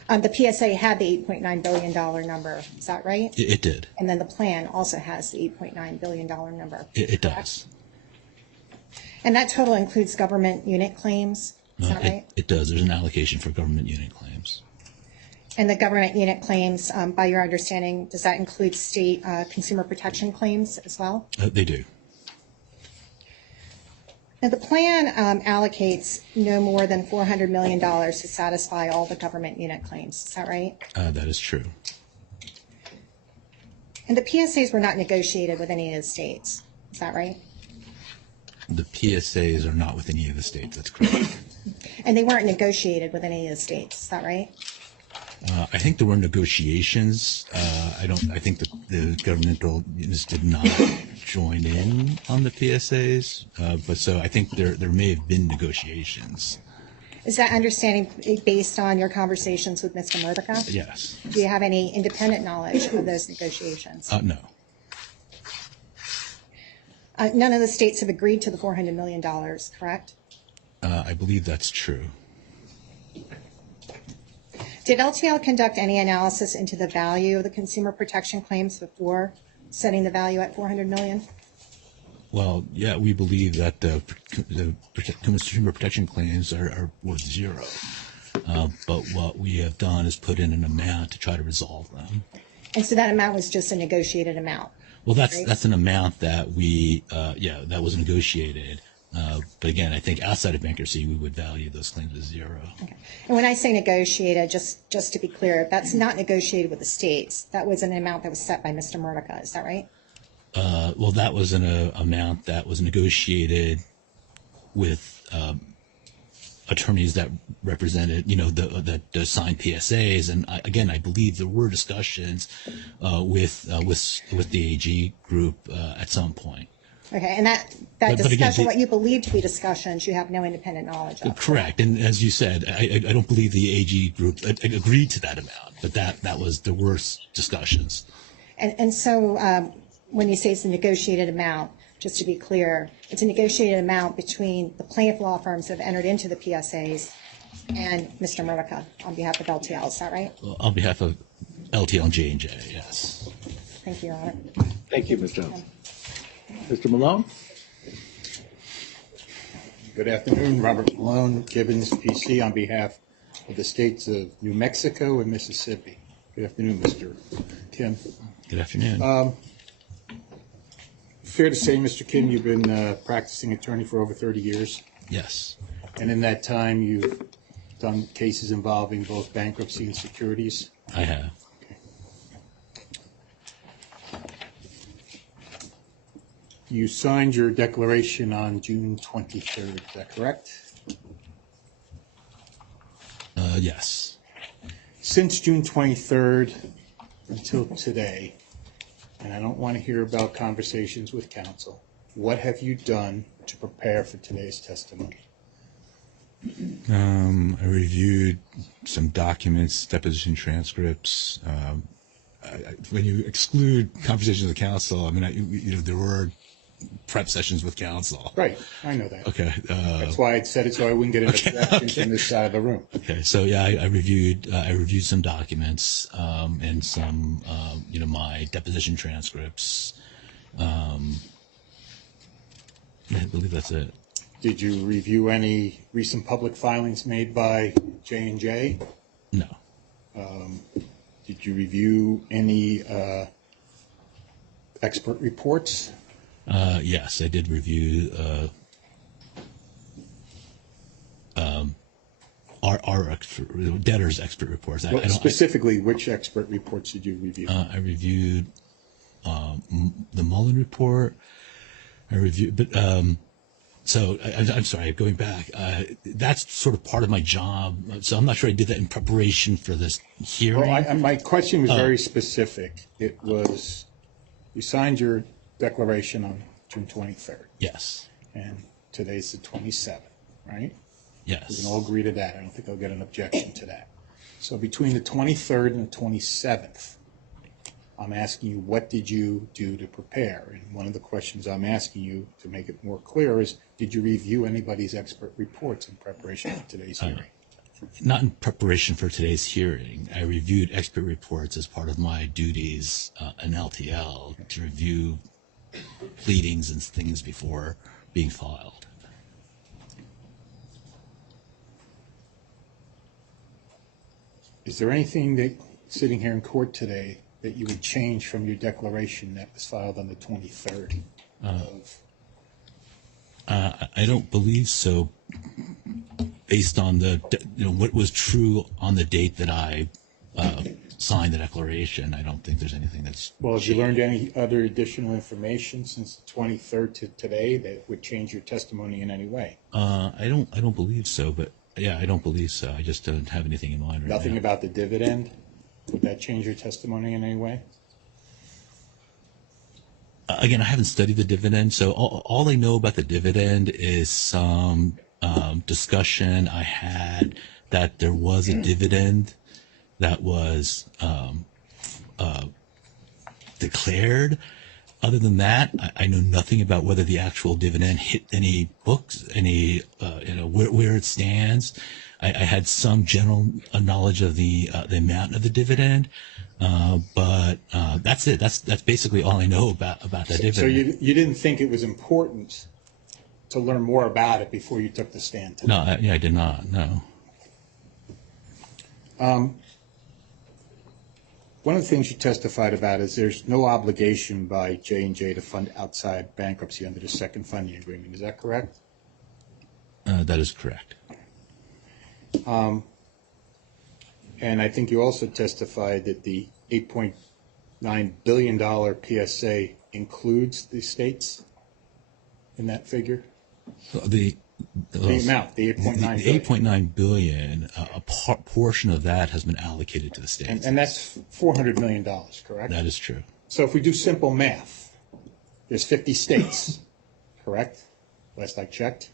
The PSA had the $8.9 billion number. Is that right? It did. And then the plan also has the $8.9 billion number. It does. And that total includes government unit claims. Is that right? It does. There's an allocation for government unit claims. And the government unit claims, by your understanding, does that include state consumer protection claims as well? They do. Now, the plan allocates no more than $400 million to satisfy all the government unit claims. Is that right? That is true. And the PSAs were not negotiated with any of the states. Is that right? The PSAs are not with any of the states. That's correct. And they weren't negotiated with any of the states. Is that right? I think there were negotiations. I think the governmental units did not join in on the PSAs, but so I think there may have been negotiations. Is that understanding based on your conversations with Mr. Murdica? Yes. Do you have any independent knowledge of those negotiations? No. None of the states have agreed to the $400 million, correct? I believe that's true. Did LTL conduct any analysis into the value of the consumer protection claims before setting the value at $400 million? Well, yeah, we believe that the consumer protection claims are worth zero. But what we have done is put in an amount to try to resolve them. And so that amount was just a negotiated amount. Well, Right. that's an amount that we, that was negotiated. But again, I think outside of bankruptcy, we would value those claims as zero. Okay. And when I say negotiated, just to be clear, that's not negotiated with the states. That was an amount that was set by Mr. Murdica. Is that right? Well, that was an amount that was negotiated with attorneys that represented, that signed PSAs. And I believe there were discussions with the AG group at some point. Okay. And that But again, discussion, what you believe to be discussions, you have no independent knowledge of. Correct. And as you said, I don't believe the AG group agreed to that amount, but there were discussions. And so when you say it's a negotiated amount, just to be clear, it's a negotiated amount between the plaintiff law firms that have entered into the PSAs and Mr. Murdica on behalf of LTL. Is that right? Well, on behalf of LTL and J&J, yes. Thank you, Your Honor. Thank you, Ms. Jones. Mr. Malone? Good afternoon, Robert Malone, Gibbons, PC, on behalf of the states of New Mexico and Mississippi. Good afternoon, Mr. Kim. Good afternoon. Fair to say, Mr. Kim, you've been practicing attorney for over 30 years, Yes. and in that time, you've done cases involving both bankruptcy and securities. I have. You signed your declaration on June 23rd, is that correct? Yes. Since June 23rd until today, and I don't want to hear about conversations with counsel, what have you done to prepare for today's testimony? I reviewed some documents, deposition transcripts. When you exclude conversations with counsel, I mean, there were prep sessions with counsel. Right, I know that. Okay. That's why I said it, so I wouldn't get an objection from this side of the room. Okay. So yeah, I reviewed some documents and some my deposition transcripts. I believe that's it. Did you review any recent public filings made by J&J? No. Did you review any expert reports? Yes, I did review our debtors' expert reports. Specifically, which expert reports did you review? I reviewed the Mullen report. I reviewed, but so I'm sorry, going back. That's sort of part of my job. So I'm not sure I did that in preparation for this hearing. Well, my question was very specific. It was, you signed your declaration on June 23rd. Yes. And today's the 27th, right? Yes. We can all agree to that. I don't think I'll get an objection to that. So between the 23rd and the 27th, I'm asking you, what did you do to prepare? And one of the questions I'm asking you to make it more clear is, did you review anybody's expert reports in preparation for today's hearing? Not in preparation for today's hearing. I reviewed expert reports as part of my duties in LTL to review pleadings and things before being filed. Is there anything that, sitting here in court today, that you would change from your declaration that was filed on the 23rd? I don't believe so. Based on what was true on the date that I signed the declaration, I don't think there's anything that's. Well, have you learned any other additional information since the 23rd to today that would change your testimony in any way? I don't believe so, but yeah, I don't believe so. I just don't have anything in mind right now. Nothing about the dividend? Would that change your testimony in any way? Again, I haven't studied the dividend, so all I know about the dividend is some discussion I had that there was a dividend that was declared. Other than that, I know nothing about whether the actual dividend hit any books, where it stands. I had some general knowledge of the amount of the dividend, but that's it. That's basically all I know about that dividend. So you didn't think it was important to learn more about it before you took the stand today? No, I did not. No. One of the things you testified about is there's no obligation by J&J to fund outside bankruptcy under the second funding agreement. Is that correct? That is correct. And I think you also testified that the $8.9 billion PSA includes the states in that figure? The amount, the 8.9 the 8.9 billion, a portion of that has been allocated to the states. And that's $400 million, correct? That is true. So if we do simple math, there's 50 states, correct? Last I checked.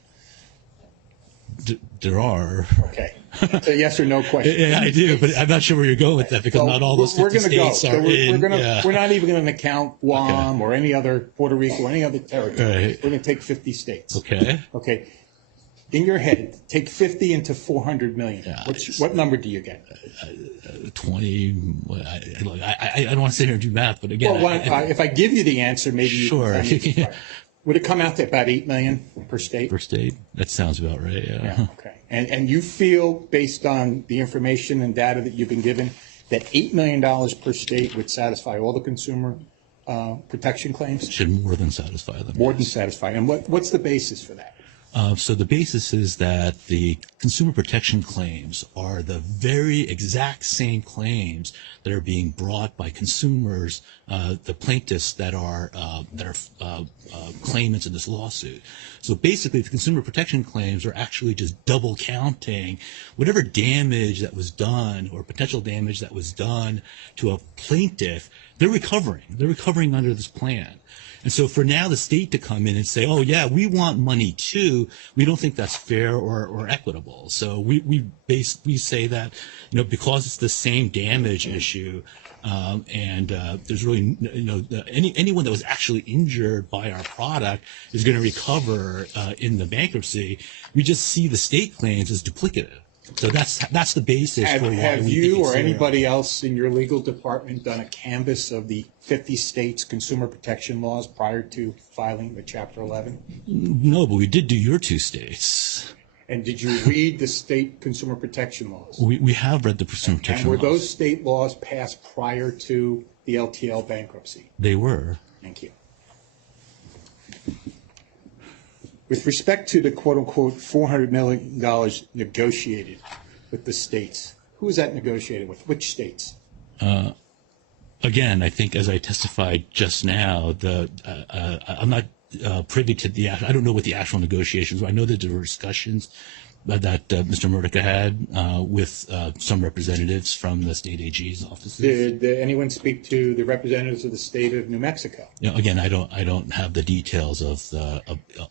There are. Okay. It's a yes or no question. Yeah, I do, but I'm not sure where you're going with that because So not all those 50 states are in. We're not even going to count Guam Okay. or any other Puerto Rico or any other territory. Right. We're going to take 50 states. Okay. Okay. In your head, take 50 into 400 million. Yeah. What number do you get? 20. I don't want to sit here and do math, but again. Well, if I give you the answer, maybe you Sure. can tell me it's right. Would it come out to about 8 million per state? Per state? That sounds about right, yeah. Yeah, okay. And you feel, based on the information and data that you've been given, that $8 million per state would satisfy all the consumer protection claims? Should more than satisfy them. More than satisfy. And what's the basis for that? So the basis is that the consumer protection claims are the very exact same claims that are being brought by consumers, the plaintiffs that are claimants in this lawsuit. So basically, the consumer protection claims are actually just double counting whatever damage that was done or potential damage that was done to a plaintiff. They're recovering. They're recovering under this plan. And so for now the state to come in and say, oh, yeah, we want money too, we don't think that's fair or equitable. So we say that, because it's the same damage issue, and there's really, anyone that was actually injured by our product is going to recover in the bankruptcy. We just see the state claims as duplicative. So that's the basis for why Have we you think it's or zero. anybody else in your legal department done a canvass of the 50 states' consumer protection laws prior to filing the Chapter 11? No, but we did do your two states. And did you read the state consumer protection laws? We have read the consumer protection And were laws. those state laws passed prior to the LTL bankruptcy? They were. Thank you. With respect to the quote-unquote $400 million negotiated with the states, who was that negotiated with? Which states? Again, I think as I testified just now, I'm not privy to I don't know what the actual negotiations were. I know that there were discussions that Mr. Murdoch had with some representatives from the state AG's offices. Did anyone speak to the representatives of the state of New Mexico? Again, I don't have the details of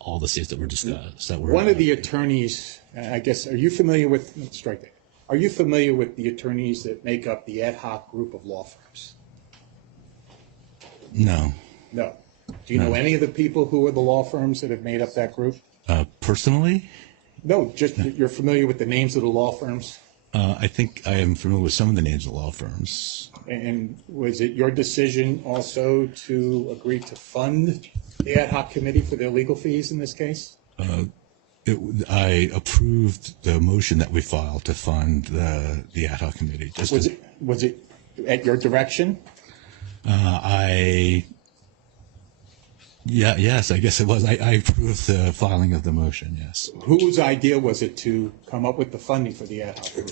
all the states that were discussed. One of the attorneys, I guess, are you familiar with? Strike that. Are you familiar with the attorneys that make up the ad hoc group of law firms? No. No. Do you know any of the people who are the law firms that have made up that group? Personally? No, just you're familiar with the names of the law firms? I think I am familiar with some of the names of law firms. And was it your decision also to agree to fund the ad hoc committee for their legal fees in this case? I approved the motion that we filed to fund the ad hoc committee. Was it at your direction? Yes, I guess it was. I approved the filing of the motion, yes. Whose idea was it to come up with the funding for the ad hoc group?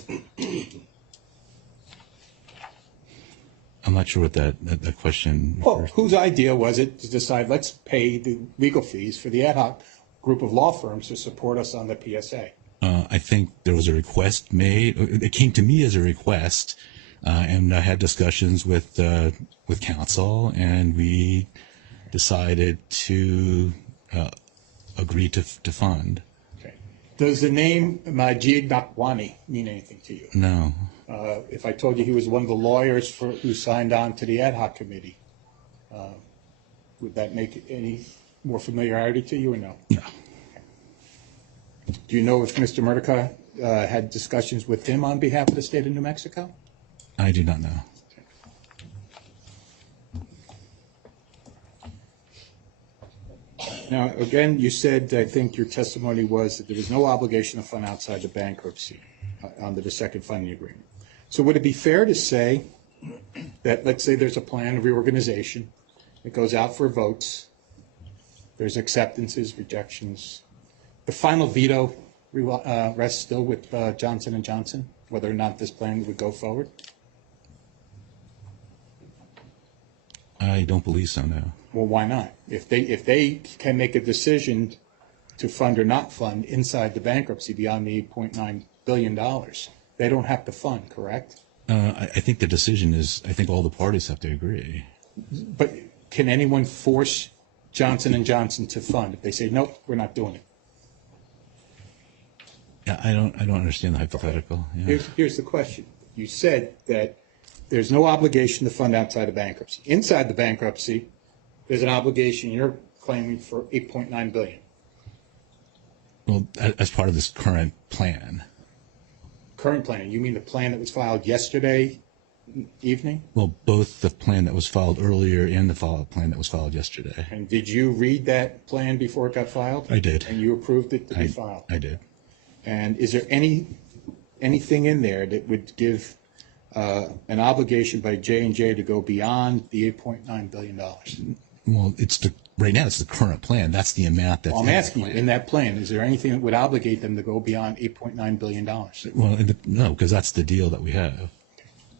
I'm not sure what that question Well, refers. whose idea was it to decide, let's pay the legal fees for the ad hoc group of law firms to support us on the PSA? I think there was a request made. It came to me as a request, and I had discussions with counsel, and we decided to agree to fund. Okay. Does the name Majid Nakwani mean anything to you? No. If I told you he was one of the lawyers who signed on to the ad hoc committee, would that make any more familiarity to you or no? No. Do you know if Mr. Murdoch had discussions with him on behalf of the state of New Mexico? I do not know. Now, again, you said, I think your testimony was that there was no obligation to fund outside the bankruptcy under the second funding agreement. So would it be fair to say that, let's say there's a plan of reorganization, it goes out for votes, there's acceptances, rejections. The final veto rests still with Johnson & Johnson, whether or not this plan would go forward? I don't believe so, no. Well, why not? If they can make a decision to fund or not fund inside the bankruptcy beyond the $8.9 billion, they don't have to fund, correct? I think the decision is, I think all the parties have to agree. But can anyone force Johnson & Johnson to fund if they say, nope, we're not doing it? Yeah, I don't understand the hypothetical. Yeah. Here's the question. You said that there's no obligation to fund outside of bankruptcy. Inside the bankruptcy, there's an obligation you're claiming for $8.9 billion. Well, as part of this current plan. Current plan, you mean the plan that was filed yesterday evening? Well, both the plan that was filed earlier and the plan that was filed yesterday. And did you read that plan before it got filed? I did. And you approved it to be filed? I did. And is there anything in there that would give an obligation by J&J to go beyond the $8.9 billion? Well, right now it's the current plan. That's the amount that's I'm asking you, in that plan, is there anything that would obligate them to go beyond $8.9 billion? Well, no, because that's the deal that we have.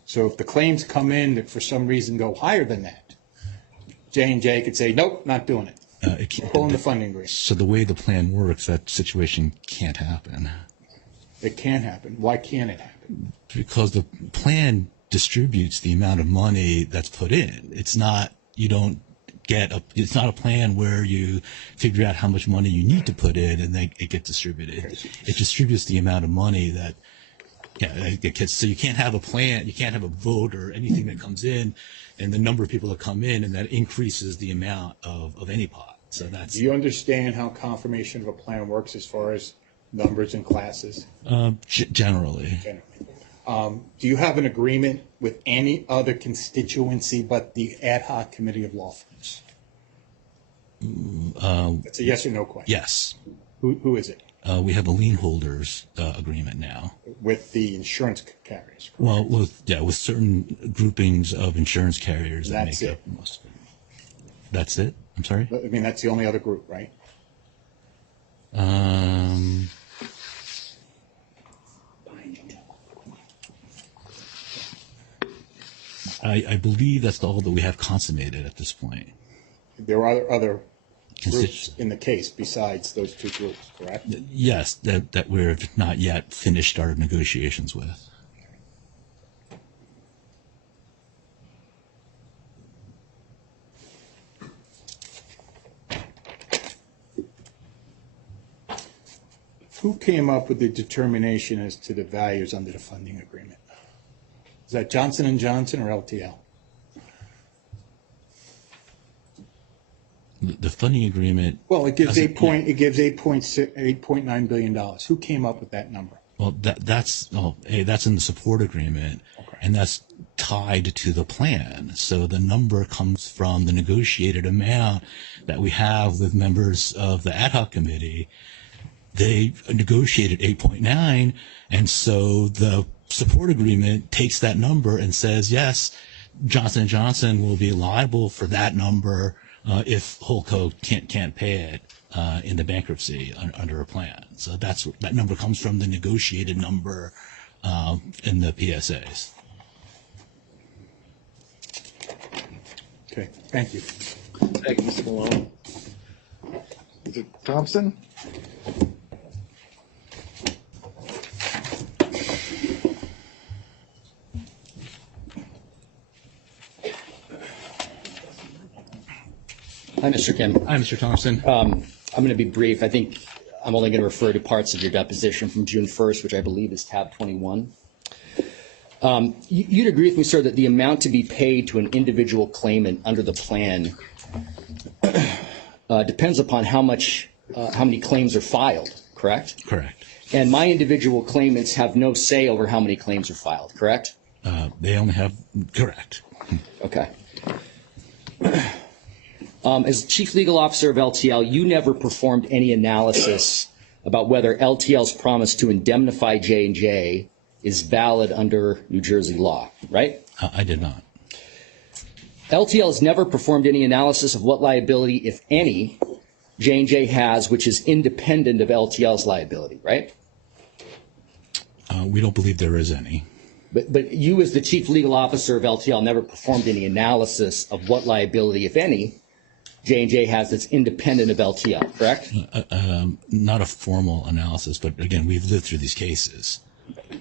So if the claims come in that for some reason go higher than that, J&J could say, nope, not doing it. Pulling the funding agreement. So the way the plan works, that situation can't happen. It can happen. Why can't it happen? Because the plan distributes the amount of money that's put in. It's not, it's not a plan where you figure out how much money you need to put in and then it gets distributed. It distributes the amount of money that, so you can't have a plan, you can't have a vote or anything that comes in and the number of people that come in and that increases the amount of any pot. So that's. Do you understand how confirmation of a plan works as far as numbers and classes? Generally. Do you have an agreement with any other constituency but the ad hoc committee of law firms? That's a yes or no question. Yes. Who is it? We have a lien holders agreement now. With the insurance carriers? Correct? Well, with certain groupings of insurance carriers that That's make it. up most of it. That's it? I'm sorry? I mean, that's the only other group, right? I believe that's all that we have consummated at this point. There are other groups in the case besides those two groups, correct? Yes, that we're not yet finished our negotiations with. Who came up with the determination as to the values under the funding agreement? Is that Johnson & Johnson or LTL? The funding agreement. Well, it gives $8.9 billion. Who came up with that number? Well, that's in the support agreement, and that's tied to the plan. So the number comes from the negotiated amount that we have with members of the ad hoc committee. They negotiated 8.9, and so the support agreement takes that number and says, yes, Johnson & Johnson will be liable for that number if Holdco can't pay it in the bankruptcy under a plan. So that number comes from the negotiated number in the PSAs. Okay, thank you. Thank you, Mr. Malone. Is it Thompson? Hi, Mr. Kim. Hi, Mr. Thompson. I'm going to be brief. I think I'm only going to refer to parts of your deposition from June 1st, which I believe is tab 21. You'd agree with me, sir, that the amount to be paid to an individual claimant under the plan depends upon how many claims are filed, correct? Correct. And my individual claimants have no say over how many claims are filed, correct? They only have, correct. Okay. As Chief Legal Officer of LTL, you never performed any analysis about whether LTL's promise to indemnify J&J is valid under New Jersey law, right? I did not. LTL has never performed any analysis of what liability, if any, J&J has, which is independent of LTL's liability, right? We don't believe there is any. But you, as the chief legal officer of LTL, never performed any analysis of what liability, if any, J&J has that's independent of LTL, correct? Not a formal analysis, but again, we've lived through these cases.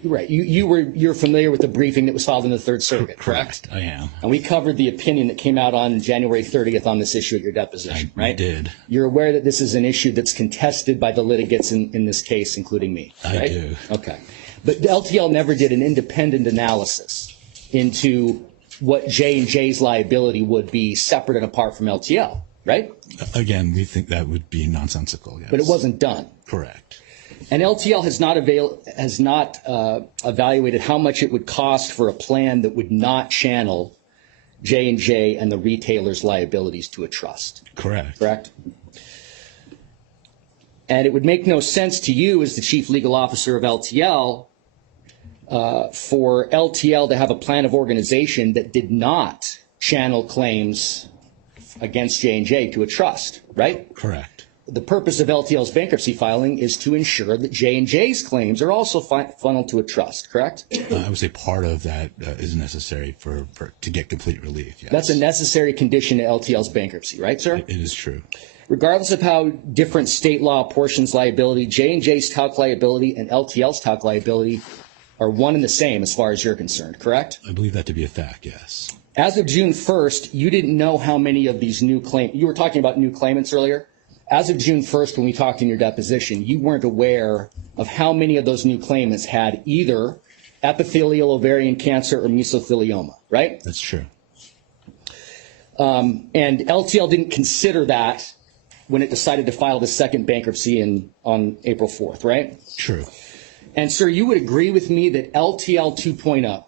Right. You're familiar with the briefing that was filed in the Third Circuit, correct? I am. And we covered the opinion that came out on January 30th on this issue at your deposition, right? I did. You're aware that this is an issue that's contested by the litigants in this case, including me, right? I do. Okay. But LTL never did an independent analysis into what J&J's liability would be separate and apart from LTL, right? Again, we think that would be nonsensical, yes. But it wasn't done. Correct. And LTL has not evaluated how much it would cost for a plan that would not channel J&J and the retailer's liabilities to a trust. Correct. Correct? And it would make no sense to you as the chief legal officer of LTL for LTL to have a plan of organization that did not channel claims against J&J to a trust, right? Correct. The purpose of LTL's bankruptcy filing is to ensure that J&J's claims are also funneled to a trust, correct? I would say part of that is necessary to get complete relief, yes. That's a necessary condition to LTL's bankruptcy, right, sir? It is true. Regardless of how different state law apportions liability, J&J's talc liability and LTL's talc liability are one and the same as far as you're concerned, correct? I believe that to be a fact, yes. As of June 1st, you didn't know how many of these new claims, you were talking about new claimants earlier. As of June 1st, when we talked in your deposition, you weren't aware of how many of those new claimants had either epithelial ovarian cancer or mesothelioma, right? That's true. And LTL didn't consider that when it decided to file the second bankruptcy on April 4th, right? True. And, sir, you would agree with me that LTL 2.0,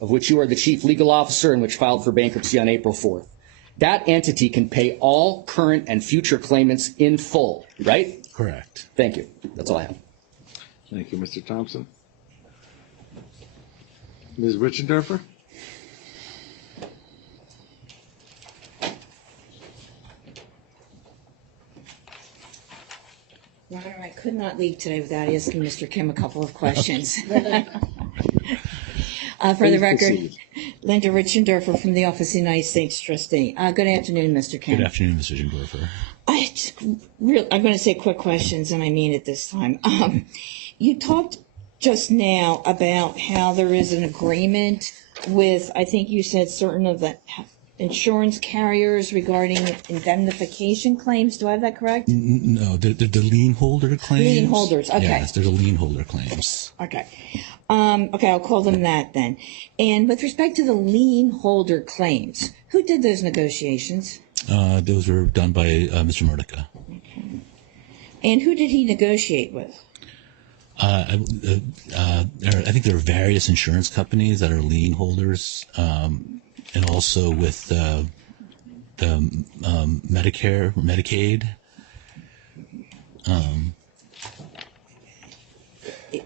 of which you are the chief legal officer and which filed for bankruptcy on April 4th, that entity can pay all current and future claimants in full, right? Correct. Thank you. That's all I have. Thank you, Mr. Thompson. Ms. Richendorfer? Your Honor, I could not leave today without asking Mr. Kim a couple of questions. For the record, Linda Richendorfer from the Office of the United States Trustee. Good afternoon, Mr. Kim. Good afternoon, Mr. Richendorfer. I'm going to say quick questions, and I mean it this time. You talked just now about how there is an agreement with, I think you said, certain of the insurance carriers regarding indemnification claims. Do I have that correct? No, the lien holder claims. Lien holders, okay. Yes, they're the lien holder claims. Okay. Okay, I'll call them that then. And with respect to the lien holder claims, who did those negotiations? Those were done by Mr. Murdica. Okay. And who did he negotiate with? I think there are various insurance companies that are lien holders, and also with the Medicare, Medicaid.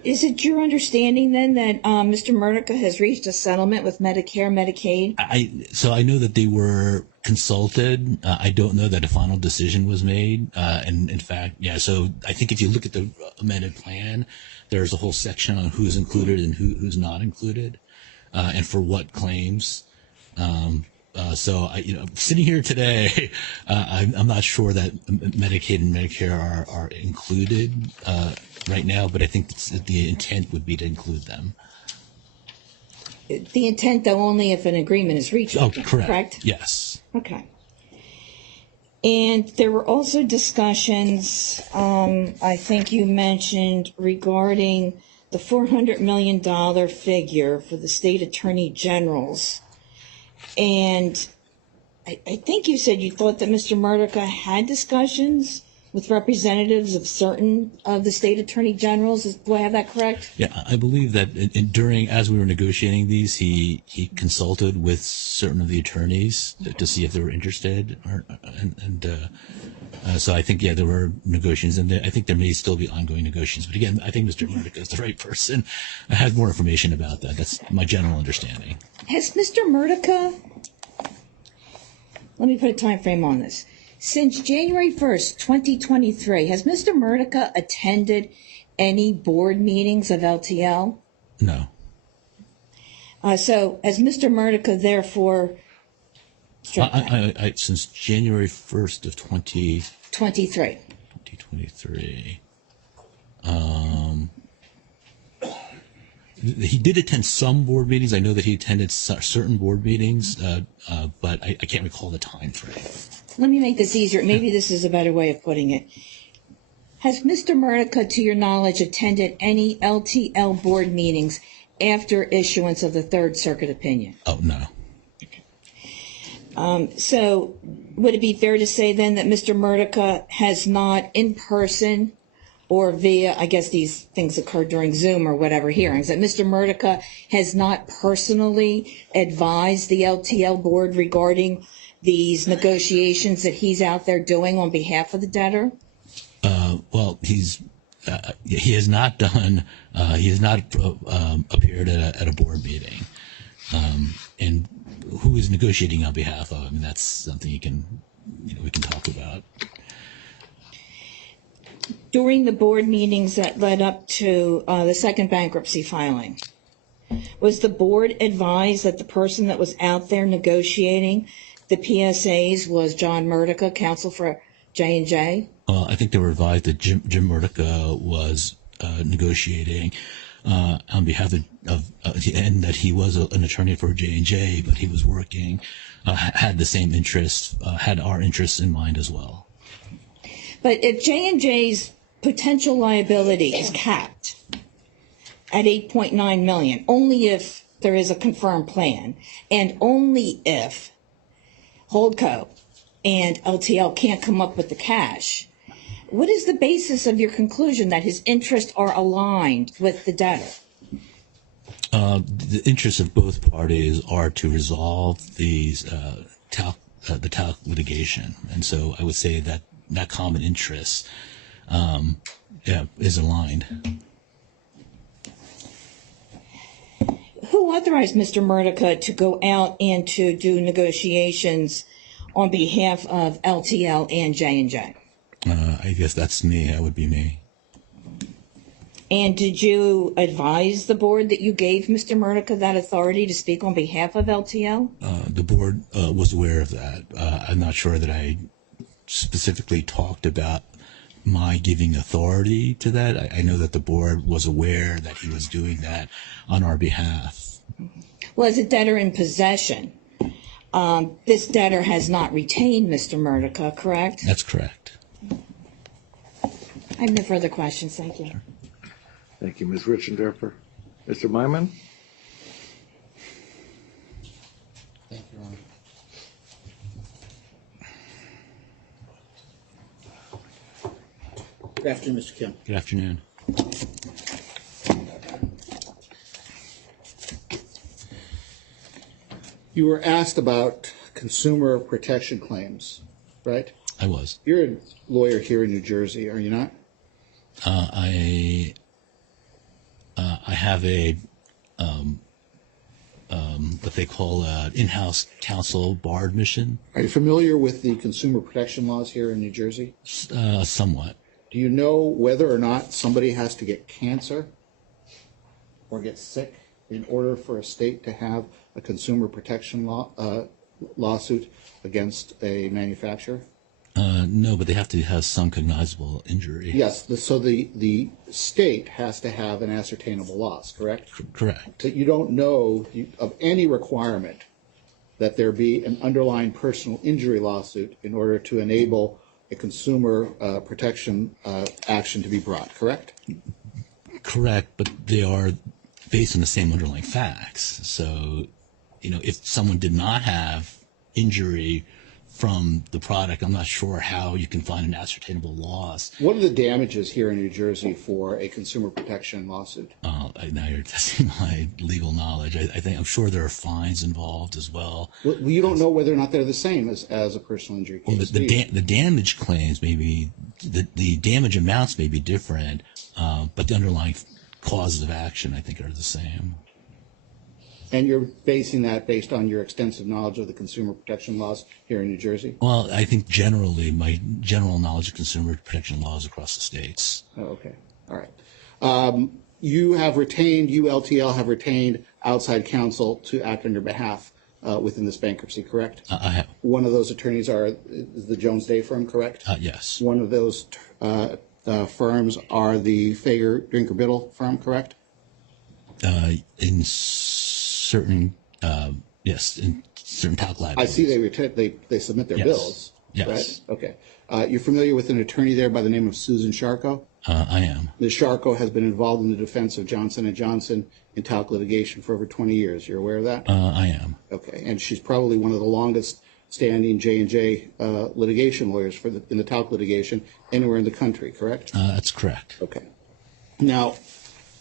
Is it your understanding then that Mr. Murdica has reached a settlement with Medicare, Medicaid? So I know that they were consulted. I don't know that a final decision was made. And in fact, so I think if you look at the amended plan, there's a whole section on who's included and who's not included, and for what claims. So sitting here today, I'm not sure that Medicaid and Medicare are included right now, but I think the intent would be to include them. The intent, though, only if an agreement is reached. Oh, correct. Yes. Okay. And there were also discussions, I think you mentioned, regarding the $400 million figure for the state attorney generals. And I think you said you thought that Mr. Murdica had discussions with representatives of certain of the state attorney generals. Do I have that correct? Yeah, I believe that during, as we were negotiating these, he consulted with certain of the attorneys to see if they were interested, so I think, yeah, there were negotiations, and I think there may still be ongoing negotiations. But again, I think Mr. Murdoch is the right person. I have more information about that. That's my general understanding. Has Mr. Murdoch, let me put a time frame on this. Since January 1st, 2023, has Mr. Murdoch attended any board meetings of LTL? No. So has Mr. Murdoch therefore Since January 1st of 2023? He did attend some board meetings. I know that he attended certain board meetings, but I can't recall the time frame. Let me make this easier. Maybe this is a better way of putting it. Has Mr. Murdoch, to your knowledge, attended any LTL board meetings after issuance of the Third Circuit opinion? Oh, no. So would it be fair to say then that Mr. Murdoch has not in person or via, I guess these things occurred during Zoom or whatever hearings, that Mr. Murdoch has not personally advised the LTL board regarding these negotiations that he's out there doing on behalf of the debtor? Well, he has not done. He has not appeared at a board meeting, and who is negotiating on behalf of? I mean, that's something we can talk about. During the board meetings that led up to the second bankruptcy filing, was the board advised that the person that was out there negotiating the PSAs was John Murdoch, counsel for J&J? I think they were advised that Jim Murdoch was negotiating on behalf of and that he was an attorney for J&J, but he was working, had the same interests, had our interests in mind as well. But if J&J's potential liability is capped at $8.9 million, only if there is a confirmed plan, and only if Holdco and LTL can't come up with the cash, what is the basis of your conclusion that his interests are aligned with the debtor? The interests of both parties are to resolve these the talc litigation, and so I would say that common interest is aligned. Who authorized Mr. Murdoch to go out and to do negotiations on behalf of LTL and J&J? I guess that's me. That would be me. And did you advise the board that you gave Mr. Murdoch that authority to speak on behalf of LTL? The board was aware of that. I'm not sure that I specifically talked about my giving authority to that. I know that the board was aware that he was doing that on our behalf. Well, as a debtor in possession, this debtor has not retained Mr. Murdoch, correct? That's correct. I have no further questions. Thank you. Thank you, Ms. Richendorfer. Mr. Myman? Thank you, Your Honor. Good afternoon, Mr. Kim. Good afternoon. You were asked about consumer protection claims, right? I was. You're a lawyer here in New Jersey, are you not? I have a what they call in-house counsel bar admission. Are you familiar with the consumer protection laws here in New Jersey? Somewhat. Do you know whether or not somebody has to get cancer or get sick in order for a state to have a consumer protection lawsuit against a manufacturer? No, but they have to have some cognizable injury. Yes, so the state has to have an ascertainable loss, correct? Correct. That you don't know of any requirement that there be an underlying personal injury lawsuit in order to enable a consumer protection action to be brought, correct? Correct, but they are based on the same underlying facts. So, if someone did not have injury from the product, I'm not sure how you can find an ascertainable loss. What are the damages here in New Jersey for a consumer protection lawsuit? Now you're testing my legal knowledge. I'm sure there are fines involved as well. Well, you don't know whether or not they're the same as a personal injury case. Well, the damage claims may be, the damage amounts may be different, but the underlying causes of action, I think, are the same. And you're basing that based on your extensive knowledge of the consumer protection laws here in New Jersey? Well, I think generally my general knowledge of consumer protection laws across the states. Oh, okay. All right. You LTL have retained outside counsel to act on your behalf within this bankruptcy, correct? I have. One of those attorneys is the Jones Day firm, correct? Yes. One of those firms are the Fager Drinker Biddle firm, correct? In certain, yes, in certain talc liabilities. I see they submit their Yes. bills. Yes. Right? Okay. You're familiar with an attorney there by the name of Susan Sharko? I am. Ms. Sharko has been involved in the defense of Johnson & Johnson in talc litigation for over 20 years. You're aware of that? I am. Okay. And she's probably one of the longest standing J&J litigation lawyers in the talc litigation anywhere in the country, correct? That's correct. Okay. Now,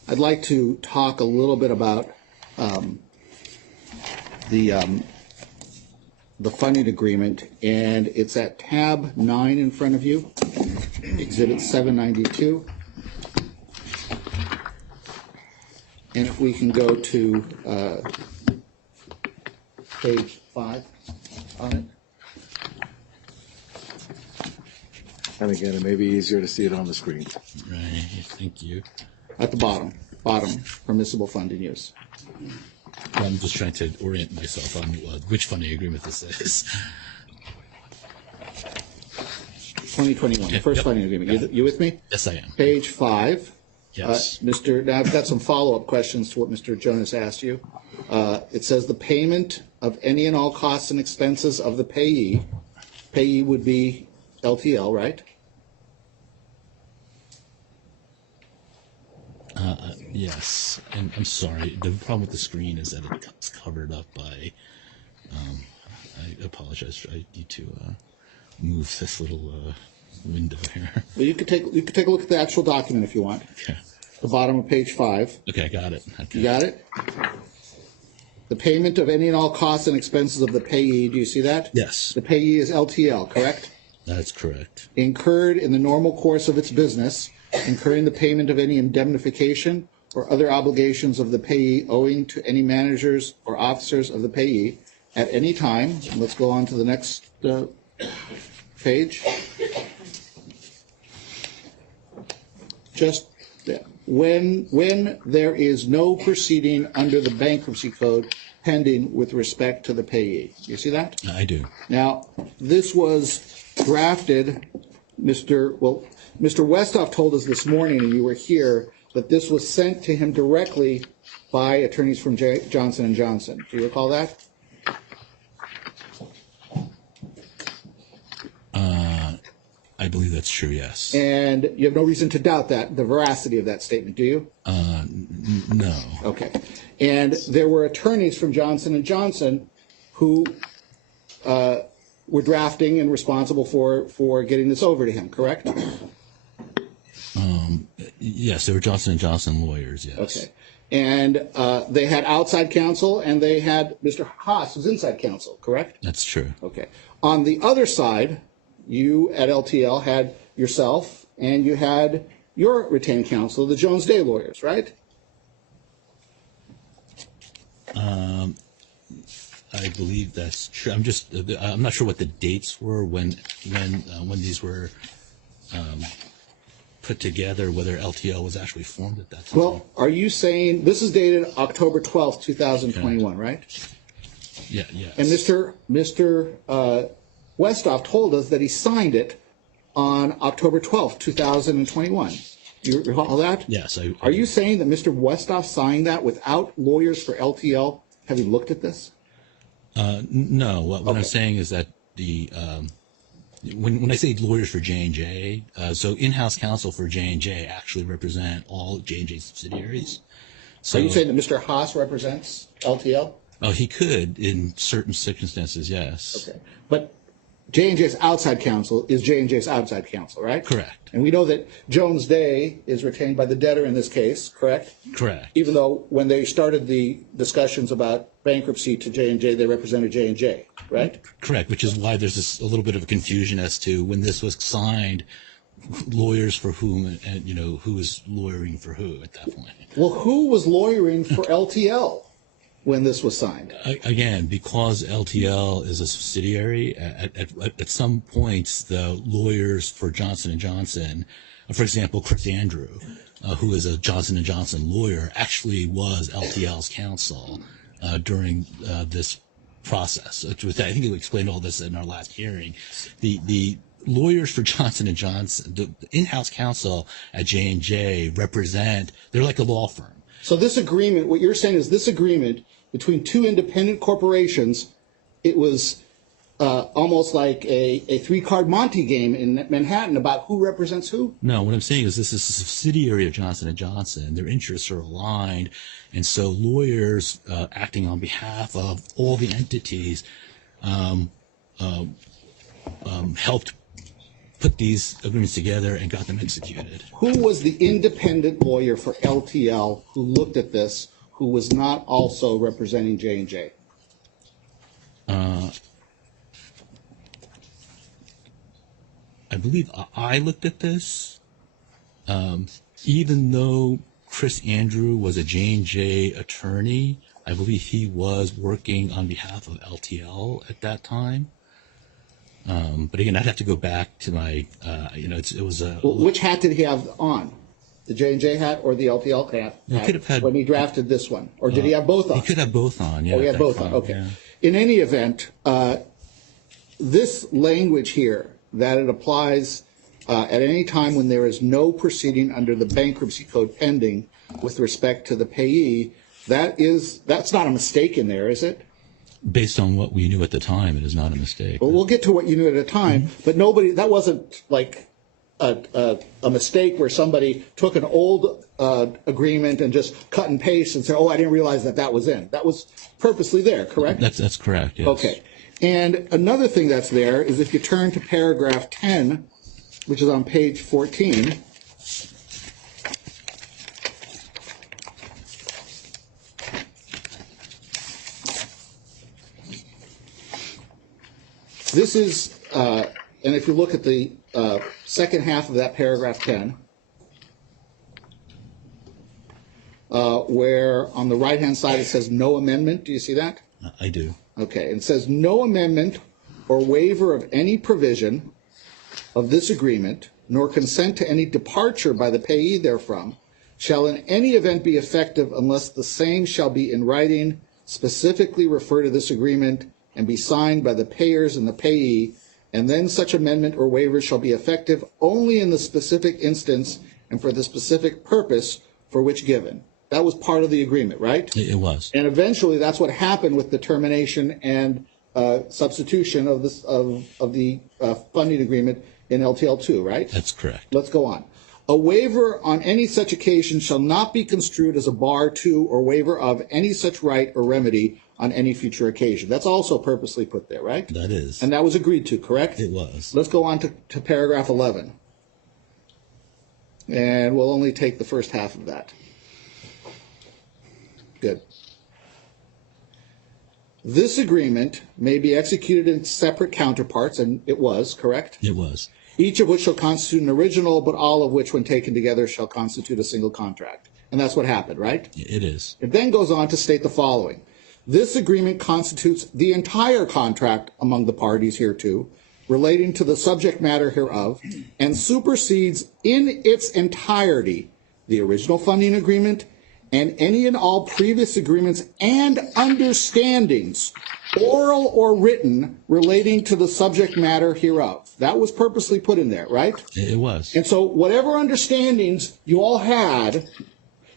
I'd like to talk a little bit about the funding agreement, and it's at tab 9 in front of you, exhibit 792. And if we can go to page 5 on it. And again, it may be easier to see it on the screen. Right. Thank you. At the bottom, permissible funding use. I'm just trying to orient myself on which funding agreement this is. 2021, the first funding agreement. You with me? Yes, I am. Page 5. Yes. Now I've got some follow-up questions to what Mr. Jonas asked you. It says the payment of any and all costs and expenses of the payee. Payee would be LTL, right? Yes, and I'm sorry. The problem with the screen is that it's covered up by. I apologize. I need to move this little window here. Well, you could take a look at the actual document if you want. Okay. The bottom of page 5. Okay, I got it. Okay. You got it? The payment of any and all costs and expenses of the payee. Do you see that? Yes. The payee is LTL, correct? That's correct. Incurred in the normal course of its business, incurring the payment of any indemnification or other obligations of the payee owing to any managers or officers of the payee at any time. Let's go on to the next page. Just when there is no proceeding under the bankruptcy code pending with respect to the payee. You see that? I do. Now, this was drafted, Mr. Westhoff told us this morning, and you were here, that this was sent to him directly by attorneys from Johnson & Johnson. Do you recall that? I believe that's true, yes. And you have no reason to doubt that, the veracity of that statement, do you? No. Okay. And there were attorneys from Johnson & Johnson who were drafting and responsible for getting this over to him, correct? Yes, they were Johnson & Johnson lawyers, yes. Okay. And they had outside counsel, and they had Mr. Haas, who's inside counsel, correct? That's true. Okay. On the other side, you at LTL had yourself, and you had your retained counsel, the Jones Day lawyers, right? I believe that's true. I'm not sure what the dates were when these were put together, whether LTL was actually formed at that time. Well, are you saying, this is dated October 12th, 2021, right? Yeah, yes. And Mr. Westhoff told us that he signed it on October 12th, 2021. You recall that? Yes. Are you saying that Mr. Westhoff signed that without lawyers for LTL having looked at this? No. What I'm saying is that when I say lawyers for J&J, so in-house counsel for J&J actually represent all J&J subsidiaries. So, are you saying that Mr. Haas represents LTL? Oh, he could in certain circumstances, yes. Okay. But J&J's outside counsel is J&J's outside counsel, right? Correct. And we know that Jones Day is retained by the debtor in this case, correct? Correct. Even though when they started the discussions about bankruptcy to J&J, they represented J&J, right? Correct, which is why there's a little bit of a confusion as to when this was signed, lawyers for whom, and who was lawyering for who at that point. Well, who was lawyering for LTL when this was signed? Again, because LTL is a subsidiary, at some points the lawyers for Johnson & Johnson, for example, Chris Andrew, who is a Johnson & Johnson lawyer, actually was LTL's counsel during this process. I think we explained all this in our last hearing. The lawyers for Johnson & Johnson, the in-house counsel at J&J they're like a law firm. So this agreement, what you're saying is this agreement between two independent corporations, it was almost like a three-card Monte game in Manhattan about who represents who? No, what I'm saying is this is a subsidiary of Johnson & Johnson. Their interests are aligned, and so lawyers acting on behalf of all the entities helped put these agreements together and got them executed. Who was the independent lawyer for LTL who looked at this, who was not also representing J&J? I believe I looked at this. Even though Chris Andrew was a J&J attorney, I believe he was working on behalf of LTL at that time. But again, I'd have to go back to my, it was a... Well, which hat did he have on? The J&J hat or the LTL hat? He could have had, when he drafted this one? Or did he have both on? He could have both on, yeah. Oh, he had both on, okay. Yeah. In any event, this language here, that it applies at any time when there is no proceeding under the bankruptcy code pending with respect to the payee, that's not a mistake in there, is it? Based on what we knew at the time, it is not a mistake. Well, we'll get to what you knew at a time, but that wasn't like a mistake where somebody took an old agreement and just cut and paste and said, oh, I didn't realize that was in. That was purposely there, correct? That's correct, yes. Okay. And another thing that's there is if you turn to paragraph 10, which is on page 14, this is, and if you look at the second half of that paragraph 10, where on the right-hand side it says no amendment. Do you see that? I do. Okay, it says no amendment or waiver of any provision of this agreement, nor consent to any departure by the payee therefrom, shall in any event be effective unless the same shall be in writing, specifically refer to this agreement, and be signed by the payers and the payee, and then such amendment or waiver shall be effective only in the specific instance and for the specific purpose for which given. That was part of the agreement, right? It was. And eventually that's what happened with the termination and substitution of the funding agreement in LTL2, right? That's correct. Let's go on. A waiver on any such occasion shall not be construed as a bar to or waiver of any such right or remedy on any future occasion. That's also purposely put there, right? That is. And that was agreed to, correct? It was. Let's go on to paragraph 11. And we'll only take the first half of that. Good. This agreement may be executed in separate counterparts, and it was, correct? It was. Each of which shall constitute an original, but all of which, when taken together, shall constitute a single contract. And that's what happened, right? It is. It then goes on to state the following. This agreement constitutes the entire contract among the parties hereto, relating to the subject matter hereof, and supersedes in its entirety the original funding agreement and any and all previous agreements and understandings, oral or written, relating to the subject matter hereof. That was purposely put in there, right? It was. And so whatever understandings you all had,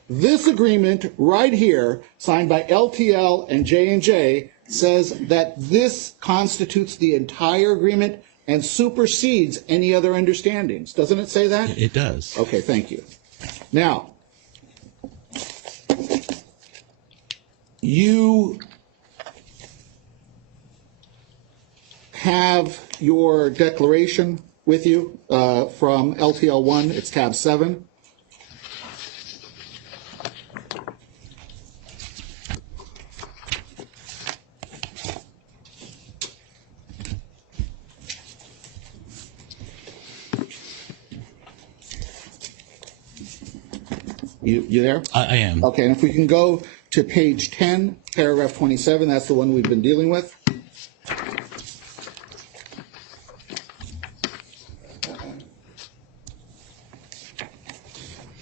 this agreement right here, signed by LTL and J&J, says that this constitutes the entire agreement and supersedes any other understandings. Doesn't it say that? It does. Okay, thank you. Now, you have your declaration with you from LTL 1. It's tab 7. You there? I am. Okay, and if we can go to page 10, paragraph 27, that's the one we've been dealing with.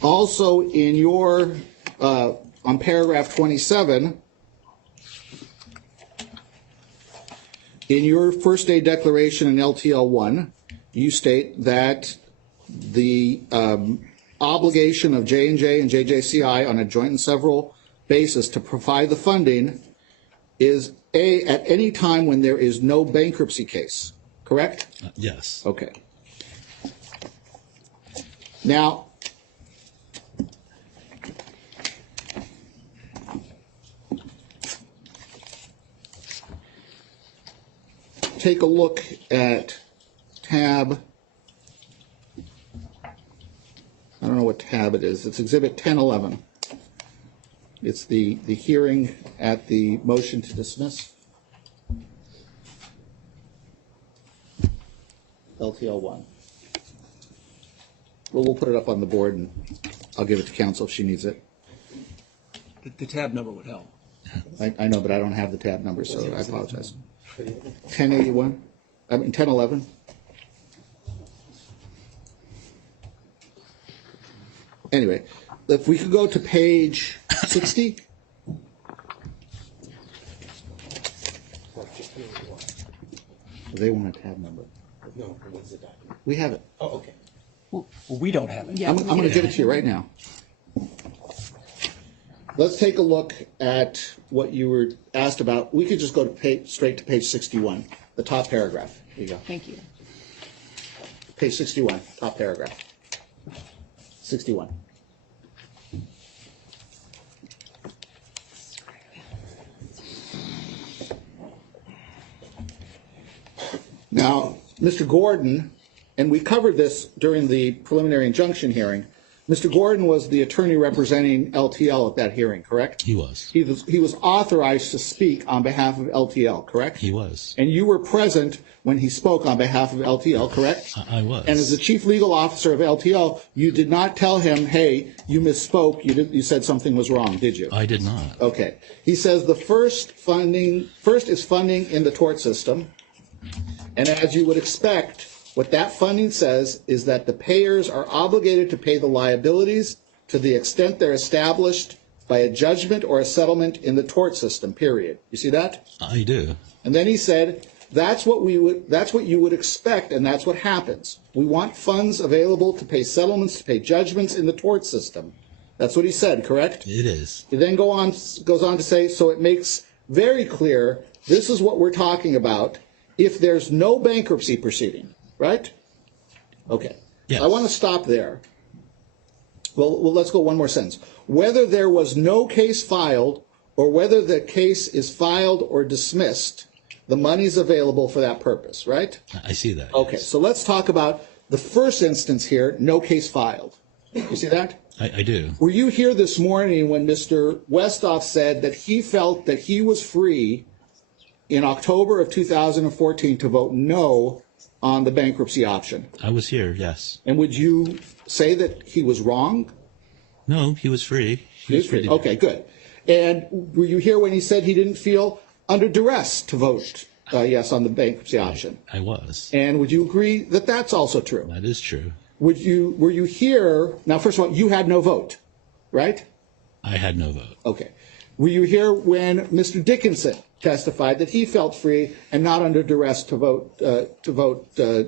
Also, in your, on paragraph 27, in your first day declaration in LTL 1, you state that the obligation of J&J and JJCI on a joint and several basis to provide the funding is at any time when there is no bankruptcy case, correct? Yes. Okay. Now, take a look at tab, I don't know what tab it is. It's Exhibit 1011. It's the hearing at the motion to dismiss. LTL 1. Well, we'll put it up on the board and I'll give it to counsel if she needs it. The tab number would help. I know, but I don't have the tab number, so I apologize. 1081? I mean, 1011? Anyway, if we could go to page 60. They want a tab number. No, what's the document? We have it. Oh, okay. Well, we don't have it. I'm going to give it to you right now. Let's take a look at what you were asked about. We could just go to straight to page 61, the top paragraph. Here you go. Thank you. Page 61, top paragraph. 61. Now, Mr. Gordon, and we covered this during the preliminary injunction hearing, Mr. Gordon was the attorney representing LTL at that hearing, correct? He was. He was authorized to speak on behalf of LTL, correct? He was. And you were present when he spoke on behalf of LTL, correct? I was. And as the chief legal officer of LTL, you did not tell him, hey, you misspoke, you said something was wrong, did you? I did not. Okay. He says the first is funding in the tort system. And as you would expect, what that funding says is that the payers are obligated to pay the liabilities to the extent they're established by a judgment or a settlement in the tort system, period. You see that? I do. And then he said, that's what you would expect, and that's what happens. We want funds available to pay settlements, to pay judgments in the tort system. That's what he said, correct? It is. He then goes on to say, so it makes very clear this is what we're talking about if there's no bankruptcy proceeding, right? Okay. Yes. I want to stop there. Well, let's go one more sentence. Whether there was no case filed or whether the case is filed or dismissed, the money's available for that purpose, right? I see that. Okay, yes. so let's talk about the first instance here, no case filed. You see that? I do. Were you here this morning when Mr. Westhoff said that he felt that he was free in October of 2014 to vote no on the bankruptcy option? I was here, yes. And would you say that he was wrong? No, he was free. He was free. to- Okay, good. And were you here when he said he didn't feel under duress to vote yes on the bankruptcy option? I was. And would you agree that that's also true? That is true. Were you here? Now, first of all, you had no vote, right? I had no vote. Okay. Were you here when Mr. Dickinson testified that he felt free and not under duress to vote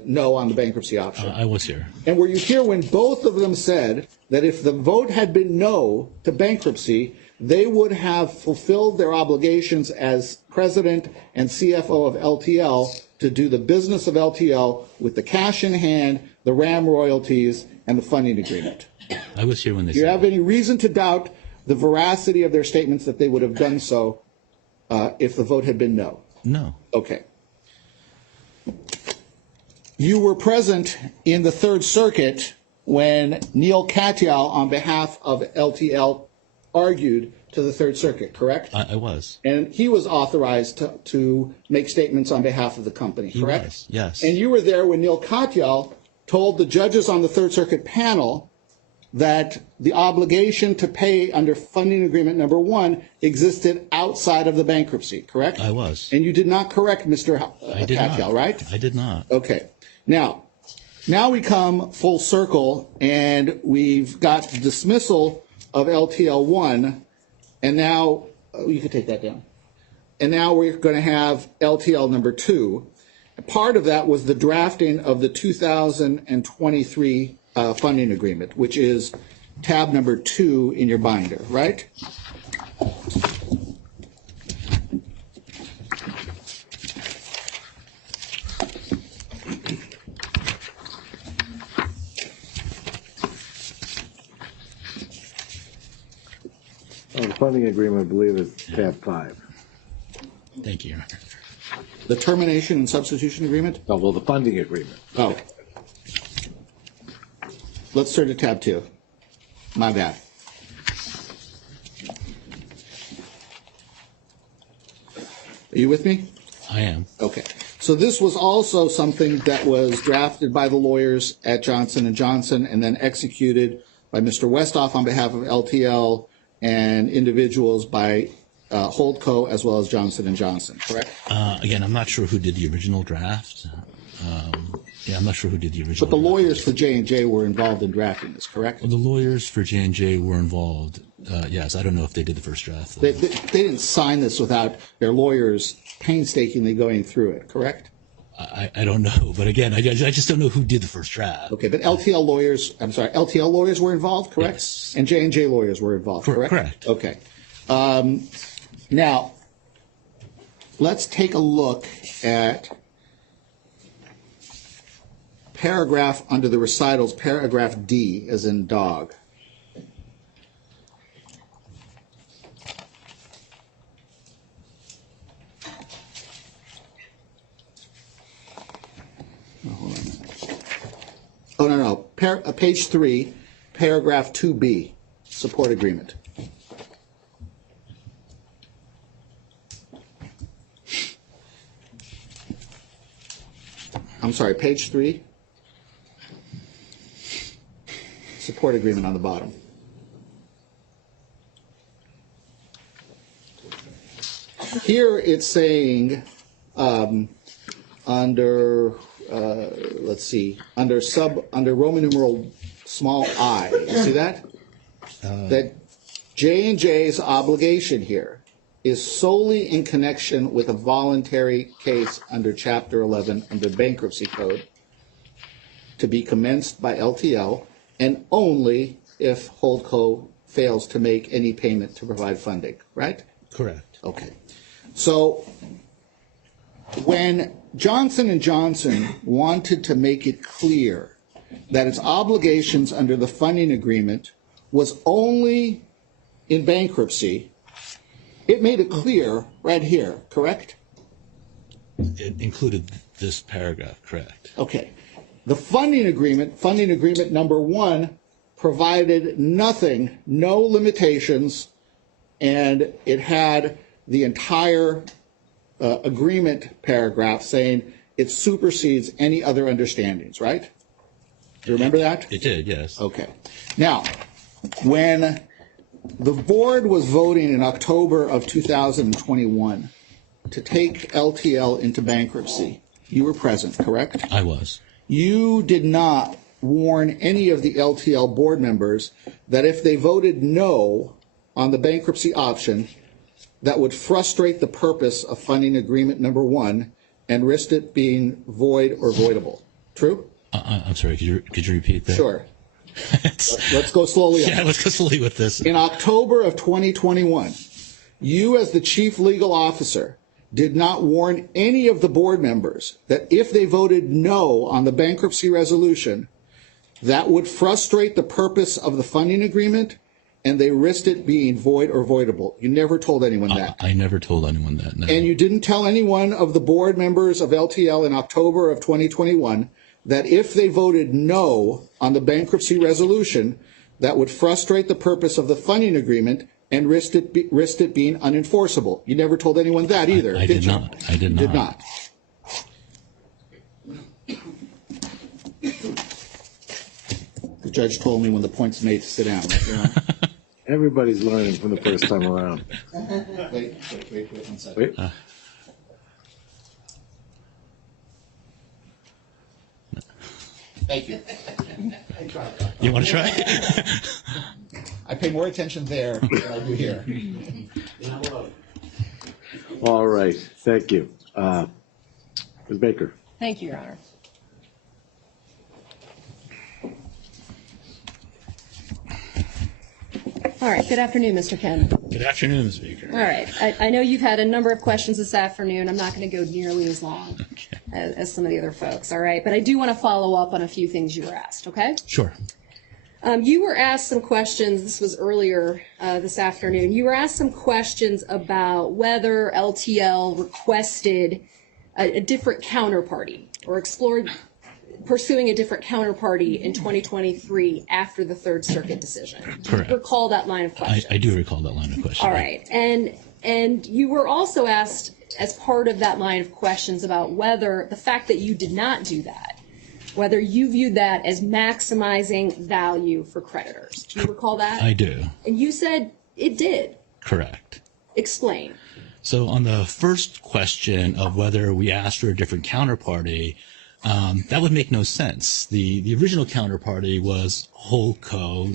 no on the bankruptcy option? I was here. And were you here when both of them said that if the vote had been no to bankruptcy, they would have fulfilled their obligations as president and CFO of LTL to do the business of LTL with the cash in hand, the RAM royalties, and the funding agreement? I was here when they Do you said have that. any reason to doubt the veracity of their statements that they would have done so if the vote had been no? No. Okay. you were present in the Third Circuit when Neil Katyal, on behalf of LTL, argued to the Third Circuit, correct? I was. And he was authorized to make statements on behalf of the company, correct? He was, yes. And you were there when Neil Katyal told the judges on the Third Circuit panel that the obligation to pay under funding agreement number 1 existed outside of the bankruptcy, correct? I was. And you did not correct Mr. I did Katyal, not. right? I did not. Okay. Now we come full circle, and we've got the dismissal of LTL 1, and now you can take that down. And now we're going to have LTL number 2. Part of that was the drafting of the 2023 funding agreement, which is tab number 2 in your binder, right? The funding agreement, I believe, is tab 5. Thank you, Your Honor. The termination and substitution agreement? Oh, well, the funding agreement. Oh. Let's turn to tab 2. My bad. Are you with me? I am. Okay. So this was also something that was drafted by the lawyers at Johnson & Johnson and then executed by Mr. Westhoff on behalf of LTL and individuals by Holdco as well as Johnson & Johnson, correct? Again, I'm not sure who did the original draft. I'm not sure who did the original. But the lawyers for J&J were involved in drafting this, correct? Well, the lawyers for J&J were involved. Yes, I don't know if they did the first draft. They didn't sign this without their lawyers painstakingly going through it, correct? I don't know, but again, I just don't know who did the first draft. Okay, but LTL lawyers were involved, correct? Yes. And J&J lawyers were involved, correct? Correct. Okay. Now, let's take a look at paragraph under the recitals, paragraph D, as in dog. Oh, hold on. Oh, no. Page 3, paragraph 2B, support agreement. I'm sorry, page 3. Support agreement on the bottom. Here it's saying under under Roman numeral small I. You see that? That J&J's obligation here is solely in connection with a voluntary case under Chapter 11 under Bankruptcy Code to be commenced by LTL, and only if Holdco fails to make any payment to provide funding, right? Correct. Okay. So when Johnson & Johnson wanted to make it clear that its obligations under the funding agreement was only in bankruptcy, it made it clear right here, correct? It included this paragraph, correct. Okay. The funding agreement number 1, provided nothing, no limitations, and it had the entire agreement paragraph saying it supersedes any other understandings, right? Do you remember that? It did, yes. Okay. Now, when the board was voting in October of 2021 to take LTL into bankruptcy, you were present, correct? I was. You did not warn any of the LTL board members that if they voted no on the bankruptcy option, that would frustrate the purpose of funding agreement number 1 and risk it being void or voidable. True? I'm sorry, could you repeat that? Sure. Let's go slowly. Yeah, let's go slowly with this. In October of 2021, you as the chief legal officer did not warn any of the board members that if they voted no on the bankruptcy resolution, that would frustrate the purpose of the funding agreement and they risked it being void or voidable. You never told anyone that. I never told anyone that, no. And you didn't tell any one of the board members of LTL in October of 2021 that if they voted no on the bankruptcy resolution, that would frustrate the purpose of the funding agreement and risked it being unenforceable. You never told anyone that either, I did did you? not. I did You not. did not. The judge told me when the point's made to sit down. Right, Your Honor? Everybody's learning from the first time around. Wait 1 second. Wait. Thank you. You want to try? I pay more attention there than I do here. All right, thank you. Ms. Baker. Thank you, Your Honor. All right, good afternoon, Mr. Kim. Good afternoon, Ms. Baker. All right, I know you've had a number of questions this afternoon. I'm not going to go nearly as long as some of the other folks, all right? But I do want to follow up on a few things you were asked, okay? Sure. You were asked some questions, this was earlier this afternoon. You were asked some questions about whether LTL requested a different counterparty or explored pursuing a different counterparty in 2023 after the Third Circuit decision. Correct. Do you recall that line of questioning? I do recall that line of questioning. All right. And you were also asked as part of that line of questions about whether the fact that you did not do that, whether you viewed that as maximizing value for creditors. Do you recall that? I do. And you said it did. Correct. Explain. So on the first question of whether we asked for a different counterparty, that would make no sense. The original counterparty was Holdco,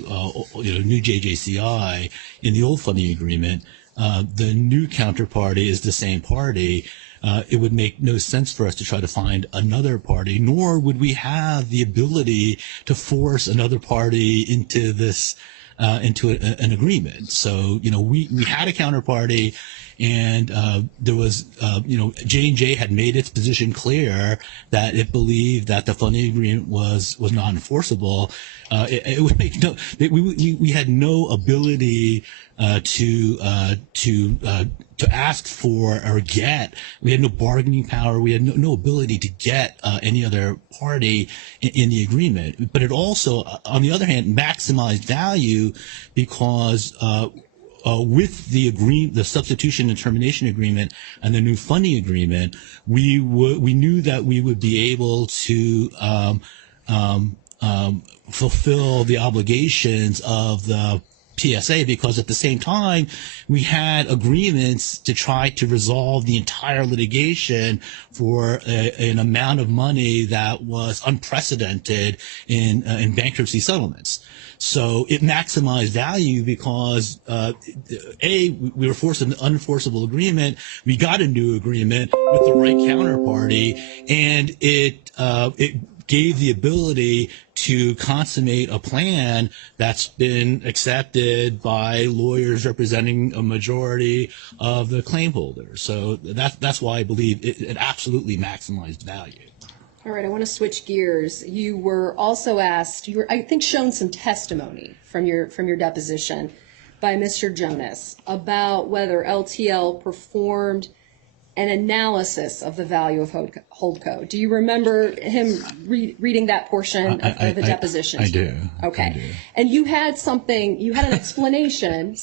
new JJCI in the old funding agreement. The new counterparty is the same party. It would make no sense for us to try to find another party, nor would we have the ability to force another party into this, into an agreement. So, we had a counterparty, and there was, J&J had made its position clear that it believed that the funding agreement was non-enforceable. It would make we had no ability to ask for or get. We had no bargaining power. We had no ability to get any other party in the agreement. But it also, on the other hand, maximized value because with the substitution and termination agreement and the new funding agreement, we knew that we would be able to fulfill the obligations of the PSA, because at the same time we had agreements to try to resolve the entire litigation for an amount of money that was unprecedented in bankruptcy settlements. So it maximized value because we were forced an unenforceable agreement. We got a new agreement with the right counterparty, and it gave the ability to consummate a plan that's been accepted by lawyers representing a majority of the claim holders. So that's why I believe it absolutely maximized value. All right, I want to switch gears. You were also asked, you were, I think, shown some testimony from your deposition by Mr. Jonas about whether LTL performed an analysis of the value of Holdco. Do you remember him reading that portion of the deposition? I do. Okay. I do. And you had an explanation,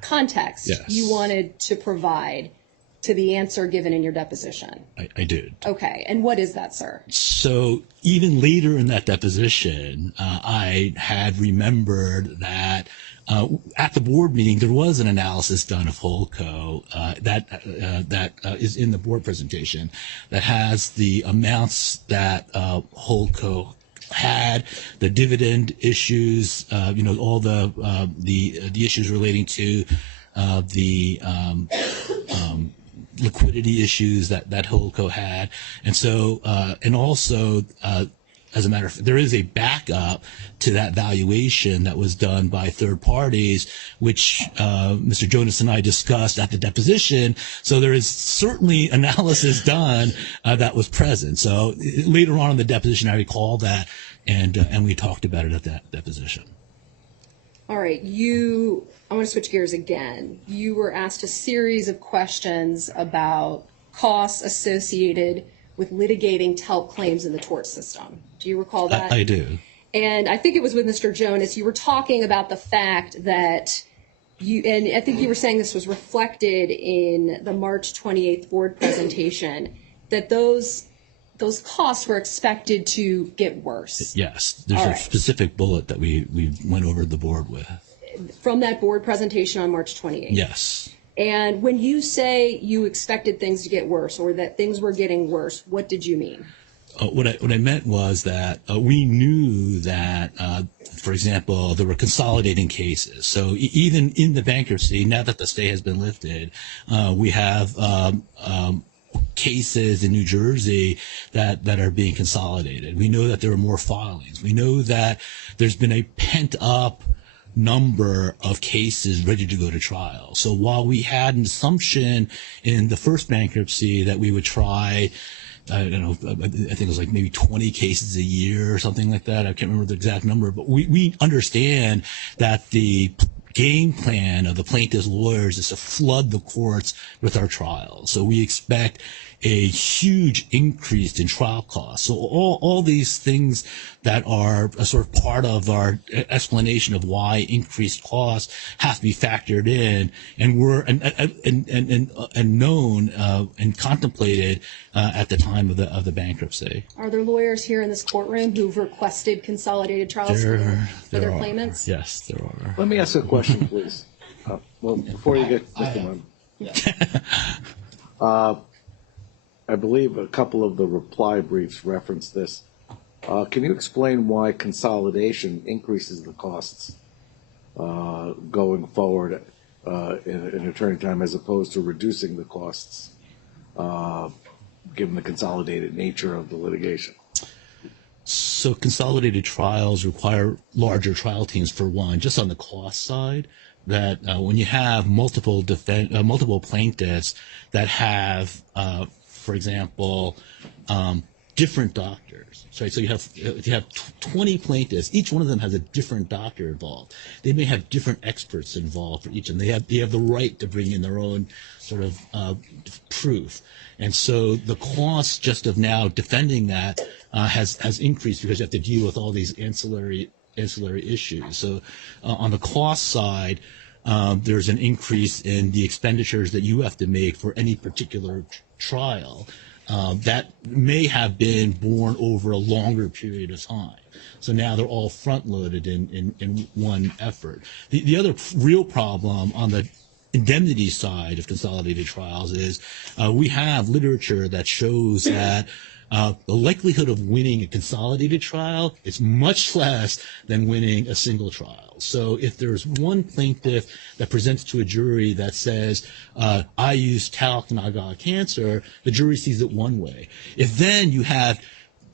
context Yes. you wanted to provide to the answer given in your deposition. I did. Okay. And what is that, sir? So even later in that deposition, I had remembered that at the board meeting, there was an analysis done of Holdco that is in the board presentation that has the amounts that Holdco had, the dividend issues, all the issues relating to the liquidity issues that Holdco had, and so and also. As a matter of fact, there is a backup to that valuation that was done by third parties, which Mr. Jonas and I discussed at the deposition. So there is certainly analysis done that was present. So later on in the deposition, I recall that, and we talked about it at that deposition. All right, I want to switch gears again. You were asked a series of questions about costs associated with litigating TELP claims in the tort system. Do you recall that? I do. And I think it was with Mr. Jonas, you were talking about the fact that and I think you were saying this was reflected in the March 28th board presentation, that those costs were expected to get worse. Yes, there's All a right. specific bullet that we went over the board with. From that board presentation on March 28th. Yes. And when you say you expected things to get worse or that things were getting worse, what did you mean? What I meant was that we knew that, for example, there were consolidating cases. So even in the bankruptcy, now that the stay has been lifted, we have cases in New Jersey that are being consolidated. We know that there are more filings. We know that there's been a pent-up number of cases ready to go to trial. So while we had an assumption in the first bankruptcy that we would try, I don't know, I think it was like maybe 20 cases a year or something like that. I can't remember the exact number, but we understand that the game plan of the plaintiff's lawyers is to flood the courts with our trials. So we expect a huge increase in trial costs. So all these things that are a sort of part of our explanation of why increased costs have to be factored in and were and known and contemplated at the time of the bankruptcy. Are there lawyers here in this courtroom who've requested consolidated trials for their claimants? Yes, there are. Let me ask a question, please. Well, before you get Mr. Munn. I believe a couple of the reply briefs reference this. Can you explain why consolidation increases the costs going forward in attorney time as opposed to reducing the costs given the consolidated nature of the litigation? So consolidated trials require larger trial teams, for one, just on the cost side, that when you have multiple plaintiffs that have, for example, different doctors, right? So you have 20 plaintiffs. Each one of them has a different doctor involved. They may have different experts involved for each, and they have the right to bring in their own sort of proof. And so the cost just of now defending that has increased because you have to deal with all these ancillary issues. So on the cost side, there's an increase in the expenditures that you have to make for any particular trial that may have been borne over a longer period of time. So now they're all front-loaded in one effort. The other real problem on the indemnity side of consolidated trials is we have literature that shows that the likelihood of winning a consolidated trial is much less than winning a single trial. So if there's one plaintiff that presents to a jury that says, I used talc and I got cancer, the jury sees it one way. If then you have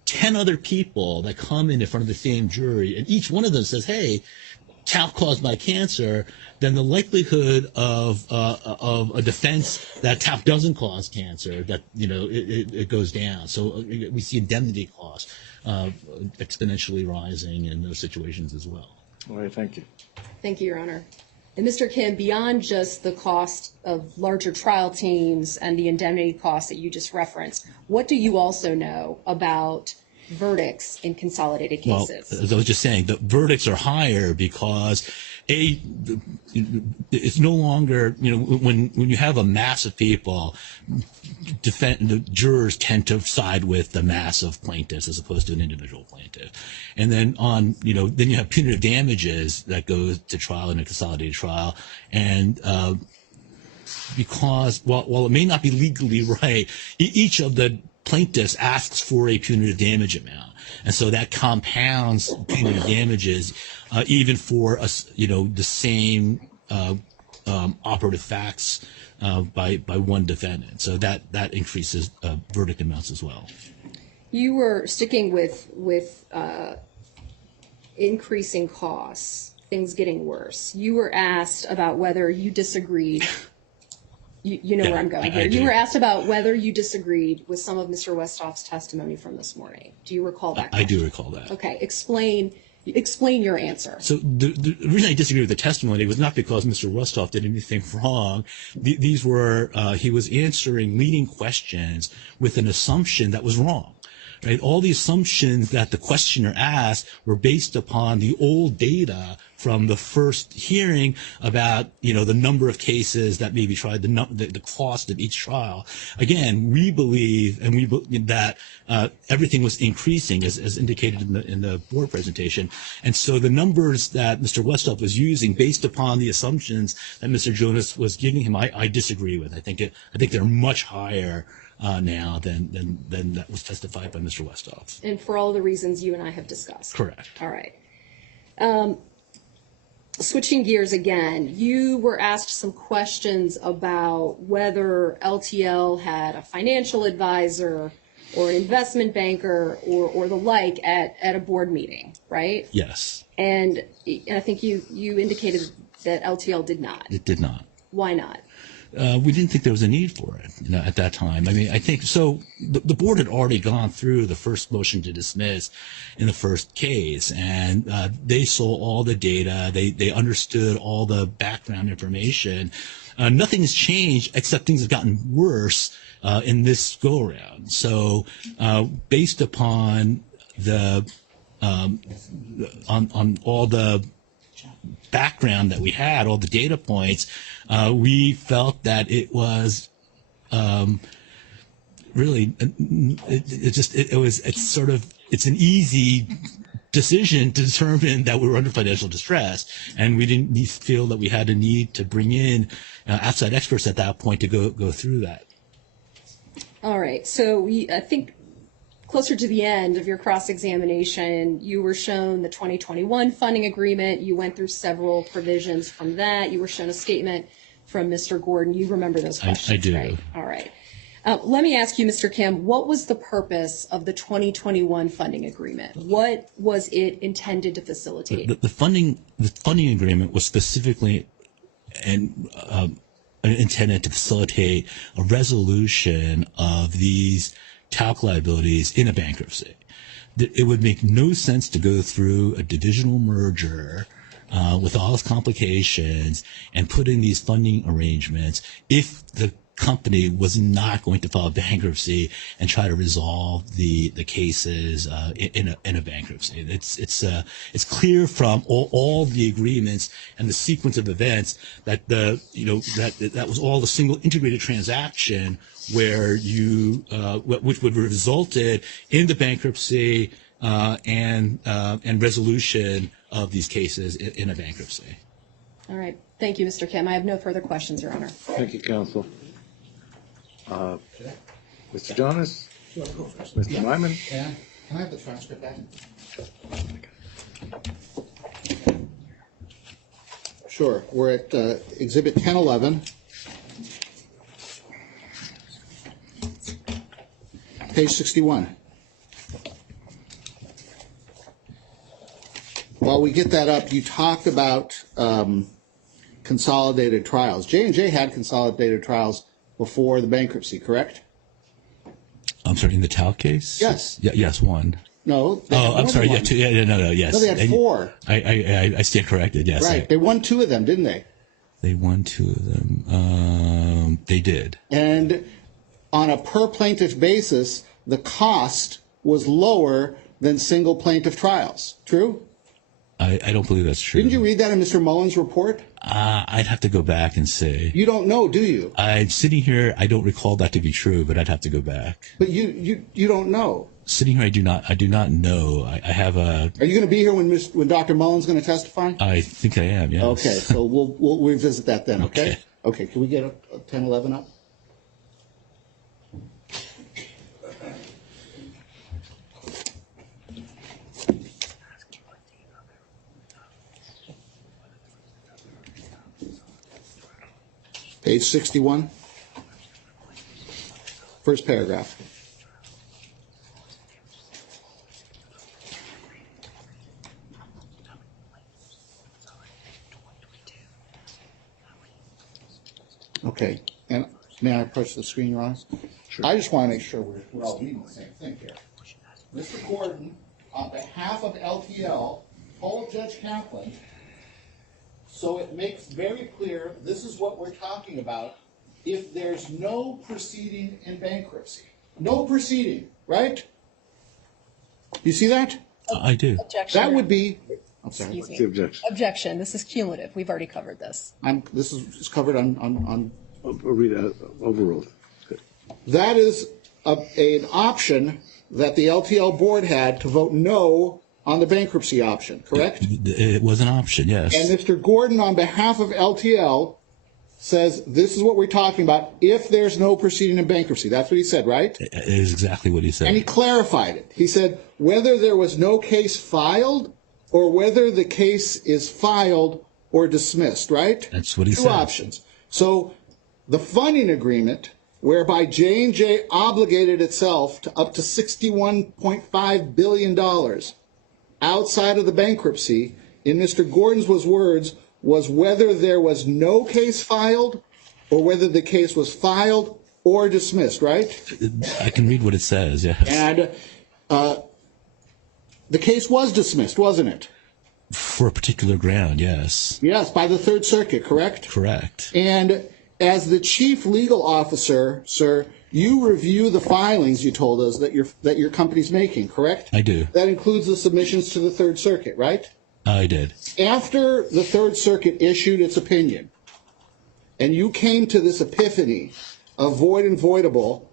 10 other people that come in front of the same jury and each one of them says, hey, talc caused my cancer, then the likelihood of a defense that talc doesn't cause cancer, that it goes down. So we see indemnity costs exponentially rising in those situations as well. All right, thank you. Thank you, Your Honor. And Mr. Kim, beyond just the cost of larger trial teams and the indemnity costs that you just referenced, what do you also know about verdicts in consolidated cases? Well, as I was just saying, the verdicts are higher because it's no longer, when you have a mass of people, the jurors tend to side with the mass of plaintiffs as opposed to an individual plaintiff. And then then you have punitive damages that go to trial in a consolidated trial. And because while it may not be legally right, each of the plaintiffs asks for a punitive damage amount. And so that compounds punitive damages, even for the same operative facts by one defendant. So that increases verdict amounts as well. You were sticking with increasing costs, things getting worse. You were asked about whether you disagreed. You know where I'm going here. You were asked about whether you disagreed with some of Mr. Westhoff's testimony from this morning. Do you recall that? I do recall that. Okay. Explain Explain your answer. So the reason I disagree with the testimony was not because Mr. Westhoff did anything wrong. These were, he was answering leading questions with an assumption that was wrong. Right? All the assumptions that the questioner asked were based upon the old data from the first hearing about, you know, the number of cases that may be tried, the cost of each trial. Again, we believe that everything was increasing as indicated in the board presentation. And so the numbers that Mr. Westhoff was using based upon the assumptions that Mr. Jonas was giving him, I disagree with. I think they're much higher now than that was testified by Mr. Westhoff. And for all the reasons you and I have discussed. Correct. All right. Switching gears again, you were asked some questions about whether LTL had a financial advisor or an investment banker or the like at a board meeting, right? Yes. And I think you indicated that LTL did not. It did not. Why not? We didn't think there was a need for it, you know, at that time. I mean, I think so. The board had already gone through the first motion to dismiss in the first case, and they saw all the data. They understood all the background information. Nothing has changed except things have gotten worse in this go around. So, based upon on all the background that we had, all the data points, we felt that it was really it's an easy decision to determine that we were under financial distress, and we didn't feel that we had a need to bring in outside experts at that point to go through that. All right. So I think closer to the end of your cross-examination, you were shown the 2021 funding agreement. You went through several provisions from that. You were shown a statement from Mr. Gordon. You remember those questions, I do. Right? All right. Let me ask you, Mr. Kim, what was the purpose of the 2021 funding agreement? What was it intended to facilitate? The funding agreement was specifically intended to facilitate a resolution of these talc liabilities in a bankruptcy. It would make no sense to go through a divisional merger with all its complications and put in these funding arrangements if the company was not going to file bankruptcy and try to resolve the cases in a bankruptcy. It's clear from all the agreements and the sequence of events that that was all a single integrated transaction where which would have resulted in the bankruptcy and resolution of these cases in a bankruptcy. All right. Thank you, Mr. Kim. I have no further questions, Your Honor. Thank you, counsel. Mr. Jonas? Mr. Lyman? Yeah. Can I have the transcript back? Sure. We're at Exhibit 1011. Page 61. While we get that up, you talked about consolidated trials. J&J had consolidated trials before the bankruptcy, correct? I'm sorry, in the talc case? Yes. Yes, one. No. I'm sorry. Yeah, two, no. Yes. No, they had four. I stand corrected. Yes. Right. They won two of them, didn't they? They won two of them. They did. And on a per plaintiff basis, the cost was lower than single plaintiff trials. True? I don't believe that's true. Didn't you read that in Mr. Mullen's report? I'd have to go back and say. You don't know, do you? I'm sitting here. I don't recall that to be true, but I'd have to go back. But you don't know. Sitting here, I do not know. I have a. Are you going to be here when Dr. Mullen's going to testify? I think I am. Yes. Okay, so we'll revisit that then. Okay. Okay. Can we get a 1011 up? Page 61, first paragraph. Okay, and may I approach the screen, Your Honor? Sure. I just want to make sure we're all reading the same thing here. Mr. Gordon, on behalf of LTL, told Judge Kaplan, so it makes very clear this is what we're talking about if there's no proceeding in bankruptcy. No proceeding, right? You see that? I do. Objection. That would be, I'm sorry. Excuse The me. objection. Objection. This is cumulative. We've already covered this. This is covered on Read it overruled. Good. that is an option that the LTL board had to vote no on the bankruptcy option, correct? It was an option, yes. And Mr. Gordon, on behalf of LTL, says this is what we're talking about if there's no proceeding in bankruptcy. That's what he said, right? It is exactly what he said. And he clarified it. He said whether there was no case filed or whether the case is filed or dismissed, right? That's what he said. said. Two options. So the funding agreement, whereby J&J obligated itself to up to $61.5 billion outside of the bankruptcy, in Mr. Gordon's words, was whether there was no case filed or whether the case was filed or dismissed, right? I can read what it says, yes. And the case was dismissed, wasn't it? For a particular ground, yes. Yes, by the Third Circuit, correct? Correct. And as the chief legal officer, sir, you review the filings you told us that your company's making, correct? I do. That includes the submissions to the Third Circuit, right? I did. After the Third Circuit issued its opinion, and you came to this epiphany of void and voidable,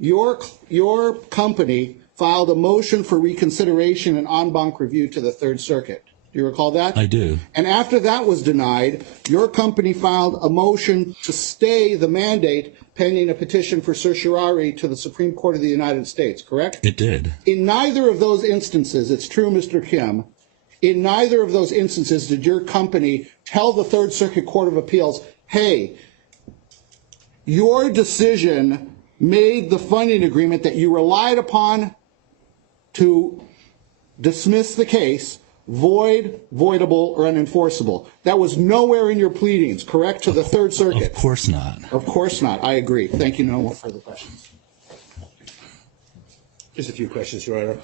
your company filed a motion for reconsideration and en banc review to the Third Circuit. Do you recall that? I do. And after that was denied, your company filed a motion to stay the mandate pending a petition for certiorari to the Supreme Court of the United States, correct? It did. In neither of those instances, it's true, Mr. Kim, in neither of those instances did your company tell the Third Circuit Court of Appeals, hey, your decision made the funding agreement that you relied upon to dismiss the case void, voidable, or unenforceable. That was nowhere in your pleadings, correct, to the Third Circuit? Of course not. Of course not. I agree. Thank you. No more further questions. Just a few questions, Your Honor.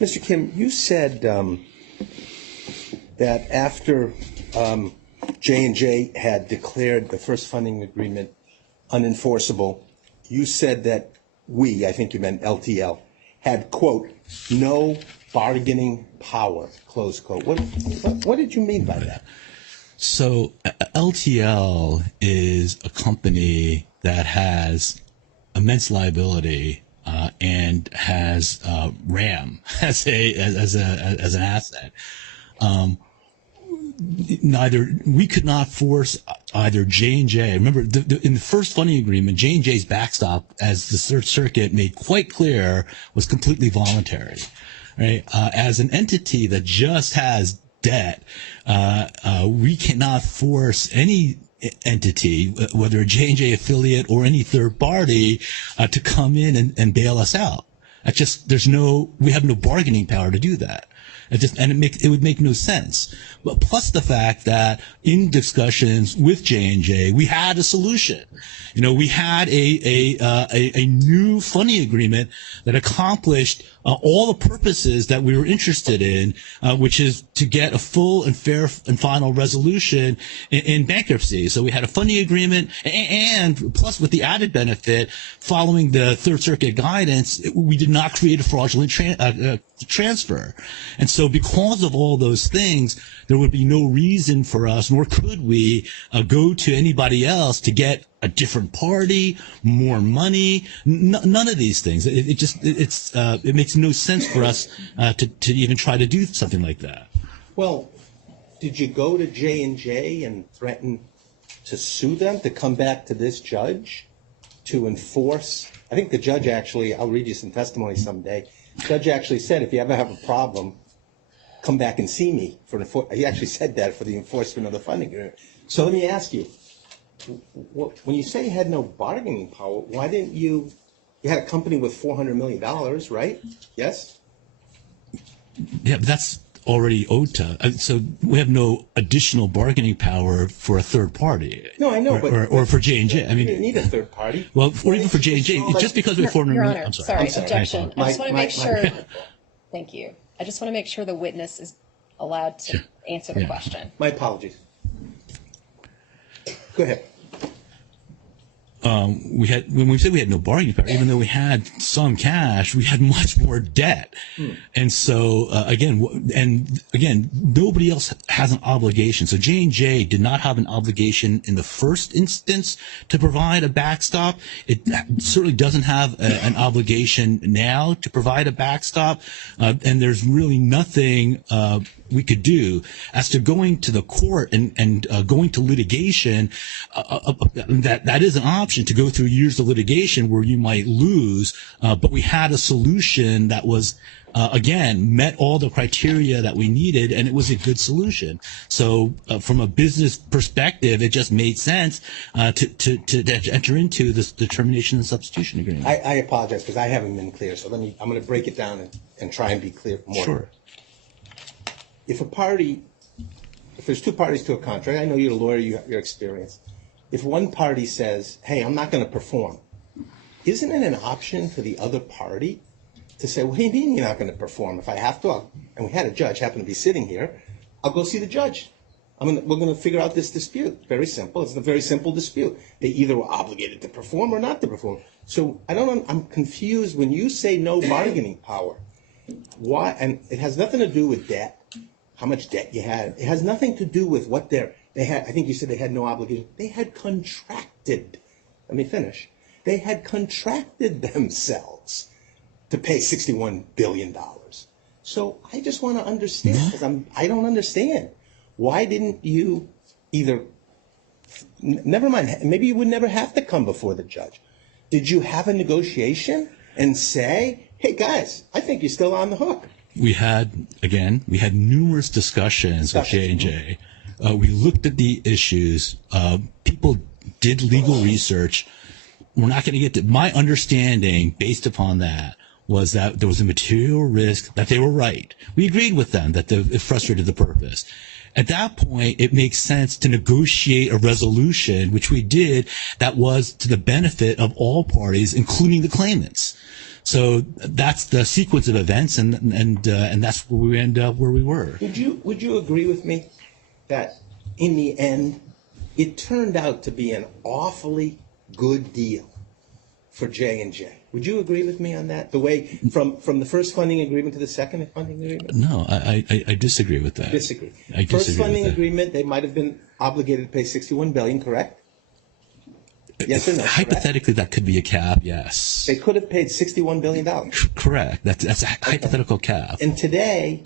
Mr. Kim, you said that after J&J had declared the first funding agreement unenforceable, you said that we, I think you meant LTL, had, quote, no bargaining power, close quote. What did you mean by that? So LTL is a company that has immense liability and has RAM as an asset. We could not force either J&J. Remember, in the first funding agreement, J&J's backstop, as the Third Circuit made quite clear, was completely voluntary. Right? As an entity that just has debt, we cannot force any entity, whether a J&J affiliate or any third party, to come in and bail us out. We have no bargaining power to do that. It would make no sense. But plus the fact that in discussions with J&J, we had a solution. We had a new funding agreement that accomplished all the purposes that we were interested in, which is to get a full and fair and final resolution in bankruptcy. So we had a funding agreement, and plus with the added benefit, following the Third Circuit guidance, we did not create a fraudulent transfer. And so because of all those things, there would be no reason for us, nor could we go to anybody else to get a different party, more money, none of these things. It makes no sense for us to even try to do something like that. Well, did you go to J&J and threaten to sue them, to come back to this judge to enforce? I think the judge actually, I'll read you some testimony someday. The judge actually said, if you ever have a problem, come back and see me. He actually said that for the enforcement of the funding agreement. So let me ask you, when you say you had no bargaining power, why didn't you had a company with $400 million, right? Yes? Yeah, but that's already owed to. So we have no additional bargaining power for a third party. No, I know, or for J&J. I mean, you didn't need a third party. Well, or even for J&J, just because we have $400 million. Sorry, objection. I just want to make sure. Thank you. I just want to make sure the witness is allowed to answer the question. My apologies. Go ahead. When we said we had no bargaining power, even though we had some cash, we had much more debt. And so, again, nobody else has an obligation. So J&J did not have an obligation in the first instance to provide a backstop. It certainly doesn't have an obligation now to provide a backstop. And there's really nothing, we could do as to going to the court and going to litigation. That is an option, to go through years of litigation where you might lose. But we had a solution that was, again, met all the criteria that we needed, and it was a good solution. So from a business perspective, it just made sense to enter into this termination and substitution agreement. I apologize because I haven't been clear. So I'm going to break it down and try and be clear more. Sure. If there's two parties to a contract, I know you're a lawyer, you have your experience. If one party says, hey, I'm not going to perform, isn't it an option for the other party to say, well, what do you mean you're not going to perform? If I have to, and we had a judge happen to be sitting here, I'll go see the judge. We're going to figure out this dispute. Very simple. It's a very simple dispute. They either were obligated to perform or not to perform. So I'm confused when you say no bargaining power. Why? And it has nothing to do with debt. How much debt you had. It has nothing to do with what they had. I think you said they had no obligation. They had contracted. Let me finish. They had contracted themselves to pay $61 billion. So I just want to understand, because I don't understand. Why didn't you either, never mind, maybe you would never have to come before the judge. Did you have a negotiation and say, hey guys, I think you're still on the hook? We had numerous discussions with J&J. We looked at the issues. People did legal research. We're not going to get to, my understanding based upon that was that there was a material risk, that they were right. We agreed with them that it frustrated the purpose. At that point, it makes sense to negotiate a resolution, which we did, that was to the benefit of all parties, including the claimants. So that's the sequence of events, and that's where we end up where we were. Would you agree with me that in the end, it turned out to be an awfully good deal for J&J? Would you agree with me on that? The way from the first funding agreement to the second funding agreement? No, I disagree with that. Disagree. I disagree First funding with that. agreement, they might have been obligated to pay $61 billion, correct? Yes or no? Hypothetically, that could be a cap, yes. They could have paid $61 billion. Correct. That's a hypothetical cap. And today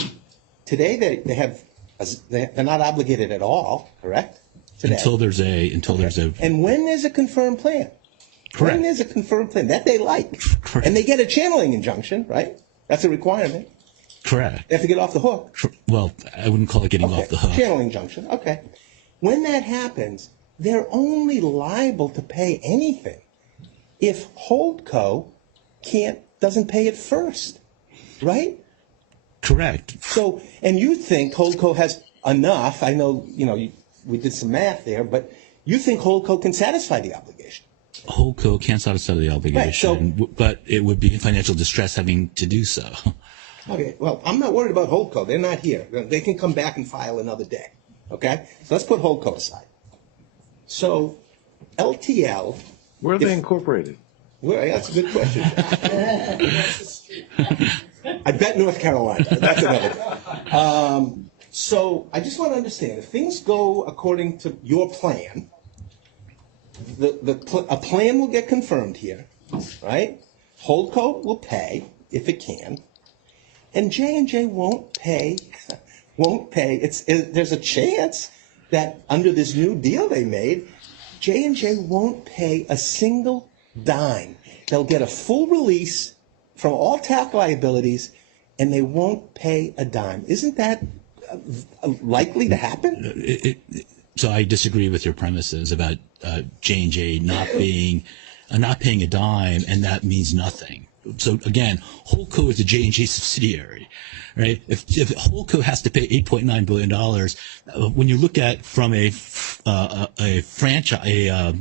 they're not obligated at all, correct? Today. Until there's a. And when there's a confirmed plan. Correct. When there's a confirmed plan that they like. Correct. And they get a channeling injunction, right? That's a requirement. Correct. They have to get off the hook. Well, I wouldn't call it getting off the hook. Channeling injunction, okay. When that happens, they're only liable to pay anything if Holdco doesn't pay it first, right? Correct. So, and you think Holdco has enough, I know, we did some math there, but you think Holdco can satisfy the obligation? Holdco can't satisfy the obligation, right, but it would be in financial distress having to do so. Okay, well, I'm not worried about Holdco. They're not here. They can come back and file another day, okay? So let's put Holdco aside. So LTL. Where are they incorporated? That's a good question. I bet North Carolina. That's another thing. So I just want to understand, if things go according to your plan, a plan will get confirmed here, right? Holdco will pay if it can, and J&J won't pay. There's a chance that under this new deal they made, J&J won't pay a single dime. They'll get a full release from all tax liabilities, and they won't pay a dime. Isn't that likely to happen? So I disagree with your premises about J&J not paying a dime, and that means nothing. So again, Holdco is a J&J subsidiary, right? If Holdco has to pay $8.9 billion, when you look at from a franchise,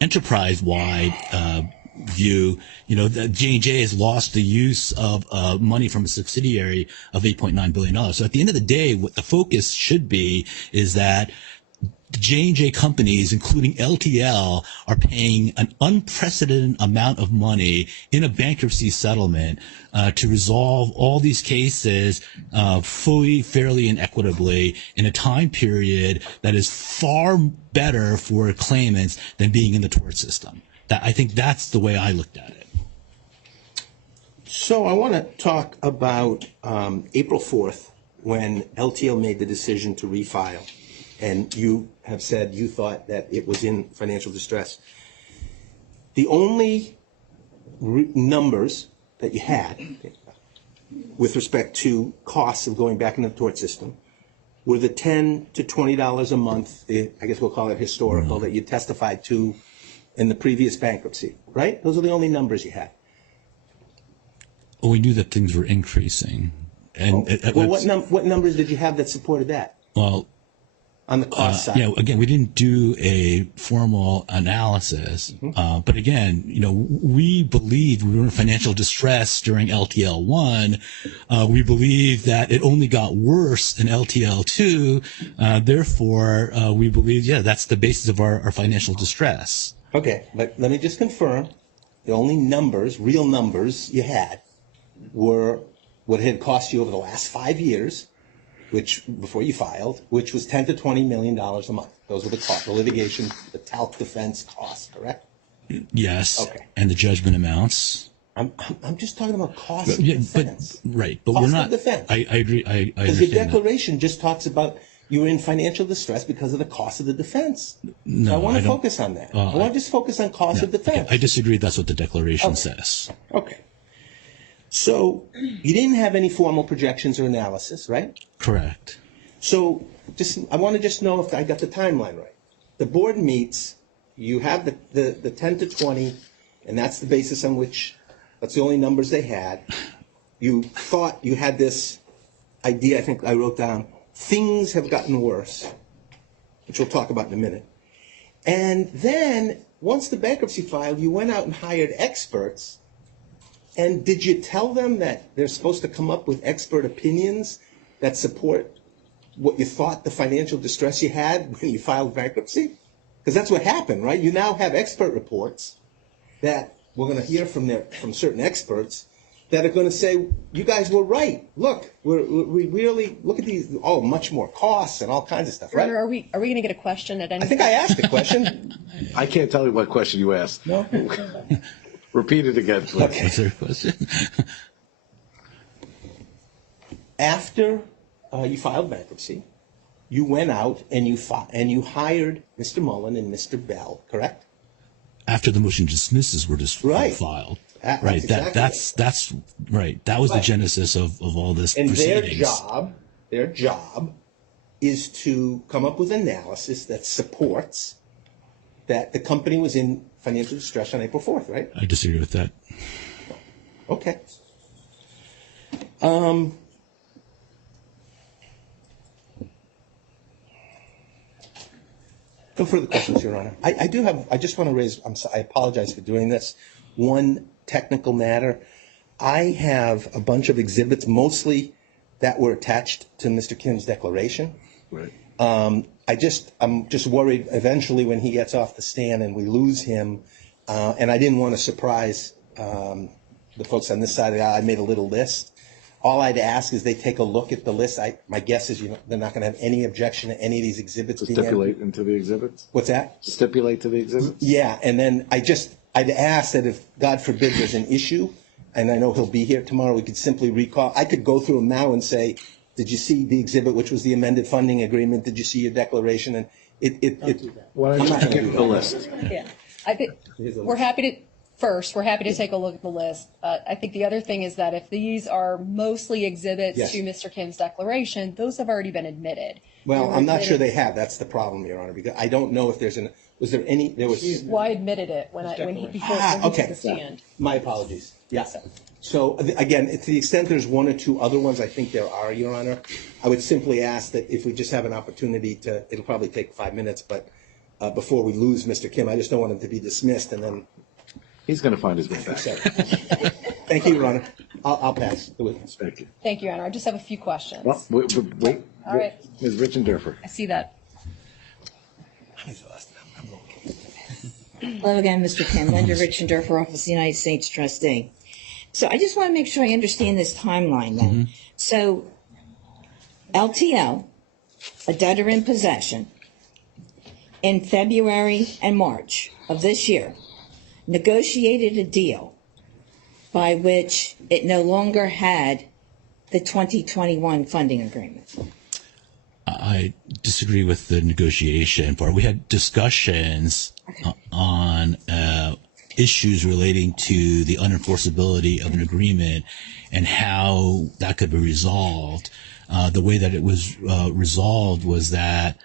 enterprise-wide view, that J&J has lost the use of money from a subsidiary of $8.9 billion. So at the end of the day, what the focus should be is that the J&J companies, including LTL, are paying an unprecedented amount of money in a bankruptcy settlement to resolve all these cases fully, fairly, and equitably in a time period that is far better for claimants than being in the tort system. I think that's the way I looked at it. So I want to talk about April 4th, when LTL made the decision to refile, and you have said you thought that it was in financial distress. The only numbers that you had with respect to costs of going back into the tort system were the $10 to $20 a month, I guess we'll call it historical, that you testified to in the previous bankruptcy, right? Those are the only numbers you had. Well, we knew that things were increasing. And what numbers did you have that supported that? Well, on the cost side. Again, we didn't do a formal analysis, but again, we believed we were in financial distress during LTL 1. We believe that it only got worse in LTL 2. Therefore, we believe, that's the basis of our financial distress. Okay, but let me just confirm, the only numbers, real numbers you had were what it had cost you over the last 5 years, which before you filed, which was $10 to $20 million a month. Those were the costs, the litigation, the talc defense costs, correct? Yes. Okay. And the judgment amounts. I'm just talking about costs of defense. But cost we're not. Of defense. I agree. I because understand your declaration just talks about you were in financial distress because of the cost of the defense. No, so I want to don't- focus on that. I want to just focus on cost of defense. I disagree. That's what the declaration says. Okay. So you didn't have any formal projections or analysis, right? Correct. So I want to just know if I got the timeline right. The board meets, you have the 10 to 20, and that's the basis on which, that's the only numbers they had. You thought you had this idea, I think I wrote down, things have gotten worse, which we'll talk about in a minute. And then, once the bankruptcy filed, you went out and hired experts. And did you tell them that they're supposed to come up with expert opinions that support what you thought the financial distress you had when you filed bankruptcy? Because that's what happened, right? You now have expert reports that we're going to hear from certain experts that are going to say, you guys were right. Look, we really, look at these, much more costs and all kinds of stuff, right? Are we going to get a question at any I think I asked a question. I can't tell you what question you asked. No? Repeat it again, please. Okay. Is there a question? After you filed bankruptcy, you went out and you hired Mr. Mullen and Mr. Bell, correct? After the motion dismisses were Right. filed. That's Right. exactly That's right. That was the Right. genesis of all this And proceedings. their job is to come up with analysis that supports that the company was in financial distress on April 4th, right? I disagree with that. Okay. No further questions, Your Honor. I just want to raise, I apologize for doing this, one technical matter. I have a bunch of exhibits, mostly that were attached to Mr. Kim's declaration. Right. I'm just worried eventually when he gets off the stand and we lose him, and I didn't want to surprise the folks on this side of the aisle. I made a little list. All I'd ask is they take a look at the list. My guess is they're not going to have any objection to any of these exhibits To being stipulate into the exhibits? What's that? Stipulate to the exhibits? Yeah, and then I'd ask that if, God forbid, there's an issue, and I know he'll be here tomorrow, we could simply recall. I could go through them now and say, did you see the exhibit, which was the amended funding agreement? Did you see your declaration? And Why don't I'm you not gonna give do the that. list? Yeah, I think we're happy to take a look at the list. I think the other thing is that if these are mostly exhibits Yes. to Mr. Kim's declaration, those have already been admitted. Well, They were I'm not sure admitted- they have. That's the problem, Your Honor, because I don't know if there was. Well, I admitted it when he before when he Okay. took the stand. My apologies. Yeah. So again, to the extent there's one or two other ones, I think there are, Your Honor. I would simply ask that if we just have an opportunity it'll probably take 5 minutes, but before we lose Mr. Kim, I just don't want him to be dismissed and then, He's going to find his way back. Thank you, Your Honor. I'll pass the witness. Thank you. Thank you, Your Honor. I just have a few questions. Well, wait. All right. Ms. Richendorfer. I see that. Hello again, Mr. Kim. Linda Richendorfer, Office of the United States Trustee. So I just want to make sure I understand this timeline then. So LTL, a debtor in possession, in February and March of this year, negotiated a deal by which it no longer had the 2021 funding agreement. I disagree with the negotiation part. We had discussions on issues relating to the unenforceability of an agreement and how that could be resolved. The way that it was resolved was that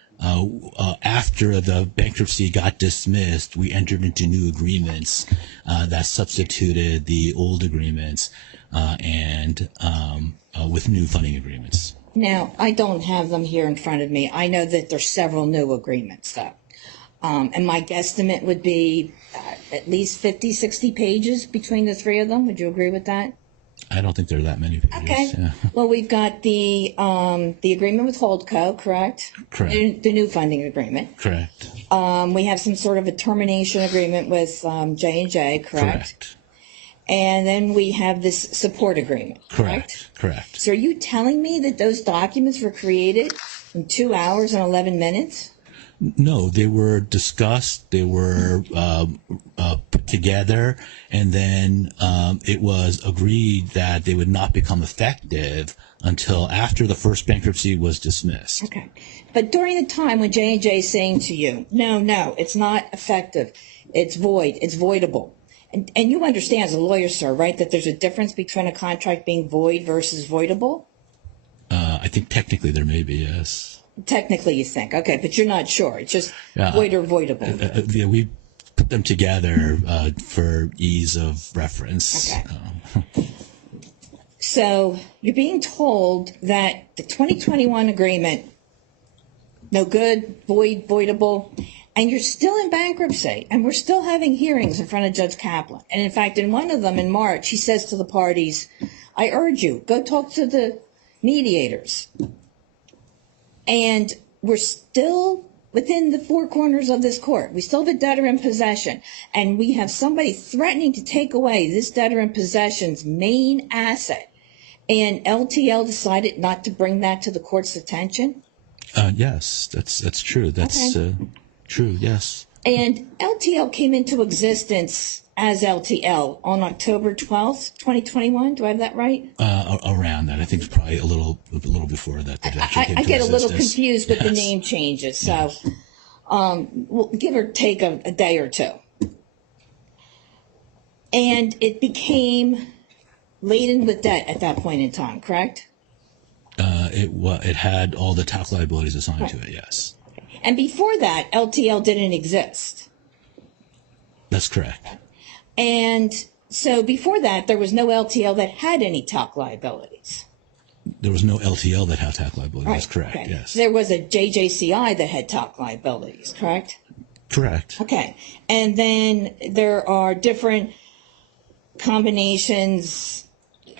after the bankruptcy got dismissed, we entered into new agreements that substituted the old agreements and with new funding agreements. Now, I don't have them here in front of me. I know that there's several new agreements, though. And my guesstimate would be at least 50, 60 pages between the three of them. Would you agree with that? I don't think there are that many pages. Okay. Yeah. Well, we've got the agreement with Holdco, correct? Correct. The new funding agreement. Correct. We have some sort of a termination agreement with J&J, correct? And then we have this support agreement, correct? Correct. So are you telling me that those documents were created in 2 hours and 11 minutes? No, they were discussed, they were put together, and then it was agreed that they would not become effective until after the first bankruptcy was dismissed. Okay. But during the time when J&J is saying to you, no, it's not effective, it's void, it's voidable. And you understand as a lawyer, sir, right, that there's a difference between a contract being void versus voidable? I think technically there may be, yes. Technically, you think. Okay, but you're not sure. It's just void or voidable. Yeah, we put them together for ease of reference. Okay. So you're being told that the 2021 agreement, no good, void, voidable, and you're still in bankruptcy, and we're still having hearings in front of Judge Kaplan. And in fact, in one of them in March, he says to the parties, I urge you, go talk to the mediators. And we're still within the four corners of this court. We still have a debtor in possession, and we have somebody threatening to take away this debtor in possession's main asset. And LTL decided not to bring that to the court's attention? Yes, that's true. That's Okay. true, yes. And LTL came into existence as LTL on October 12th, 2021. Do I have that right? Around that. I think it's probably a little before that. I get a little confused with the name changes. So we'll give or take a day or two. And it became laden with debt at that point in time, correct? It had all the tax liabilities assigned to it, yes. And before that, LTL didn't exist. That's correct. And so before that, there was no LTL that had any TAC liabilities. There was no LTL that had tax liabilities. That's correct, Okay. yes. There was a JJCI that had TAC liabilities, correct? Correct. Okay. And then there are different combinations.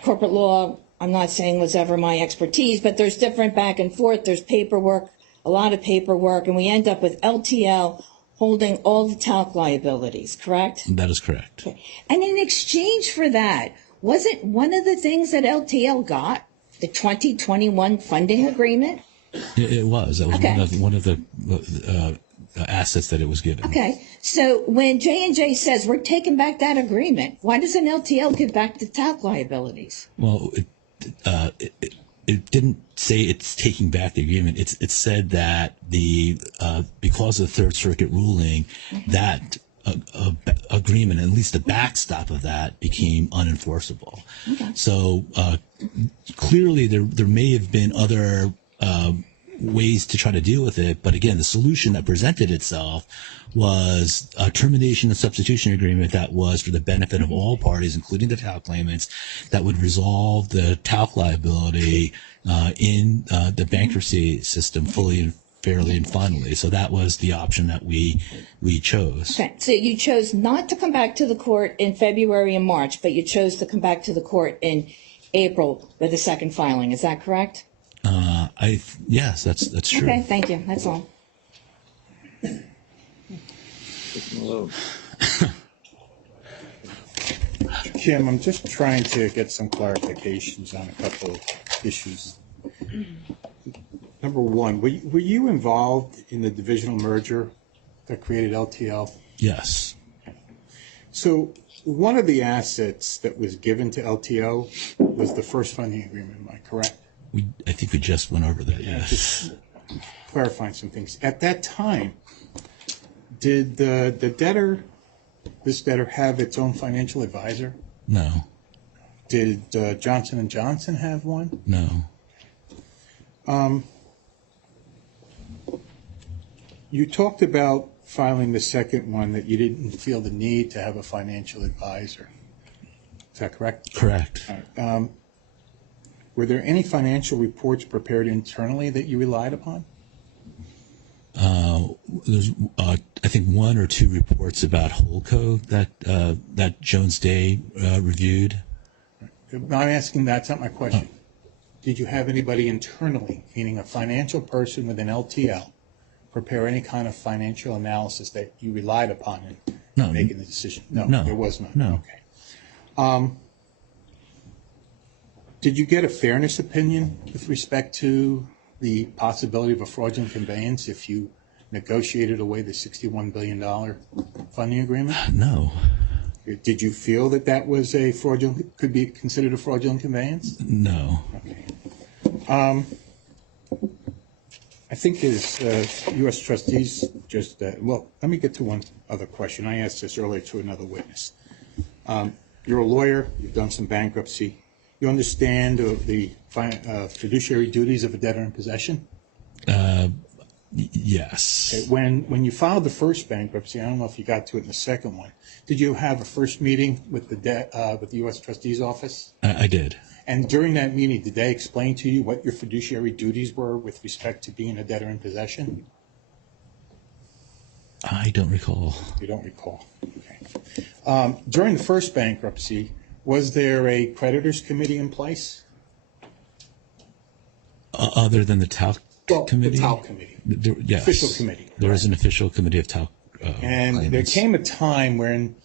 Corporate law, I'm not saying was ever my expertise, but there's different back and forth. There's paperwork, a lot of paperwork, and we end up with LTL holding all the TAC liabilities, correct? That is correct. Okay. And in exchange for that, wasn't one of the things that LTL got the 2021 funding agreement? It was. That was Okay. one of the assets that it was given. Okay. So when J&J says we're taking back that agreement, why doesn't LTL give back the TAC liabilities? Well, it didn't say it's taking back the agreement. It said that because of the Third Circuit ruling, that agreement, at least the backstop of that, became unenforceable. Okay. So clearly there may have been other ways to try to deal with it, but again, the solution that presented itself was a termination and substitution agreement that was for the benefit of all parties, including the TAC claimants, that would resolve the TAC liability in the bankruptcy system fully fairly and finally. So that was the option that we chose. Okay, so you chose not to come back to the court in February and March, but you chose to come back to the court in April with the second filing. Is that correct? Yes, that's true. Okay, thank you. That's all. Kim, I'm just trying to get some clarifications on a couple of issues. Number one, were you involved in the divisional merger that created LTL? Yes. So one of the assets that was given to LTO was the first funding agreement, am I correct? I think we just went over that, yes. Just clarifying some things. At that time, did the this debtor have its own financial advisor? No. Did Johnson & Johnson have one? No. You talked about filing the second one that you didn't feel the need to have a financial advisor. Is that correct? Correct. All right. Were there any financial reports prepared internally that you relied upon? There's, I think, one or two reports about Holdco that Jones Day reviewed. I'm asking, that's not my question. Did you have anybody internally, meaning a financial person within LTL, prepare any kind of financial analysis that you relied upon in making the decision? No, there was none. No. Okay. Did you get a fairness opinion with respect to the possibility of a fraudulent conveyance if you negotiated away the $61 billion funding agreement? No. Did you feel that that was a fraudulent, could be considered a fraudulent conveyance? No. Okay. I think as U.S. trustees just, well, let me get to one other question. I asked this earlier to another witness. You're a lawyer, you've done some bankruptcy. You understand the fiduciary duties of a debtor in possession? Yes. Okay. When you filed the first bankruptcy, I don't know if you got to it in the second one, did you have a first meeting with the U.S. Trustee's office? I did. And during that meeting, did they explain to you what your fiduciary duties were with respect to being a debtor in possession? I don't recall. You don't recall. Okay. During the first bankruptcy, was there a creditors committee in place? Other than the TALC committee? The TALC committee. Yes. Official committee. There is an official committee of TALC and claimants. there came a time when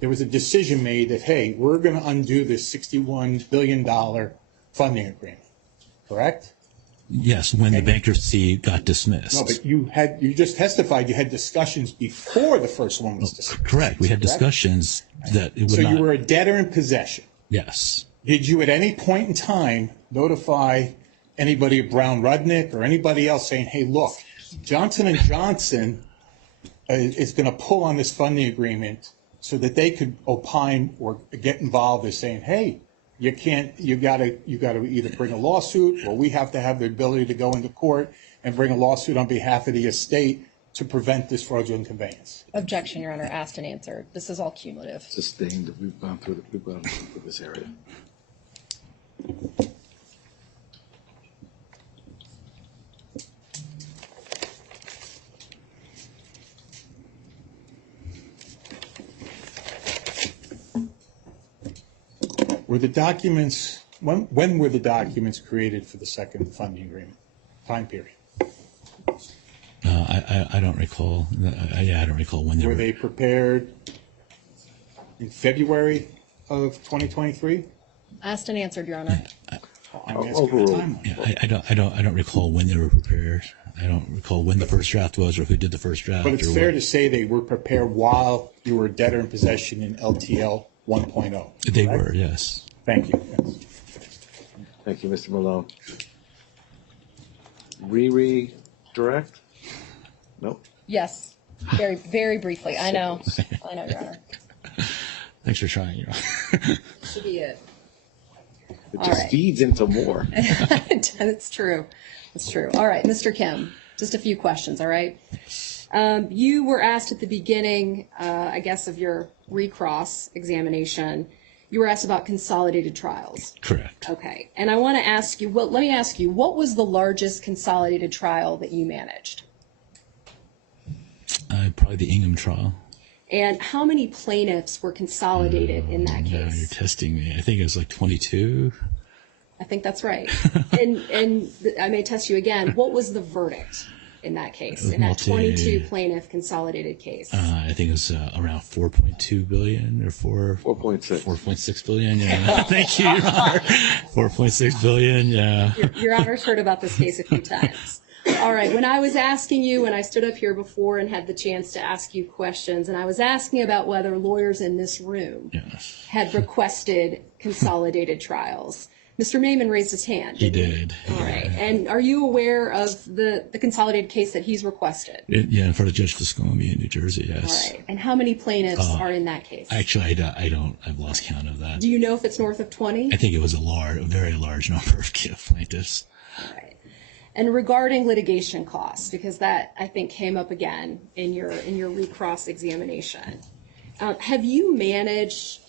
there was a decision made that, hey, we're going to undo this $61 billion funding agreement, correct? Yes, when the bankruptcy got dismissed. No, but you just testified you had discussions before the first one was dismissed. Correct. We had discussions that it would So not. you were a debtor in possession. Yes. Did you at any point in time notify anybody at Brown Rudnick or anybody else saying, hey, look, Johnson & Johnson is going to pull on this funding agreement so that they could opine or get involved as saying, hey, you got to either bring a lawsuit or we have to have the ability to go into court and bring a lawsuit on behalf of the estate to prevent this fraudulent conveyance? Objection, Your Honor, asked and answered. This is all cumulative. Sustained. We've gone through this area. Were the documents, when were the documents created for the second funding agreement time period? I don't recall. I don't recall when they Were were. they prepared in February of 2023? Asked and answered, Your Honor. I'm asking the timeline. Yeah, I don't recall when they were prepared. I don't recall when the first draft was or who did the first draft. But it's or fair what. to say they were prepared while you were a debtor in possession in LTL 1.0. They correct? were, yes. Thank you. Yes. Thank you, Mr. Malone. Redirect? Nope. Yes, very, very briefly. I know, Your Honor. Thanks for trying. You know. Should be it. It All just right. feeds into more. It's true. It's true. All right, Mr. Kim, just a few questions, all right? You were asked at the beginning, I guess, of your recross examination You were asked about consolidated trials. Correct. Okay. And I want to ask you, let me ask you, what was the largest consolidated trial that you managed? Probably the Ingham trial. And how many plaintiffs were consolidated in that Now case? you're testing me. I think it was like 22. I think that's right. and I may test you again. What was the verdict in that case, in that 22 plaintiff consolidated case? I think it was around 4.2 billion or 4.6 billion. Yeah. Thank you, Your Honor. 4.6 billion. Yeah. Your Honor's heard about this case a few times. All right. When I was asking you, when I stood up here before and had the chance to ask you questions, and I was asking about whether lawyers in this room had requested consolidated trials, Mr. Maiman raised his hand. He did. All right. And are you aware of the consolidated case that he's requested? Yeah, in front of Judge Viscomi in New Jersey, yes. All right. And how many plaintiffs are in that case? Actually, I don't. I've lost count of that. Do you know if it's north of 20? I think it was a very large number of plaintiffs. All right. And regarding litigation costs, because that I think came up again in your recross examination, have you managed?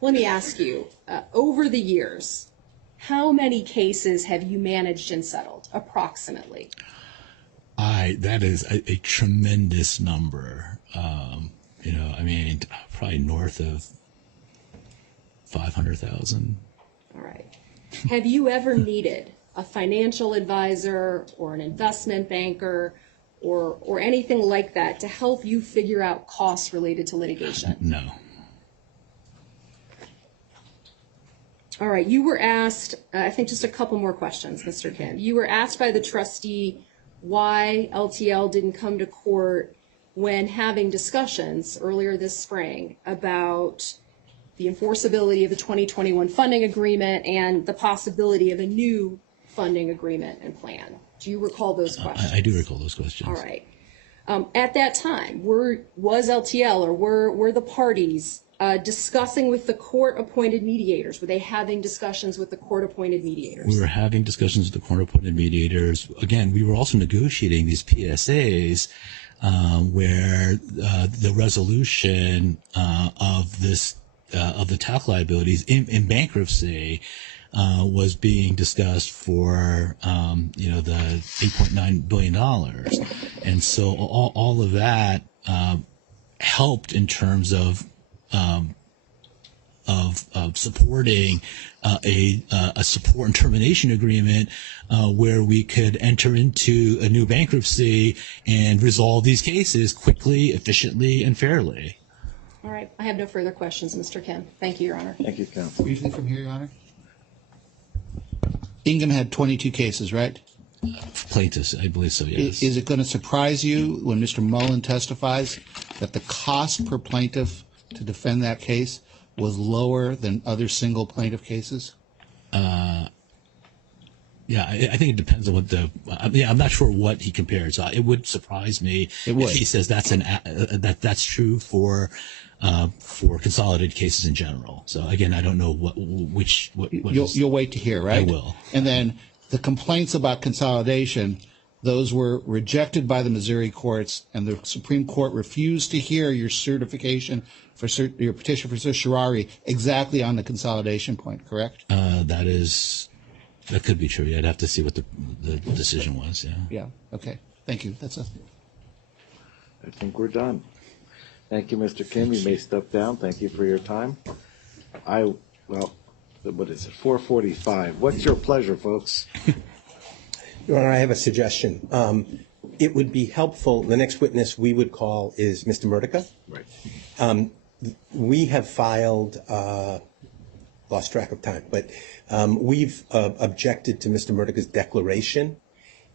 Let me ask you, over the years, how many cases have you managed and settled, approximately? That is a tremendous number. I mean, probably north of 500,000. All right. Have you ever needed a financial advisor or an investment banker or anything like that to help you figure out costs related to litigation? No. All right. You were asked, I think just a couple more questions, Mr. Kim. You were asked by the trustee why LTL didn't come to court when having discussions earlier this spring about the enforceability of the 2021 funding agreement and the possibility of a new funding agreement and plan. Do you recall those questions? I do recall those questions. All right. At that time, was LTL or were the parties discussing with the court-appointed mediators? Were they having discussions with the court-appointed mediators? We were having discussions with the court-appointed mediators. Again, we were also negotiating these PSAs where the resolution of the tax liabilities in bankruptcy was being discussed for the $8.9 billion, and so all of that helped in terms of supporting a support and termination agreement where we could enter into a new bankruptcy and resolve these cases quickly, efficiently, and fairly. All right. I have no further questions, Mr. Kim. Thank you, Your Honor. Thank you, counsel. Briefly from here, Your Honor. Ingham had 22 cases, right? Plaintiffs, I believe so, yes. Is it going to surprise you when Mr. Mullen testifies that the cost per plaintiff to defend that case was lower than other single plaintiff cases? Yeah, I think it depends on what I'm not sure what he compares. It would surprise me if he says that's true for consolidated cases in general. So again, I don't know what You'll wait to hear, right? I will. And then the complaints about consolidation, those were rejected by the Missouri courts, and the Supreme Court refused to hear your certification for your petition for certiorari exactly on the consolidation point, correct? That could be true. Yeah, I'd have to see what the decision was. Yeah. Yeah. Okay. Thank you. That's it. I think we're done. Thank you, Mr. Kim. You may step down. Thank you for your time. What is it, 4:45? What's your pleasure, folks? Your Honor, I have a suggestion. It would be helpful, the next witness we would call is Mr. Murtica. Right. We have filed, lost track of time, but we've objected to Mr. Murtica's declaration.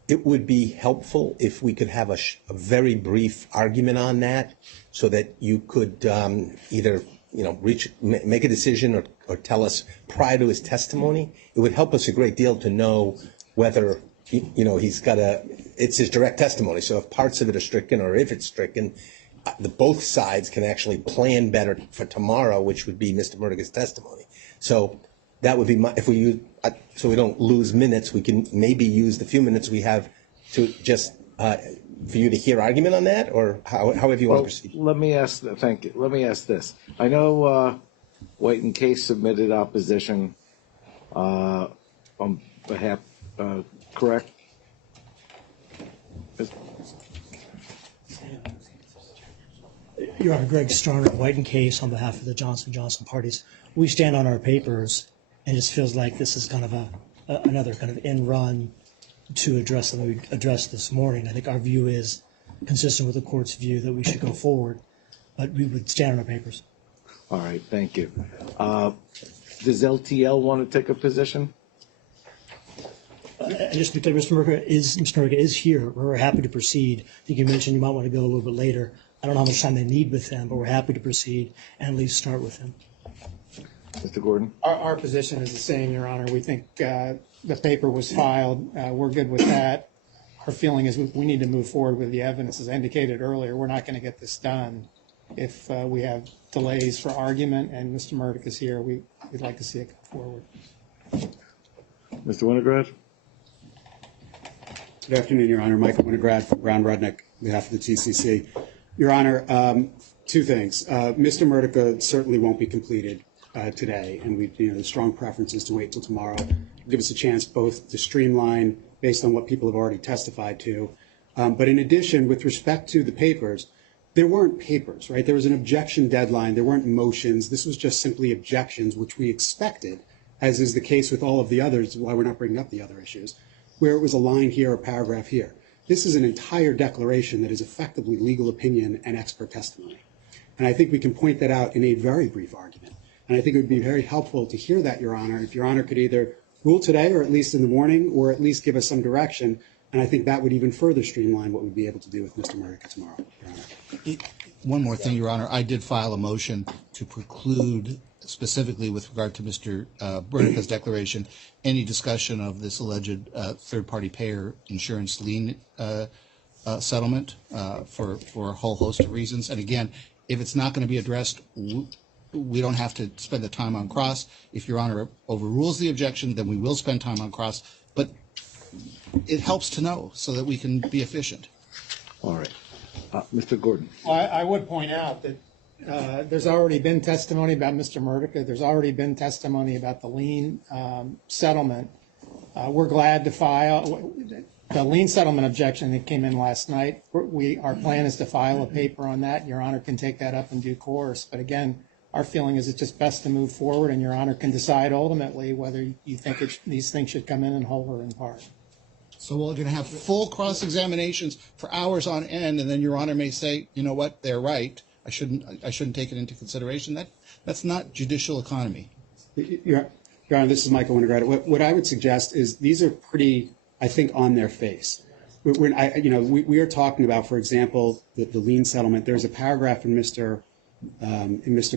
It would be helpful if we could have a very brief argument on that so that you could either make a decision or tell us prior to his testimony. It would help us a great deal to know whether it's his direct testimony. So if parts of it are stricken or if it's stricken, both sides can actually plan better for tomorrow, which would be Mr. Murtica's testimony. So that would be so we don't lose minutes, we can maybe use the few minutes we have to just for you to hear argument on that, or however you want to proceed. Let me ask. Thank you. Let me ask this. I know White and Case submitted opposition on behalf, correct? Your Honor, Greg Starner, White and Case, on behalf of the Johnson & Johnson parties. We stand on our papers, and it just feels like this is kind of another kind of end run to address something we addressed this morning. I think our view is consistent with the court's view that we should go forward, but we would stand on our papers. All right, thank you. Does LTL want to take a position? Just to be clear, Mr. Murka is here. We're happy to proceed. I think you mentioned you might want to go a little bit later. I don't know how much time they need with him, but we're happy to proceed and at least start with him. Mr. Gordon? Our position is the same, Your Honor. We think the paper was filed. We're good with that. Our feeling is we need to move forward with the evidence. As I indicated earlier, we're not going to get this done if we have delays for argument, and Mr. Murdoch is here. We'd like to see it go forward. Mr. Winograd? Good afternoon, Your Honor. Michael Winograd from Brown Rudnick on behalf of the TCC. Your Honor, two things. Mr. Murdoch certainly won't be completed today, and the strong preference is to wait till tomorrow. Give us a chance both to streamline based on what people have already testified to. But in addition, with respect to the papers, there weren't papers, right? There was an objection deadline. There weren't motions. This was just simply objections, which we expected, as is the case with all of the others, why we're not bringing up the other issues, where it was a line here, a paragraph here. This is an entire declaration that is effectively legal opinion and expert testimony. And I think we can point that out in a very brief argument. And I think it would be very helpful to hear that, Your Honor, if Your Honor could either rule today or at least in the morning or at least give us some direction. And I think that would even further streamline what we'd be able to do with Mr. Murdoch tomorrow, Your Honor. One more thing, Your Honor. I did file a motion to preclude, specifically with regard to Mr. Murdoch's declaration, any discussion of this alleged third-party payer insurance lien settlement for a whole host of reasons. And again, if it's not going to be addressed, we don't have to spend the time on cross. If Your Honor overrules the objection, then we will spend time on cross. But it helps to know so that we can be efficient. All right. Mr. Gordon. I would point out that there's already been testimony about Mr. Murdoch. There's already been testimony about the lien settlement. We're glad to file the lien settlement objection that came in last night. Our plan is to file a paper on that. Your Honor can take that up in due course. But again, our feeling is it's just best to move forward, and Your Honor can decide ultimately whether you think these things should come in whole or in part. So we're going to have full cross-examinations for hours on end, and then Your Honor may say, you know what, they're right. I shouldn't take it into consideration. That's not judicial economy. Your Honor, this is Michael Winograd. What I would suggest is these are pretty, I think, on their face. We are talking about, for example, the lien settlement. There's a paragraph in Mr.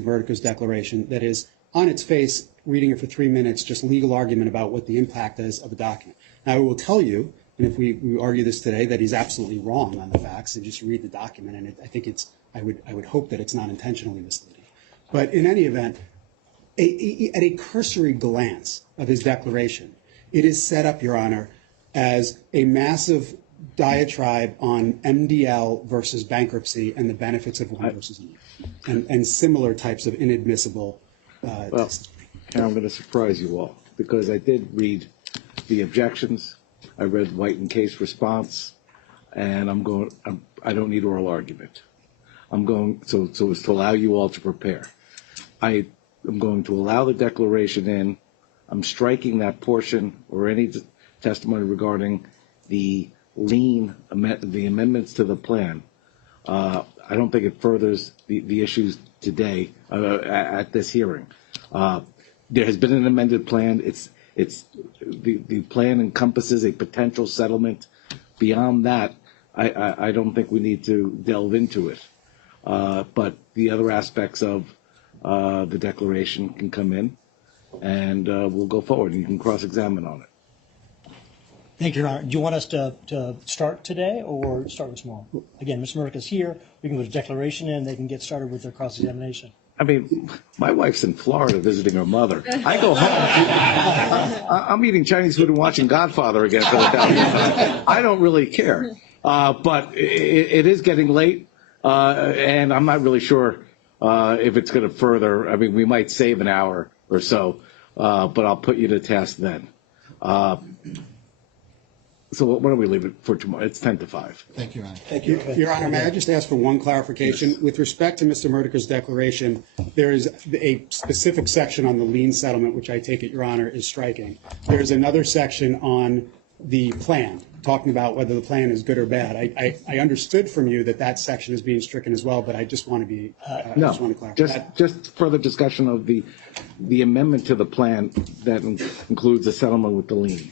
Murdoch's declaration that is, on its face, reading it for 3 minutes, just legal argument about what the impact is of a document. Now, I will tell you, and if we argue this today, that he's absolutely wrong on the facts, and just read the document, and I think I would hope that it's not intentionally misleading. But in any event, at a cursory glance of his declaration, it is set up, Your Honor, as a massive diatribe on MDL versus bankruptcy and the benefits of one versus another, and similar types of inadmissible testimony. Now I'm going to surprise you all, because I did read the objections. I read White and Case response, and I don't need oral argument. I'm going so as to allow you all to prepare. I am going to allow the declaration in. I'm striking that portion or any testimony regarding the lien, the amendments to the plan. I don't think it furthers the issues today at this hearing. There has been an amended plan. The plan encompasses a potential settlement. Beyond that, I don't think we need to delve into it. But the other aspects of the declaration can come in, and we'll go forward. You can cross-examine on it. Thank you, Your Honor. Do you want us to start today or start with tomorrow? Again, Mr. Murdoch is here. We can go to declaration in. They can get started with their cross-examination. I mean, my wife's in Florida visiting her mother. I go home. I'm eating Chinese food and watching Godfather again for the 1000th time. I don't really care. But it is getting late, and I'm not really sure if it's going to further, I mean, we might save an hour or so, but I'll put you to task then. So why don't we leave it for tomorrow? It's 10 to 5. Thank you, Your Honor. Thank you. Your Honor, may I just ask for one clarification? Yes. With respect to Mr. Murtaker's declaration, there is a specific section on the lien settlement, which I take it, Your Honor, is striking. There's another section on the plan, talking about whether the plan is good or bad. I understood from you that that section is being stricken as well, but I just want to be, I just want to clarify. Just further discussion of the amendment to the plan that includes a settlement with the lien.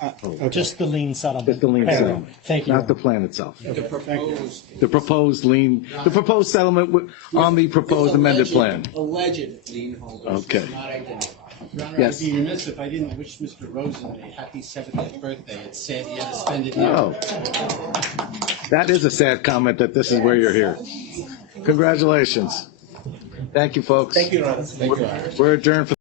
Just the lien settlement. Just the lien settlement. Thank you. Not the plan itself. proposed. The proposed lien, the proposed settlement on the proposed amended plan. Alleged lien holders. Okay. Not identified. Your Honor, Yes. I'd be remiss if I didn't wish Mr. Rosen a happy 70th birthday. It's sad he had to spend it here. Oh, that is a sad comment that this is where you're here. Congratulations. Thank you, folks. Thank you, Your Honor. We're adjourned for